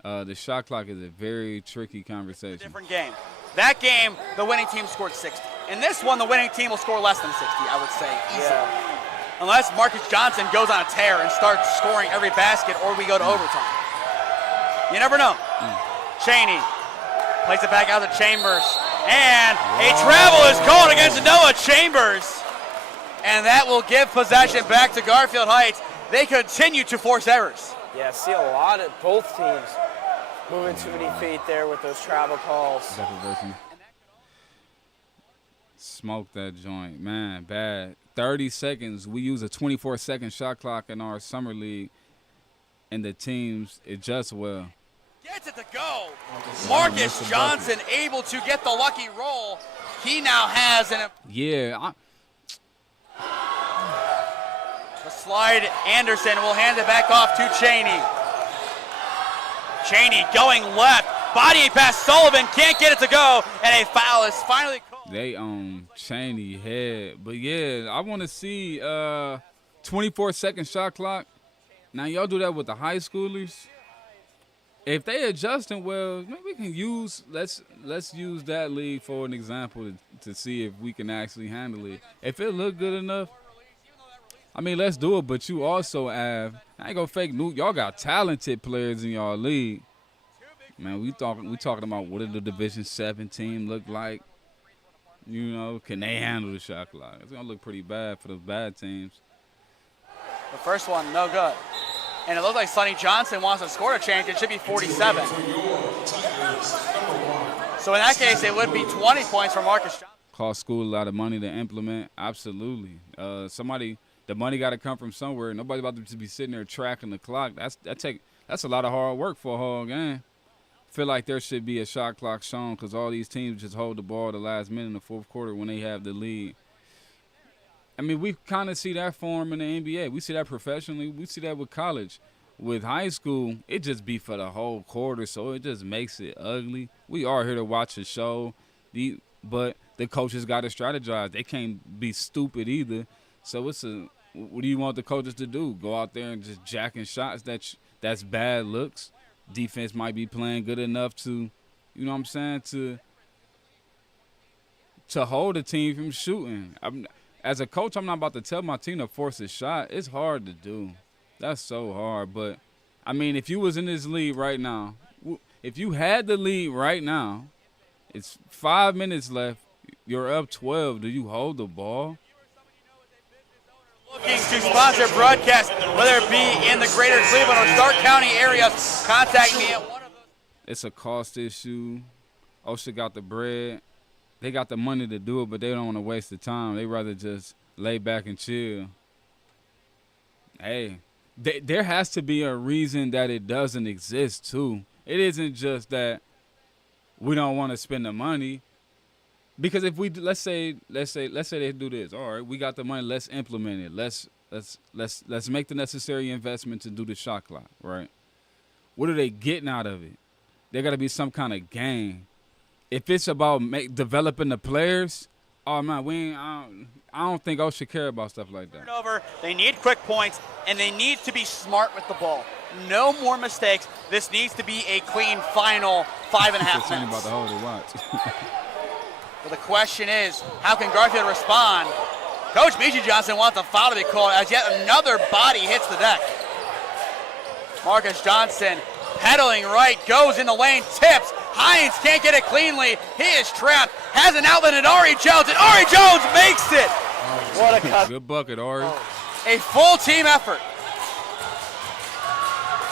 The shot clock is a very tricky conversation. Different game. That game, the winning team scored 60. In this one, the winning team will score less than 60, I would say, easily. Yeah. Unless Marcus Johnson goes on a tear and starts scoring every basket, or we go to overtime. You never know. Cheney plays it back out to Chambers. And a travel is called against Noah Chambers. And that will give possession back to Garfield Heights. They continue to force errors. Yeah, see a lot of both teams moving too many feet there with those travel calls. Smoke that joint, man, bad. 30 seconds. We use a 24-second shot clock in our summer league, and the teams adjust well. Gets it to go. Marcus Johnson able to get the lucky roll. He now has an... Yeah. The slide, Anderson will hand it back off to Cheney. Cheney going left. Body pass, Sullivan can't get it to go, and a foul is finally called. They own Cheney head. But, yeah, I want to see 24-second shot clock. Now, y'all do that with the high schoolers. If they adjusting well, maybe we can use let's use that league for an example to see if we can actually handle it. If it look good enough, I mean, let's do it. But you also have, I ain't gonna fake news. Y'all got talented players in y'all league. Man, we talking about what did the Division 7 team look like? You know, can they handle the shot clock? It's gonna look pretty bad for the bad teams. The first one, no good. And it looks like Sonny Johnson wants to score a change. It should be 47. So in that case, it would be 20 points for Marcus Johnson. Cost school a lot of money to implement. Absolutely. The money got to come from somewhere. Nobody about to be sitting there tracking the clock. That's a lot of hard work for a whole game. Feel like there should be a shot clock shown because all these teams just hold the ball the last minute in the fourth quarter when they have the lead. I mean, we kind of see that form in the NBA. We see that professionally. We see that with college. With high school, it just be for the whole quarter, so it just makes it ugly. We are here to watch a show, but the coaches got to strategize. They can't be stupid either. So what do you want the coaches to do? Go out there and just jacking shots that's bad looks? Defense might be playing good enough to, you know what I'm saying, to hold a team from shooting. As a coach, I'm not about to tell my team to force a shot. It's hard to do. That's so hard. But, I mean, if you was in this lead right now, if you had the lead right now, it's 5 minutes left, you're up 12. Do you hold the ball? Looking to sponsor broadcast, whether it be in the greater Cleveland or Stark County areas, contact me at one of those. It's a cost issue. OSHA got the bread. They got the money to do it, but they don't want to waste the time. They rather just lay back and chill. Hey, there has to be a reason that it doesn't exist too. It isn't just that we don't want to spend the money. Because if we let's say they do this, all right, we got the money, let's implement it. Let's make the necessary investment to do the shot clock, right? What are they getting out of it? There got to be some kind of gain. If it's about developing the players, oh man, I don't think OSHA care about stuff like that. They need quick points, and they need to be smart with the ball. no more mistakes. This needs to be a clean final 5.5 About minutes. to hold it, watch. But the question is, how can Garfield respond? Coach Michi Johnson wants a foul to be called as yet another body hits the deck. Marcus Johnson pedaling right, goes in the lane, tips. Hines can't get it cleanly. He is trapped. Has an outlet at Ari Jones, and Ari Jones makes it. What a cut. Good bucket, Ari. A full team effort.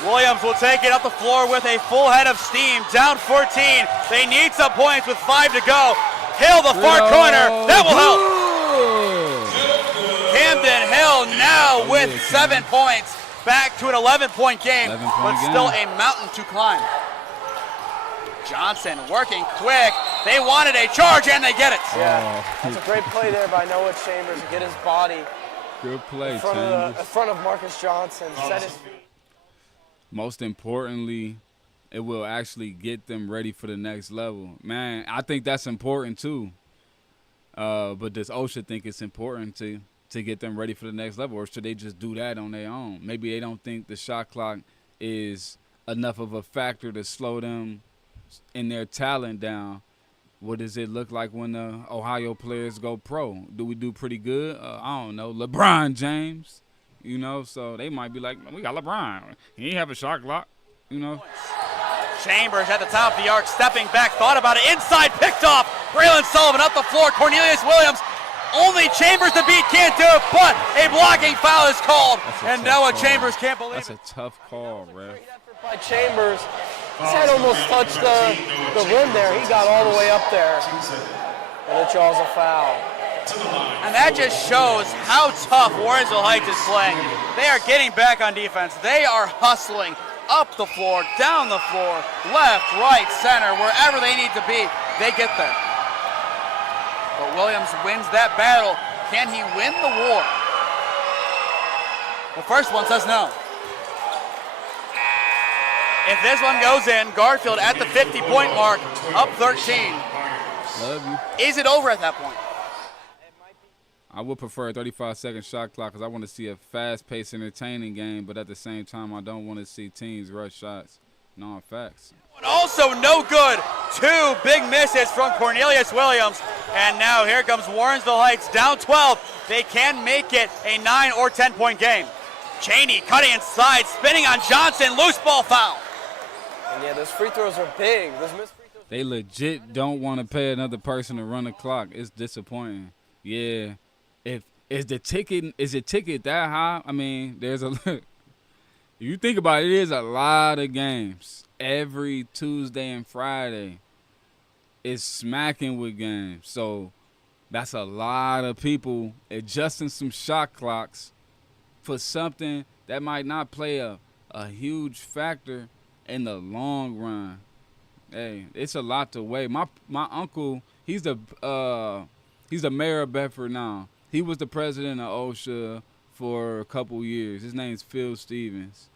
Williams will take it up the floor with a full head of steam. Down 14. They need some points with 5 to go. Hill, the far corner. That will help. Camden Hill now with 7 points. Back to an 11-point game, but still a mountain to climb. Johnson working quick. They wanted a charge, and they get it. Yeah, that's a great play there by Noah Chambers to get his body Good play, in Chambers. front of Marcus Johnson. Set his feet. Most importantly, it will actually get them ready for the next level. Man, I think that's important too. But does OSHA think it's important to get them ready for the next level, or should they just do that on their own? Maybe they don't think the shot clock is enough of a factor to slow them in their talent down. What does it look like when the Ohio players go pro? Do we do pretty good? I don't know. LeBron James, you know, so they might be like, we got LeBron. He ain't have a shot clock, you know. Chambers at the top of the arc, stepping back, thought about it, inside, picked off. Braylon Sullivan up the floor, Cornelius Williams. Only Chambers to beat, can't do it, but a blocking foul is called, and Noah Chambers can't believe it. That's a tough call, ref. Great effort by Chambers. His head almost touched the rim there. He got all the way up there, and it draws a foul. And that just shows how tough Warrensville Heights is playing. They are getting back on defense. They are hustling up the floor, down the floor, left, right, center, wherever they need to be, they get there. But Williams wins that battle. Can he win the war? The first one says no. If this one goes in, Garfield at the 50-point mark, up 13. Love you. Is it over at that point? I would prefer a 35-second shot clock because I want to see a fast-paced, entertaining game, but at the same time, I don't want to see teams rush shots. No, facts. Also no good. 2 big misses from Cornelius Williams. And now here comes Warrensville Heights down 12. They can make it a 9 or 10-point game. Cheney cutting inside, spinning on Johnson, loose ball foul. And yeah, those free throws are big. Those missed free throws. They legit don't want to pay another person to run the clock. It's disappointing. Yeah. Is the ticket that high? I mean, there's a if you think about it, it is a lot of games. Every Tuesday and Friday is smacking with games. So that's a lot of people adjusting some shot clocks for something that might not play a huge factor in the long run. Hey, it's a lot to weigh. My uncle, he's the mayor of Bedford now. He was the president of OSHA for a couple years. His name's Phil Stevens.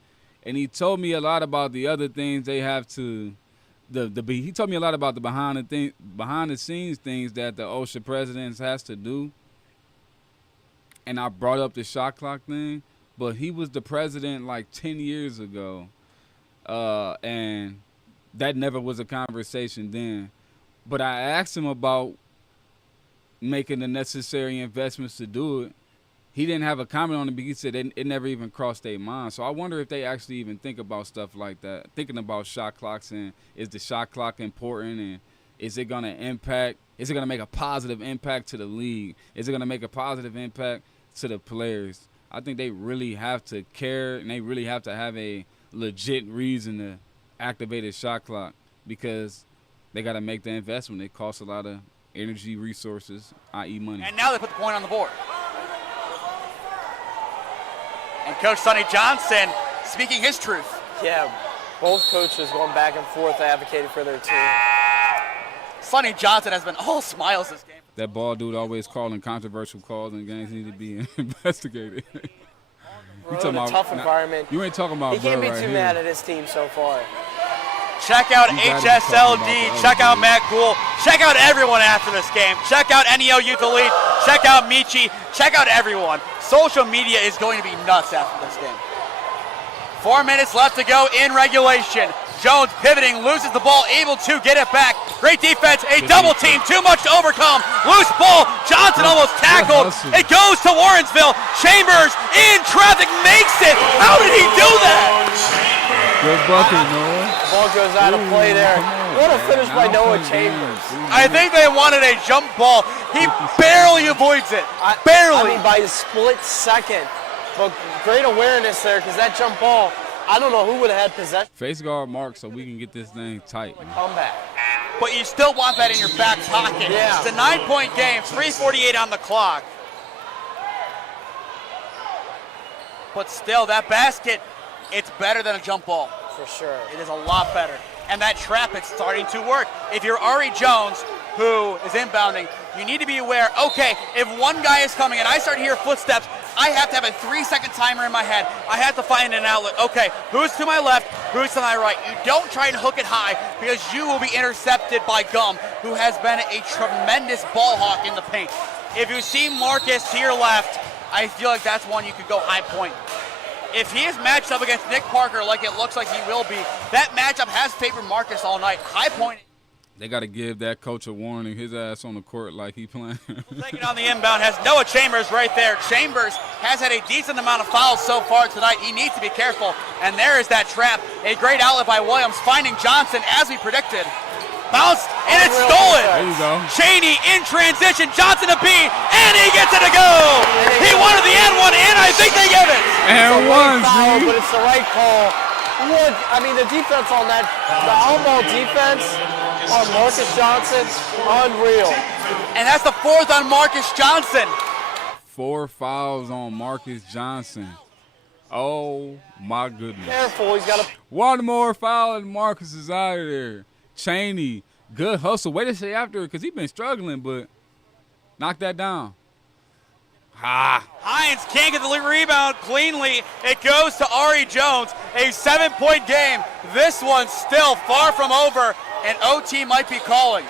And he told me a lot about the other things they have to he told me a lot about the behind the scenes things that the OSHA president has to do. And I brought up the shot clock thing, but he was the president like 10 years ago. And that never was a conversation then. But I asked him about making the necessary investments to do it. He didn't have a comment on it, but he said it never even crossed their mind. So I wonder if they actually even think about stuff like that, thinking about shot clocks and is the shot clock important and is it going to make a positive impact to the league? Is it going to make a positive impact to the players? I think they really have to care and they really have to have a legit reason to activate a shot clock because they got to make the investment. It costs a lot of energy, resources, i.e. money. And now they put the point on the board. And Coach Sonny Johnson speaking his truth. Yeah, both coaches going back and forth advocating for their team. Sonny Johnson has been all smiles this game. That ball dude always calling controversial calls in games need to be investigated. Road, a tough environment. You ain't talking about He can't be right too here. mad at his team so far. Check out HSLD, check out Matt Gould, check out everyone after this game. Check out NEO Youth Elite, check out Michi, check out everyone. Social media is going to be nuts after this game. 4 minutes left to go in regulation. Jones pivoting, loses the ball, able to get it back. Great defense, a double team, too much to overcome. Loose ball, Johnson almost tackled. It goes to Warrensville. Chambers in traffic, makes it. How did he do that? Good bucket, Noah. The ball goes out of play there. What a finish by Noah Chambers. I think they wanted a jump ball. He barely avoids it. Barely. I mean, by a split second. But great awareness there, because that jump ball, I don't know who would have had possession. Face guard Mark so we can get this thing tight. Man. Comeback. But you still want that in your back pocket. Yeah. It's a 9-point game, 3:48 on the clock. But still, that basket, it's better than a jump ball. For sure. It is a lot better. And that trap, it's starting to work. If you're Ari Jones, who is inbounding, you need to be aware, okay, if one guy is coming and I start to hear footsteps, I have to have a 3-second timer in my head. I have to find an outlet. Okay, who's to my left, who's to my right? You don't try and hook it high because you will be intercepted by Gum, who has been a tremendous ball hawk in the paint. If you see Marcus to your left, I feel like that's one you could go high point. If he is matched up against Nick Parker like it looks like he will be, that matchup has favored Marcus all night. High point. They got to give that coach a warning. His ass on the court like he playing. Taking on the inbound has Noah Chambers right there. Chambers has had a decent amount of fouls so far tonight. He needs to be careful. And there is that trap. A great outlet by Williams, finding Johnson as we predicted. Bounced, and it's stolen. There you go. Cheney in transition, Johnson to B, and he gets it to go. He wanted the and one, and I think they give it. And one, foul, dude. but it's the right call. Look, I mean, the defense on that, the on-ball defense on Marcus Johnson, unreal. And that's the 4th on Marcus Johnson. 4 fouls on Marcus Johnson. Oh, my goodness. Careful, he's got to. One more foul and Marcus is out of there. Cheney, good hustle. Way to stay after it because he's been struggling, but knock that down. Hines can't get the rebound cleanly. It goes to Ari Jones. A 7-point game. This one's still far from over, and OT might be calling.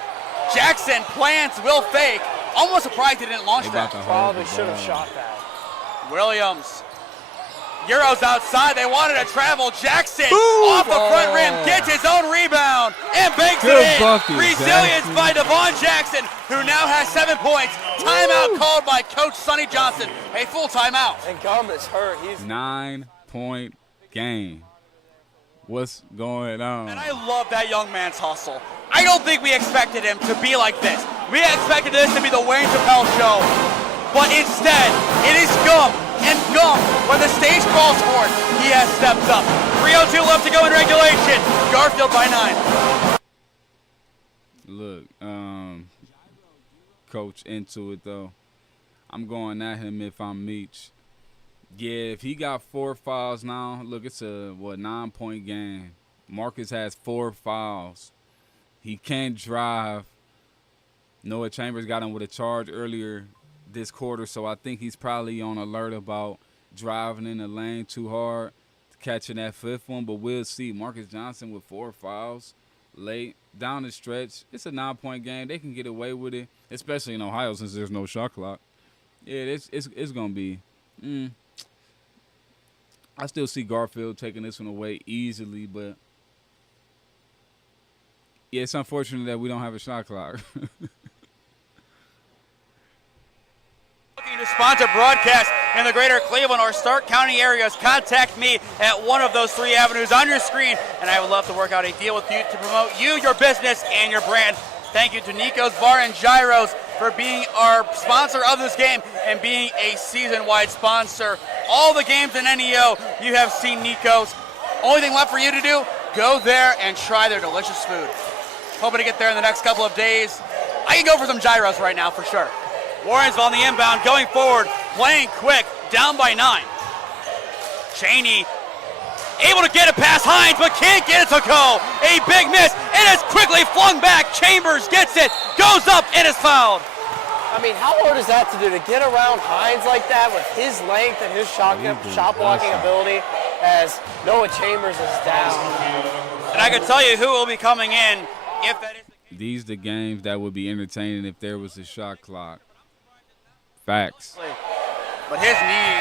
Jackson plants, will fake. Almost surprised he didn't launch that. Probably should have shot that. Williams. Euros outside. They wanted to travel. Jackson off the front rim, gets his own rebound and banks it in. Bucket, Resilience Jackson. by Devon Jackson, who now has 7 points. Timeout called by Coach Sonny Johnson. A full timeout. And Gum is hurt. He's 9-point game. What's going on? And I love that young man's hustle. I don't think we expected him to be like this. We expected this to be the Wayne Chappelle show. But instead, it is Gum. And Gum, when the stage calls for it, he has stepped up. 3:02 left to go in regulation. Garfield by 9. Look, coach into it though. I'm going at him if I'm Meech. Yeah, if he got 4 fouls now, look, it's a 9-point game. Marcus has 4 fouls. He can't drive. Noah Chambers got him with a charge earlier this quarter, so I think he's probably on alert about driving in the lane too hard, catching that 5th one, but we'll see. Marcus Johnson with 4 fouls late down the stretch. It's a 9-point game. They can get away with it, especially in Ohio since there's no shot clock. Yeah, it's going to be I still see Garfield taking this one away easily, but yeah, it's unfortunate that we don't have a shot clock. Looking to sponsor broadcast in the greater Cleveland or Stark County areas, contact me at one of those 3 avenues on your screen, and I would love to work out a deal with you to promote you, your business, and your brand. Thank you to Nico's Bar and Gyros for being our sponsor of this game and being a season-wide sponsor. All the games in NEO, you have seen Nico's. Only thing left for you to do, go there and try their delicious food. Hoping to get there in the next couple of days. I can go for some gyros right now for sure. Warrensville on the inbound, going forward, playing quick, down by 9. Cheney able to get it past Hines, but can't get it to go. A big miss, and it's quickly flung back. Chambers gets it, goes up, and is fouled. I mean, how hard is that to do, to get around Hines like that with his length and his shot blocking ability as Noah Chambers is down? And I can tell you who will be coming in if that is the case. These are the games that would be entertaining if there was a shot clock. Facts. But his knee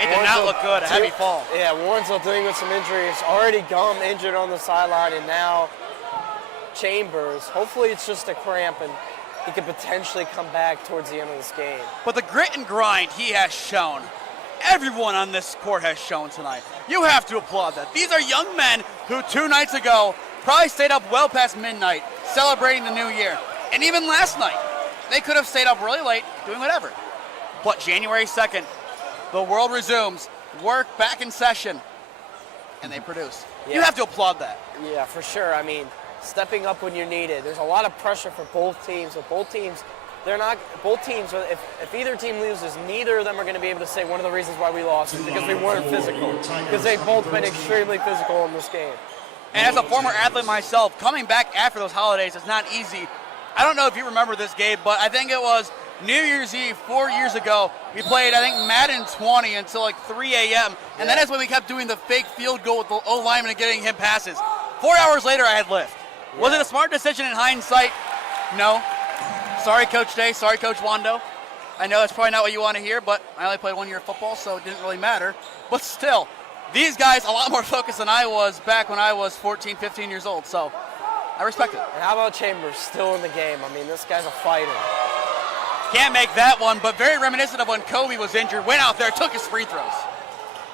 It did not look good, a heavy fall. Yeah, Warrensville dealing with some injuries. Already Gum injured on the sideline, and now Chambers. Hopefully it's just a cramp, and he could potentially come back towards the end of this game. But the grit and grind he has shown, everyone on this court has shown tonight. You have to applaud that. These are young men who 2 nights ago probably stayed up well past midnight celebrating the new year. And even last night, they could have stayed up really late doing whatever. But January 2nd, the world resumes, work back in session, and they produce. Yeah. You have to applaud that. Yeah, for sure. I mean, stepping up when you're needed. There's a lot of pressure for both teams, but both teams, if either team loses, neither of them are going to be able to say one of the reasons why we lost is because we weren't physical, because they've both been extremely physical in this game. And as a former athlete myself, coming back after those holidays is not easy. I don't know if you remember this game, but I think it was New Year's Eve 4 years ago. We played, I think, Madden 20 until like 3 a.m., and that is when we kept doing the fake field goal with the O-lineman and getting him passes. 4 hours later, I had lift. Was it a smart decision in hindsight? No. Sorry, Coach Day. Sorry, Coach Wando. I know that's probably not what you want to hear, but I only played 1 year of football, so it didn't really matter. But still, these guys a lot more focused than I was back when I was 14, 15 years old, so I respect it. And how about Chambers still in the game? I mean, this guy's a fighter. Can't make that one, but very reminiscent of when Kobe was injured, went out there, took his free throws.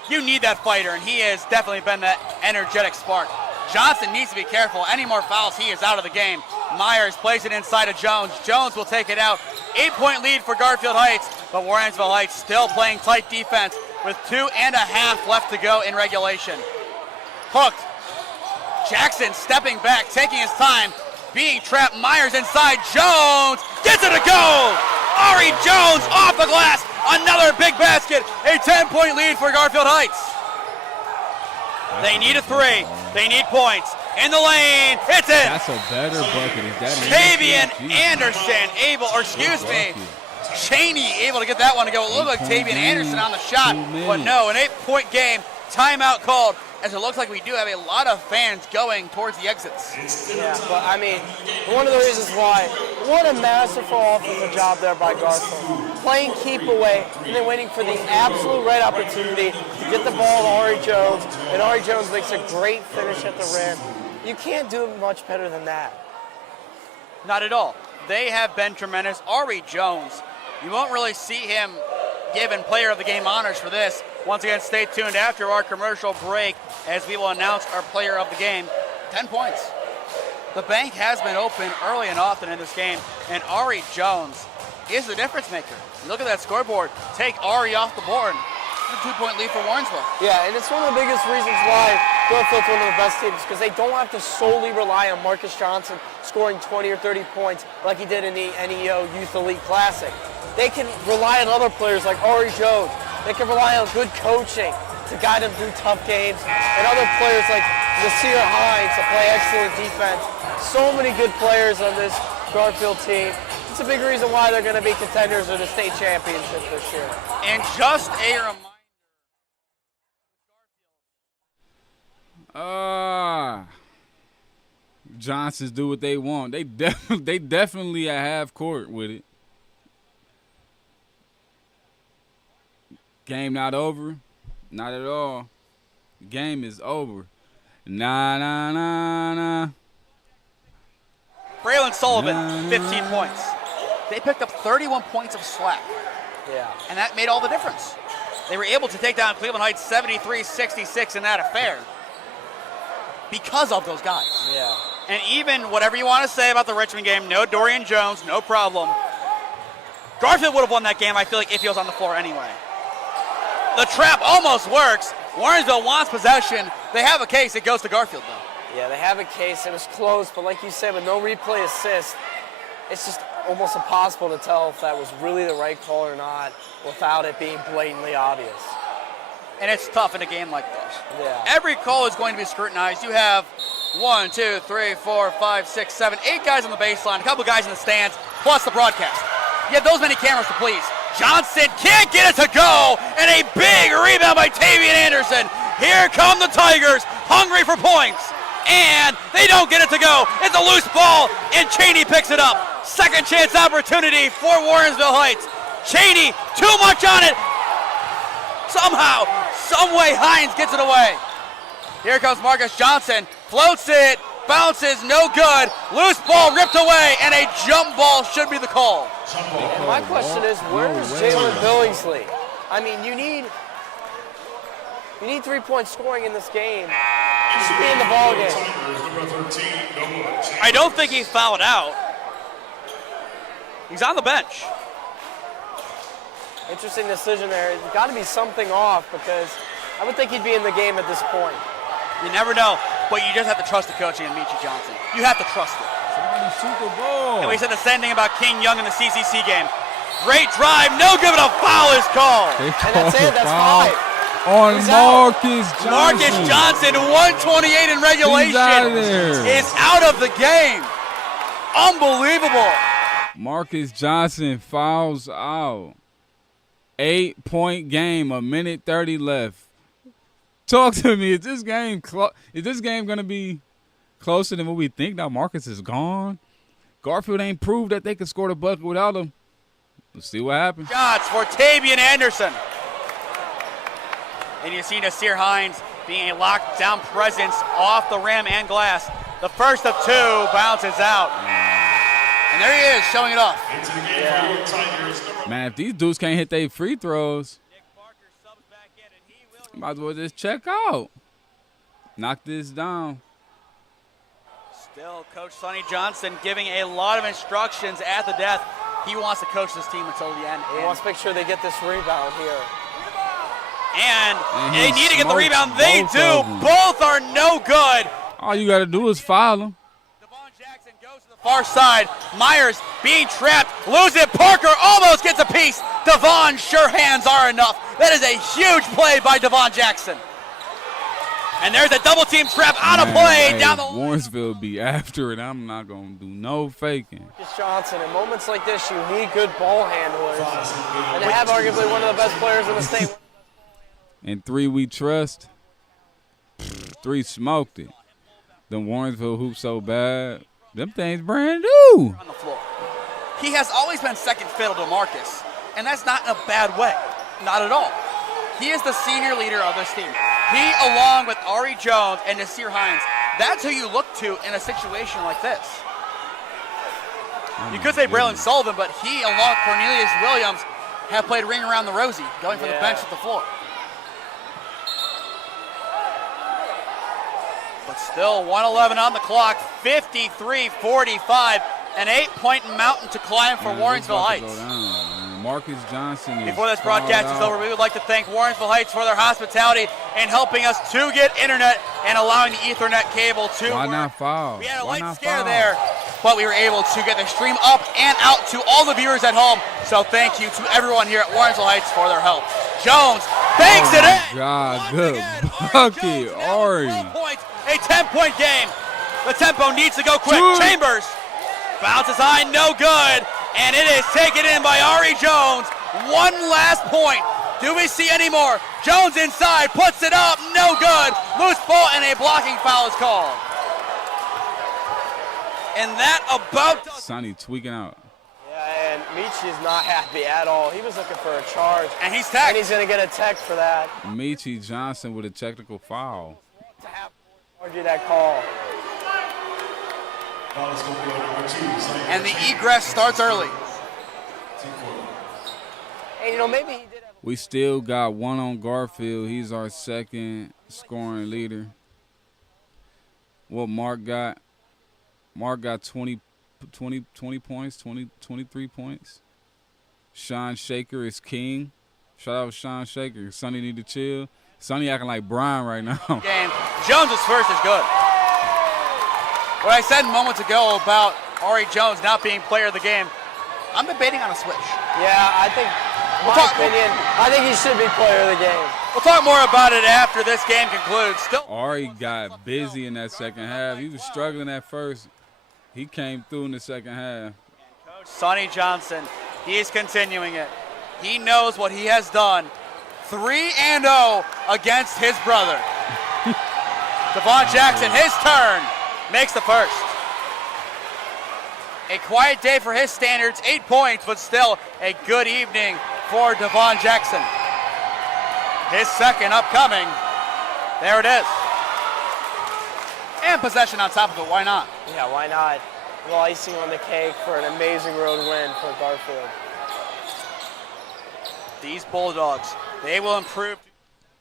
You need that fighter, and he has definitely been that energetic spark. Johnson needs to be careful. Any more fouls, he is out of the game. Myers plays it inside of Jones. Jones will take it out. 8-point lead for Garfield Heights, but Warrensville Heights still playing tight defense with 2.5 left to go in regulation. Hooked. Jackson stepping back, taking his time, being trapped. Myers inside. Jones gets it to go. Ari Jones off the glass. Another big basket. A 10-point lead for Garfield Heights. They need a 3. They need points. In the lane, it's it. That's a better bucket. Is that Tavian Anderson Cheney able to get that one to go. It looked like Tavian Anderson on the shot, but no, an 8-point game. Timeout called, as it looks like we do have a lot of fans going towards the exits. Yeah, but I mean, one of the reasons why, what a masterful offensive job there by Garfield. Playing keep away and then waiting for the absolute right opportunity to get the ball to Ari Jones, and Ari Jones makes a great finish at the rim. You can't do much better than that. Not at all. They have been tremendous. Ari Jones, you won't really see him given player of the game honors for this. Once again, stay tuned after our commercial break as we will announce our player of the game. 10 points. The bank has been open early and often in this game, and Ari Jones is the difference maker. Look at that scoreboard. Take Ari off the board. It's a 2-point lead for Warrensville. Yeah, and it's one of the biggest reasons why Garfield's one of the best teams, because they don't have to solely rely on Marcus Johnson scoring 20 or 30 points like he did in the NEO Youth Elite Classic. They can rely on other players like Ari Jones. They can rely on good coaching to guide them through tough games, and other players like Nasir Hines to play excellent defense. So many good players on this Garfield team. It's a big reason why they're going to be contenders of the state championship this year. And just a reminder. Johnsons do what they want. They definitely at half court with it. Game not over? Not at all. The game is over. Nah. Braylon Sullivan, 15 points. They picked up 31 points of slack. Yeah. And that made all the difference. They were able to take down Cleveland Heights 73-66 in that affair because of those guys. Yeah. And even whatever you want to say about the Richmond game, no Dorian Jones, no problem. Garfield would have won that game, I feel like, if he was on the floor anyway. The trap almost works. Warrensville wants possession. They have a case. It goes to Garfield, though. Yeah, they have a case. It was close, but like you said, with no replay assist, it's just almost impossible to tell if that was really the right call or not without it being blatantly obvious. And it's tough in a game like this. Yeah. Every call is going to be scrutinized. You have 1, 2, 3, 4, 5, 6, 7, 8 guys on the baseline, a couple guys in the stands, plus the broadcast. You have those many cameras to please. Johnson can't get it to go, and a big rebound by Tavian Anderson. Here come the Tigers, hungry for points, and they don't get it to go. It's a loose ball, and Cheney picks it up. Second chance opportunity for Warrensville Heights. Cheney, too much on it. Somehow, someway, Hines gets it away. Here comes Marcus Johnson, floats it, bounces, no good. Loose ball ripped away, and a jump ball should be the call. And my question is, where's Jalen Billingsley? I mean, you need 3-point scoring in this game. He should be in the ball game. I don't think he fouled out. He's on the bench. Interesting decision there. There's got to be something off because I would think he'd be in the game at this point. You never know, but you just have to trust the coaching of Michi Johnson. You have to trust it. Somebody shoot the ball. And we said the same thing about King Young in the CCC game. Great drive, no good, but a foul is called. They And that's it, that's foul 5. on He's out. Marcus Johnson. Marcus Johnson, 128 in regulation, He's out of there. is out of the game. Unbelievable. Marcus Johnson fouls out. 8-point game, 1:30 left. Talk to me. Is this game gonna be closer than what we think? Now Marcus is gone. Garfield ain't proved that they could score the bucket without him. Let's see what happens. Shots for Tavian Anderson. And you see Nasir Hines being a lockdown presence off the rim and glass. The first of 2 bounces out. And there he is, showing it off. Man, if these dudes can't hit their free throws, might as well just check out. Knock this down. Still, Coach Sonny Johnson giving a lot of instructions at the death. He wants to coach this team until the end. He wants to make sure they get this rebound here. And he they need to get the smoked rebound. They both do. of them. Both are no good. All you got to do is foul him. Devon Jackson goes to the far side. Myers being trapped. Lose it. Parker almost gets a piece. Devon, sure hands are enough. That is a huge play by Devon Jackson. And there's a double team trap on a play Hey, down the Warrensville be after it. I'm not going to do no faking. Marcus Johnson, in moments like this, you need good ball handlers. And they have arguably one of the best players in the state. And 3 we trust. 3 smoked it. Them Warrensville hoops so bad. Them things brand new. on the floor. He has always been second fiddle to Marcus, and that's not in a bad way. Not at all. He is the senior leader of this team. He, along with Ari Jones and Nasir Hines, that's who you look to in a situation like this. You could say Braylon Sullivan, but he, along with Cornelius Williams, have played ring around the rosy, going from the bench to the floor. But still, 1:11 on the clock, 53-45, an 8-point mountain to climb for Warrensville Heights. Marcus Johnson. Before this broadcast is over, we would like to thank Warrensville Heights for their hospitality and helping us to get internet and allowing the Ethernet cable to Why work. not foul? We had a Why light not scare foul? there, but we were able to get the stream up and out to all the viewers at home. So thank you to everyone here at Warrensville Heights for their help. Jones banks it in. God, Once good again, bucket, Jones now Ari. with 12 points, a 10-point game. The tempo needs to go quick. Two. Chambers bounces high, no good, and it is taken in by Ari Jones. One last point. Do we see any more? Jones inside, puts it up, no good. Loose ball and a blocking foul is called. And that about does. Sonny tweaking out. Yeah, and Michi is not happy at all. He was looking for a charge. And he's And tagged. he's going to get a tech for that. Michi Johnson with a technical foul. To have to argue that call. And the egress starts early. And, you know, maybe he did have We still got one on Garfield. He's our second scoring leader. What Mark got? Mark got 20 points, 23 points. Sean Shaker is king. Shout out Sean Shaker. Sonny need to chill. Sonny acting like Brian right now. Game. Jones's first is good. What I said moments ago about Ari Jones not being player of the game, I'm debating on a switch. Yeah, I think, opinion, I think he should be player of the game. We'll talk more about it after this game concludes. Still, Ari got busy in that second half. He was struggling at first. He came through in the second half. Coach Sonny Johnson, he's continuing it. He knows what he has done. 3-0 against his brother. Devon Jackson, his turn, makes the first. A quiet day for his standards, 8 points, but still a good evening for Devon Jackson. His second upcoming. There it is. And possession on top of it, why not? Yeah, why not? A little icing on the cake for an amazing road win for Garfield. These Bulldogs, they will improve.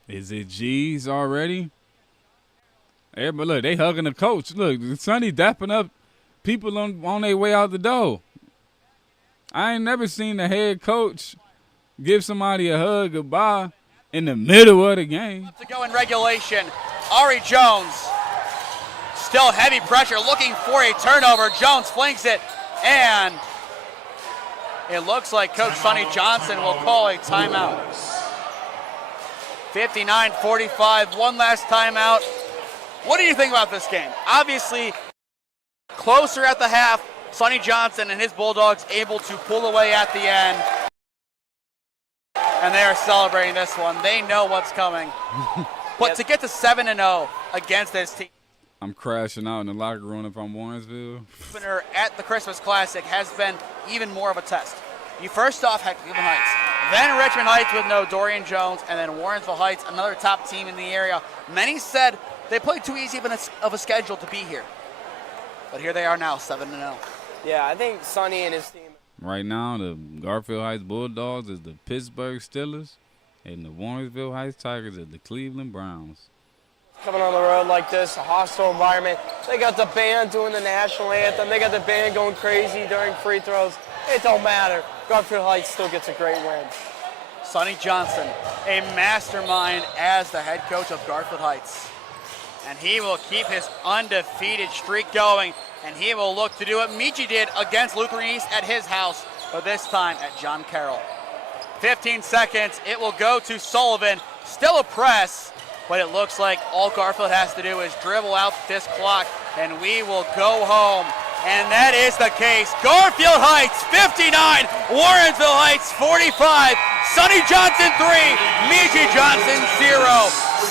Is it G's already? Everybody, look, they hugging the coach. Look, Sonny dapping up people on their way out the door. I ain't never seen the head coach give somebody a hug goodbye in the middle of the game. To go in regulation, Ari Jones, still heavy pressure, looking for a turnover. Jones flanks it, and it looks like Coach Sonny Johnson will call a timeout. 59-45, one last timeout. What do you think about this game? Obviously, closer at the half, Sonny Johnson and his Bulldogs able to pull away at the end. And they are celebrating this one. They know what's coming. But to get to 7-0 against this team. I'm crashing out in the locker room if I'm Warrensville. Opener at the Christmas Classic has been even more of a test. You first off had Cleveland Heights, then Richmond Heights with no Dorian Jones, and then Warrensville Heights, another top team in the area. Many said they played too easy of a schedule to be here. But here they are now, 7-0. Yeah, I think Sonny and his team. Right now, the Garfield Heights Bulldogs is the Pittsburgh Steelers, and the Warrensville Heights Tigers is the Cleveland Browns. Coming on the road like this, a hostile environment. They got the band doing the national anthem. They got the band going crazy during free throws. It don't matter. Garfield Heights still gets a great win. Sonny Johnson, a mastermind as the head coach of Garfield Heights. And he will keep his undefeated streak going, and he will look to do what Michi did against Lutheran East at his house, but this time at John Carroll. 15 seconds, it will go to Sullivan. Still a press, but it looks like all Garfield has to do is dribble out this clock, and we will go home. And that is the case. Garfield Heights 59, Warrensville Heights 45. Sonny Johnson 3, Michi Johnson 0.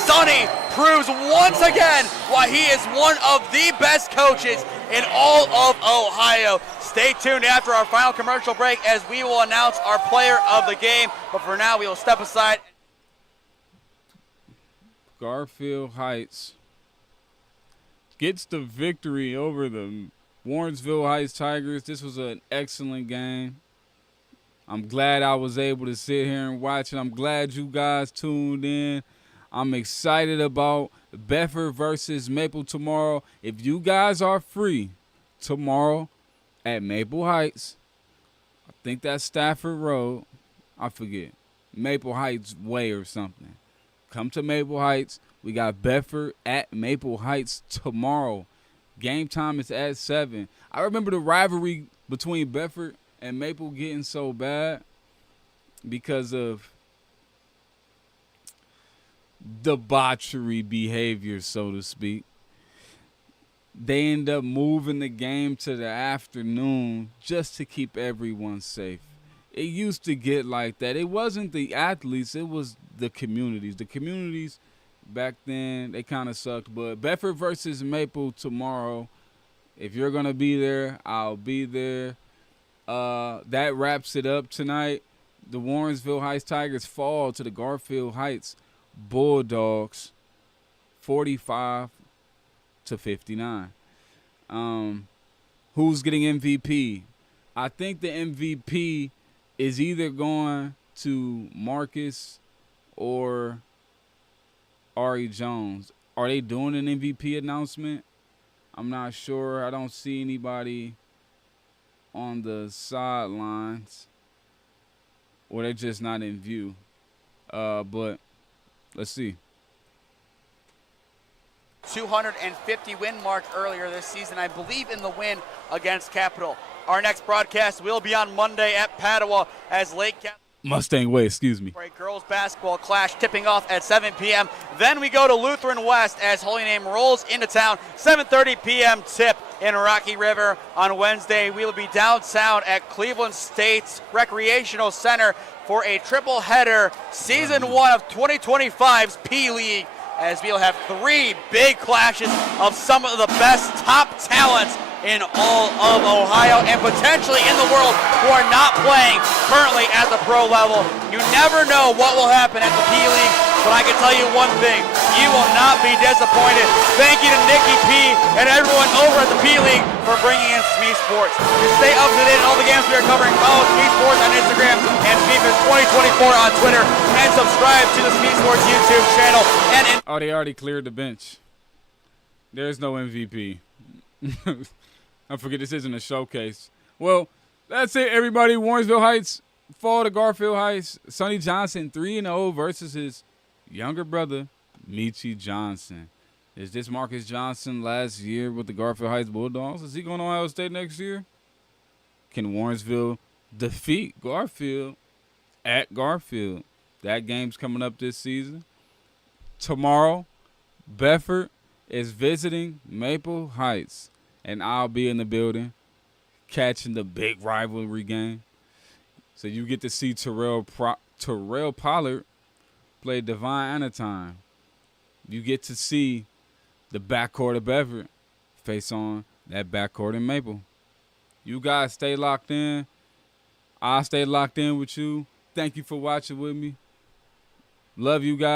Sonny proves once again why he is one of the best coaches in all of Ohio. Stay tuned after our final commercial break as we will announce our player of the game. But for now, we will step aside. Garfield Heights gets the victory over the Warrensville Heights Tigers. This was an excellent game. I'm glad I was able to sit here and watch it. I'm glad you guys tuned in. I'm excited about Bedford versus Maple tomorrow. If you guys are free tomorrow at Maple Heights, I think that's Stafford Road. I forget. Maple Heights Way or something. Come to Maple Heights. We got Bedford at Maple Heights tomorrow. Game time is at 7. I remember the rivalry between Bedford and Maple getting so bad because of debauchery behavior, so to speak. They end up moving the game to the afternoon just to keep everyone safe. It used to get like that. It wasn't the athletes, it was the communities. The communities back then, they kind of sucked. But Bedford versus Maple tomorrow. If you're going to be there, I'll be there. That wraps it up tonight. The Warrensville Heights Tigers fall to the Garfield Heights Bulldogs 45-59. Who's getting MVP? I think the MVP is either going to Marcus or Ari Jones. Are they doing an MVP announcement? I'm not sure. I don't see anybody on the sidelines, or they're just not in view. But let's see. 250 win mark earlier this season, I believe, in the win against Capital. Our next broadcast will be on Monday at Padua as Lake Capital Mustang Way, excuse me. for a girls basketball clash tipping off at 7 p.m. Then we go to Lutheran West as Holy Name rolls into town. 7:30 p.m. tip in Rocky River. On Wednesday, we will be downtown at Cleveland State's Recreational Center for a triple header, Season 1 of 2025's P-League, as we'll have 3 big clashes of some of the best top talents in all of Ohio and potentially in the world who are not playing currently at the pro level. You never know what will happen at the P-League but I can tell you one thing, you will not be disappointed. Thank you to Nikki P and everyone over at the P League for bringing in SME Sports. To stay up to date on all the games we are covering, follow SME Sports on Instagram and SMEFest2024 on Twitter, and subscribe to the SME Sports YouTube channel. Oh, they already cleared the bench. There's no MVP. I forget this isn't a showcase. Well, that's it, everybody. Warrensville Heights fall to Garfield Heights. Sonny Johnson 3-0 versus his younger brother, Michi Johnson. Is this Marcus Johnson last year with the Garfield Heights Bulldogs? Is he going to Ohio State next year? Can Warrensville defeat Garfield at Garfield? That game's coming up this season. Tomorrow, Bedford is visiting Maple Heights, and I'll be in the building catching the big rivalry game. So you get to see Terrell Pollard play Divine Anatime. You get to see the backcourt of Bedford face on that backcourt in Maple. You guys stay locked in. I'll stay locked in with you. Thank you for watching with me. Love you guys.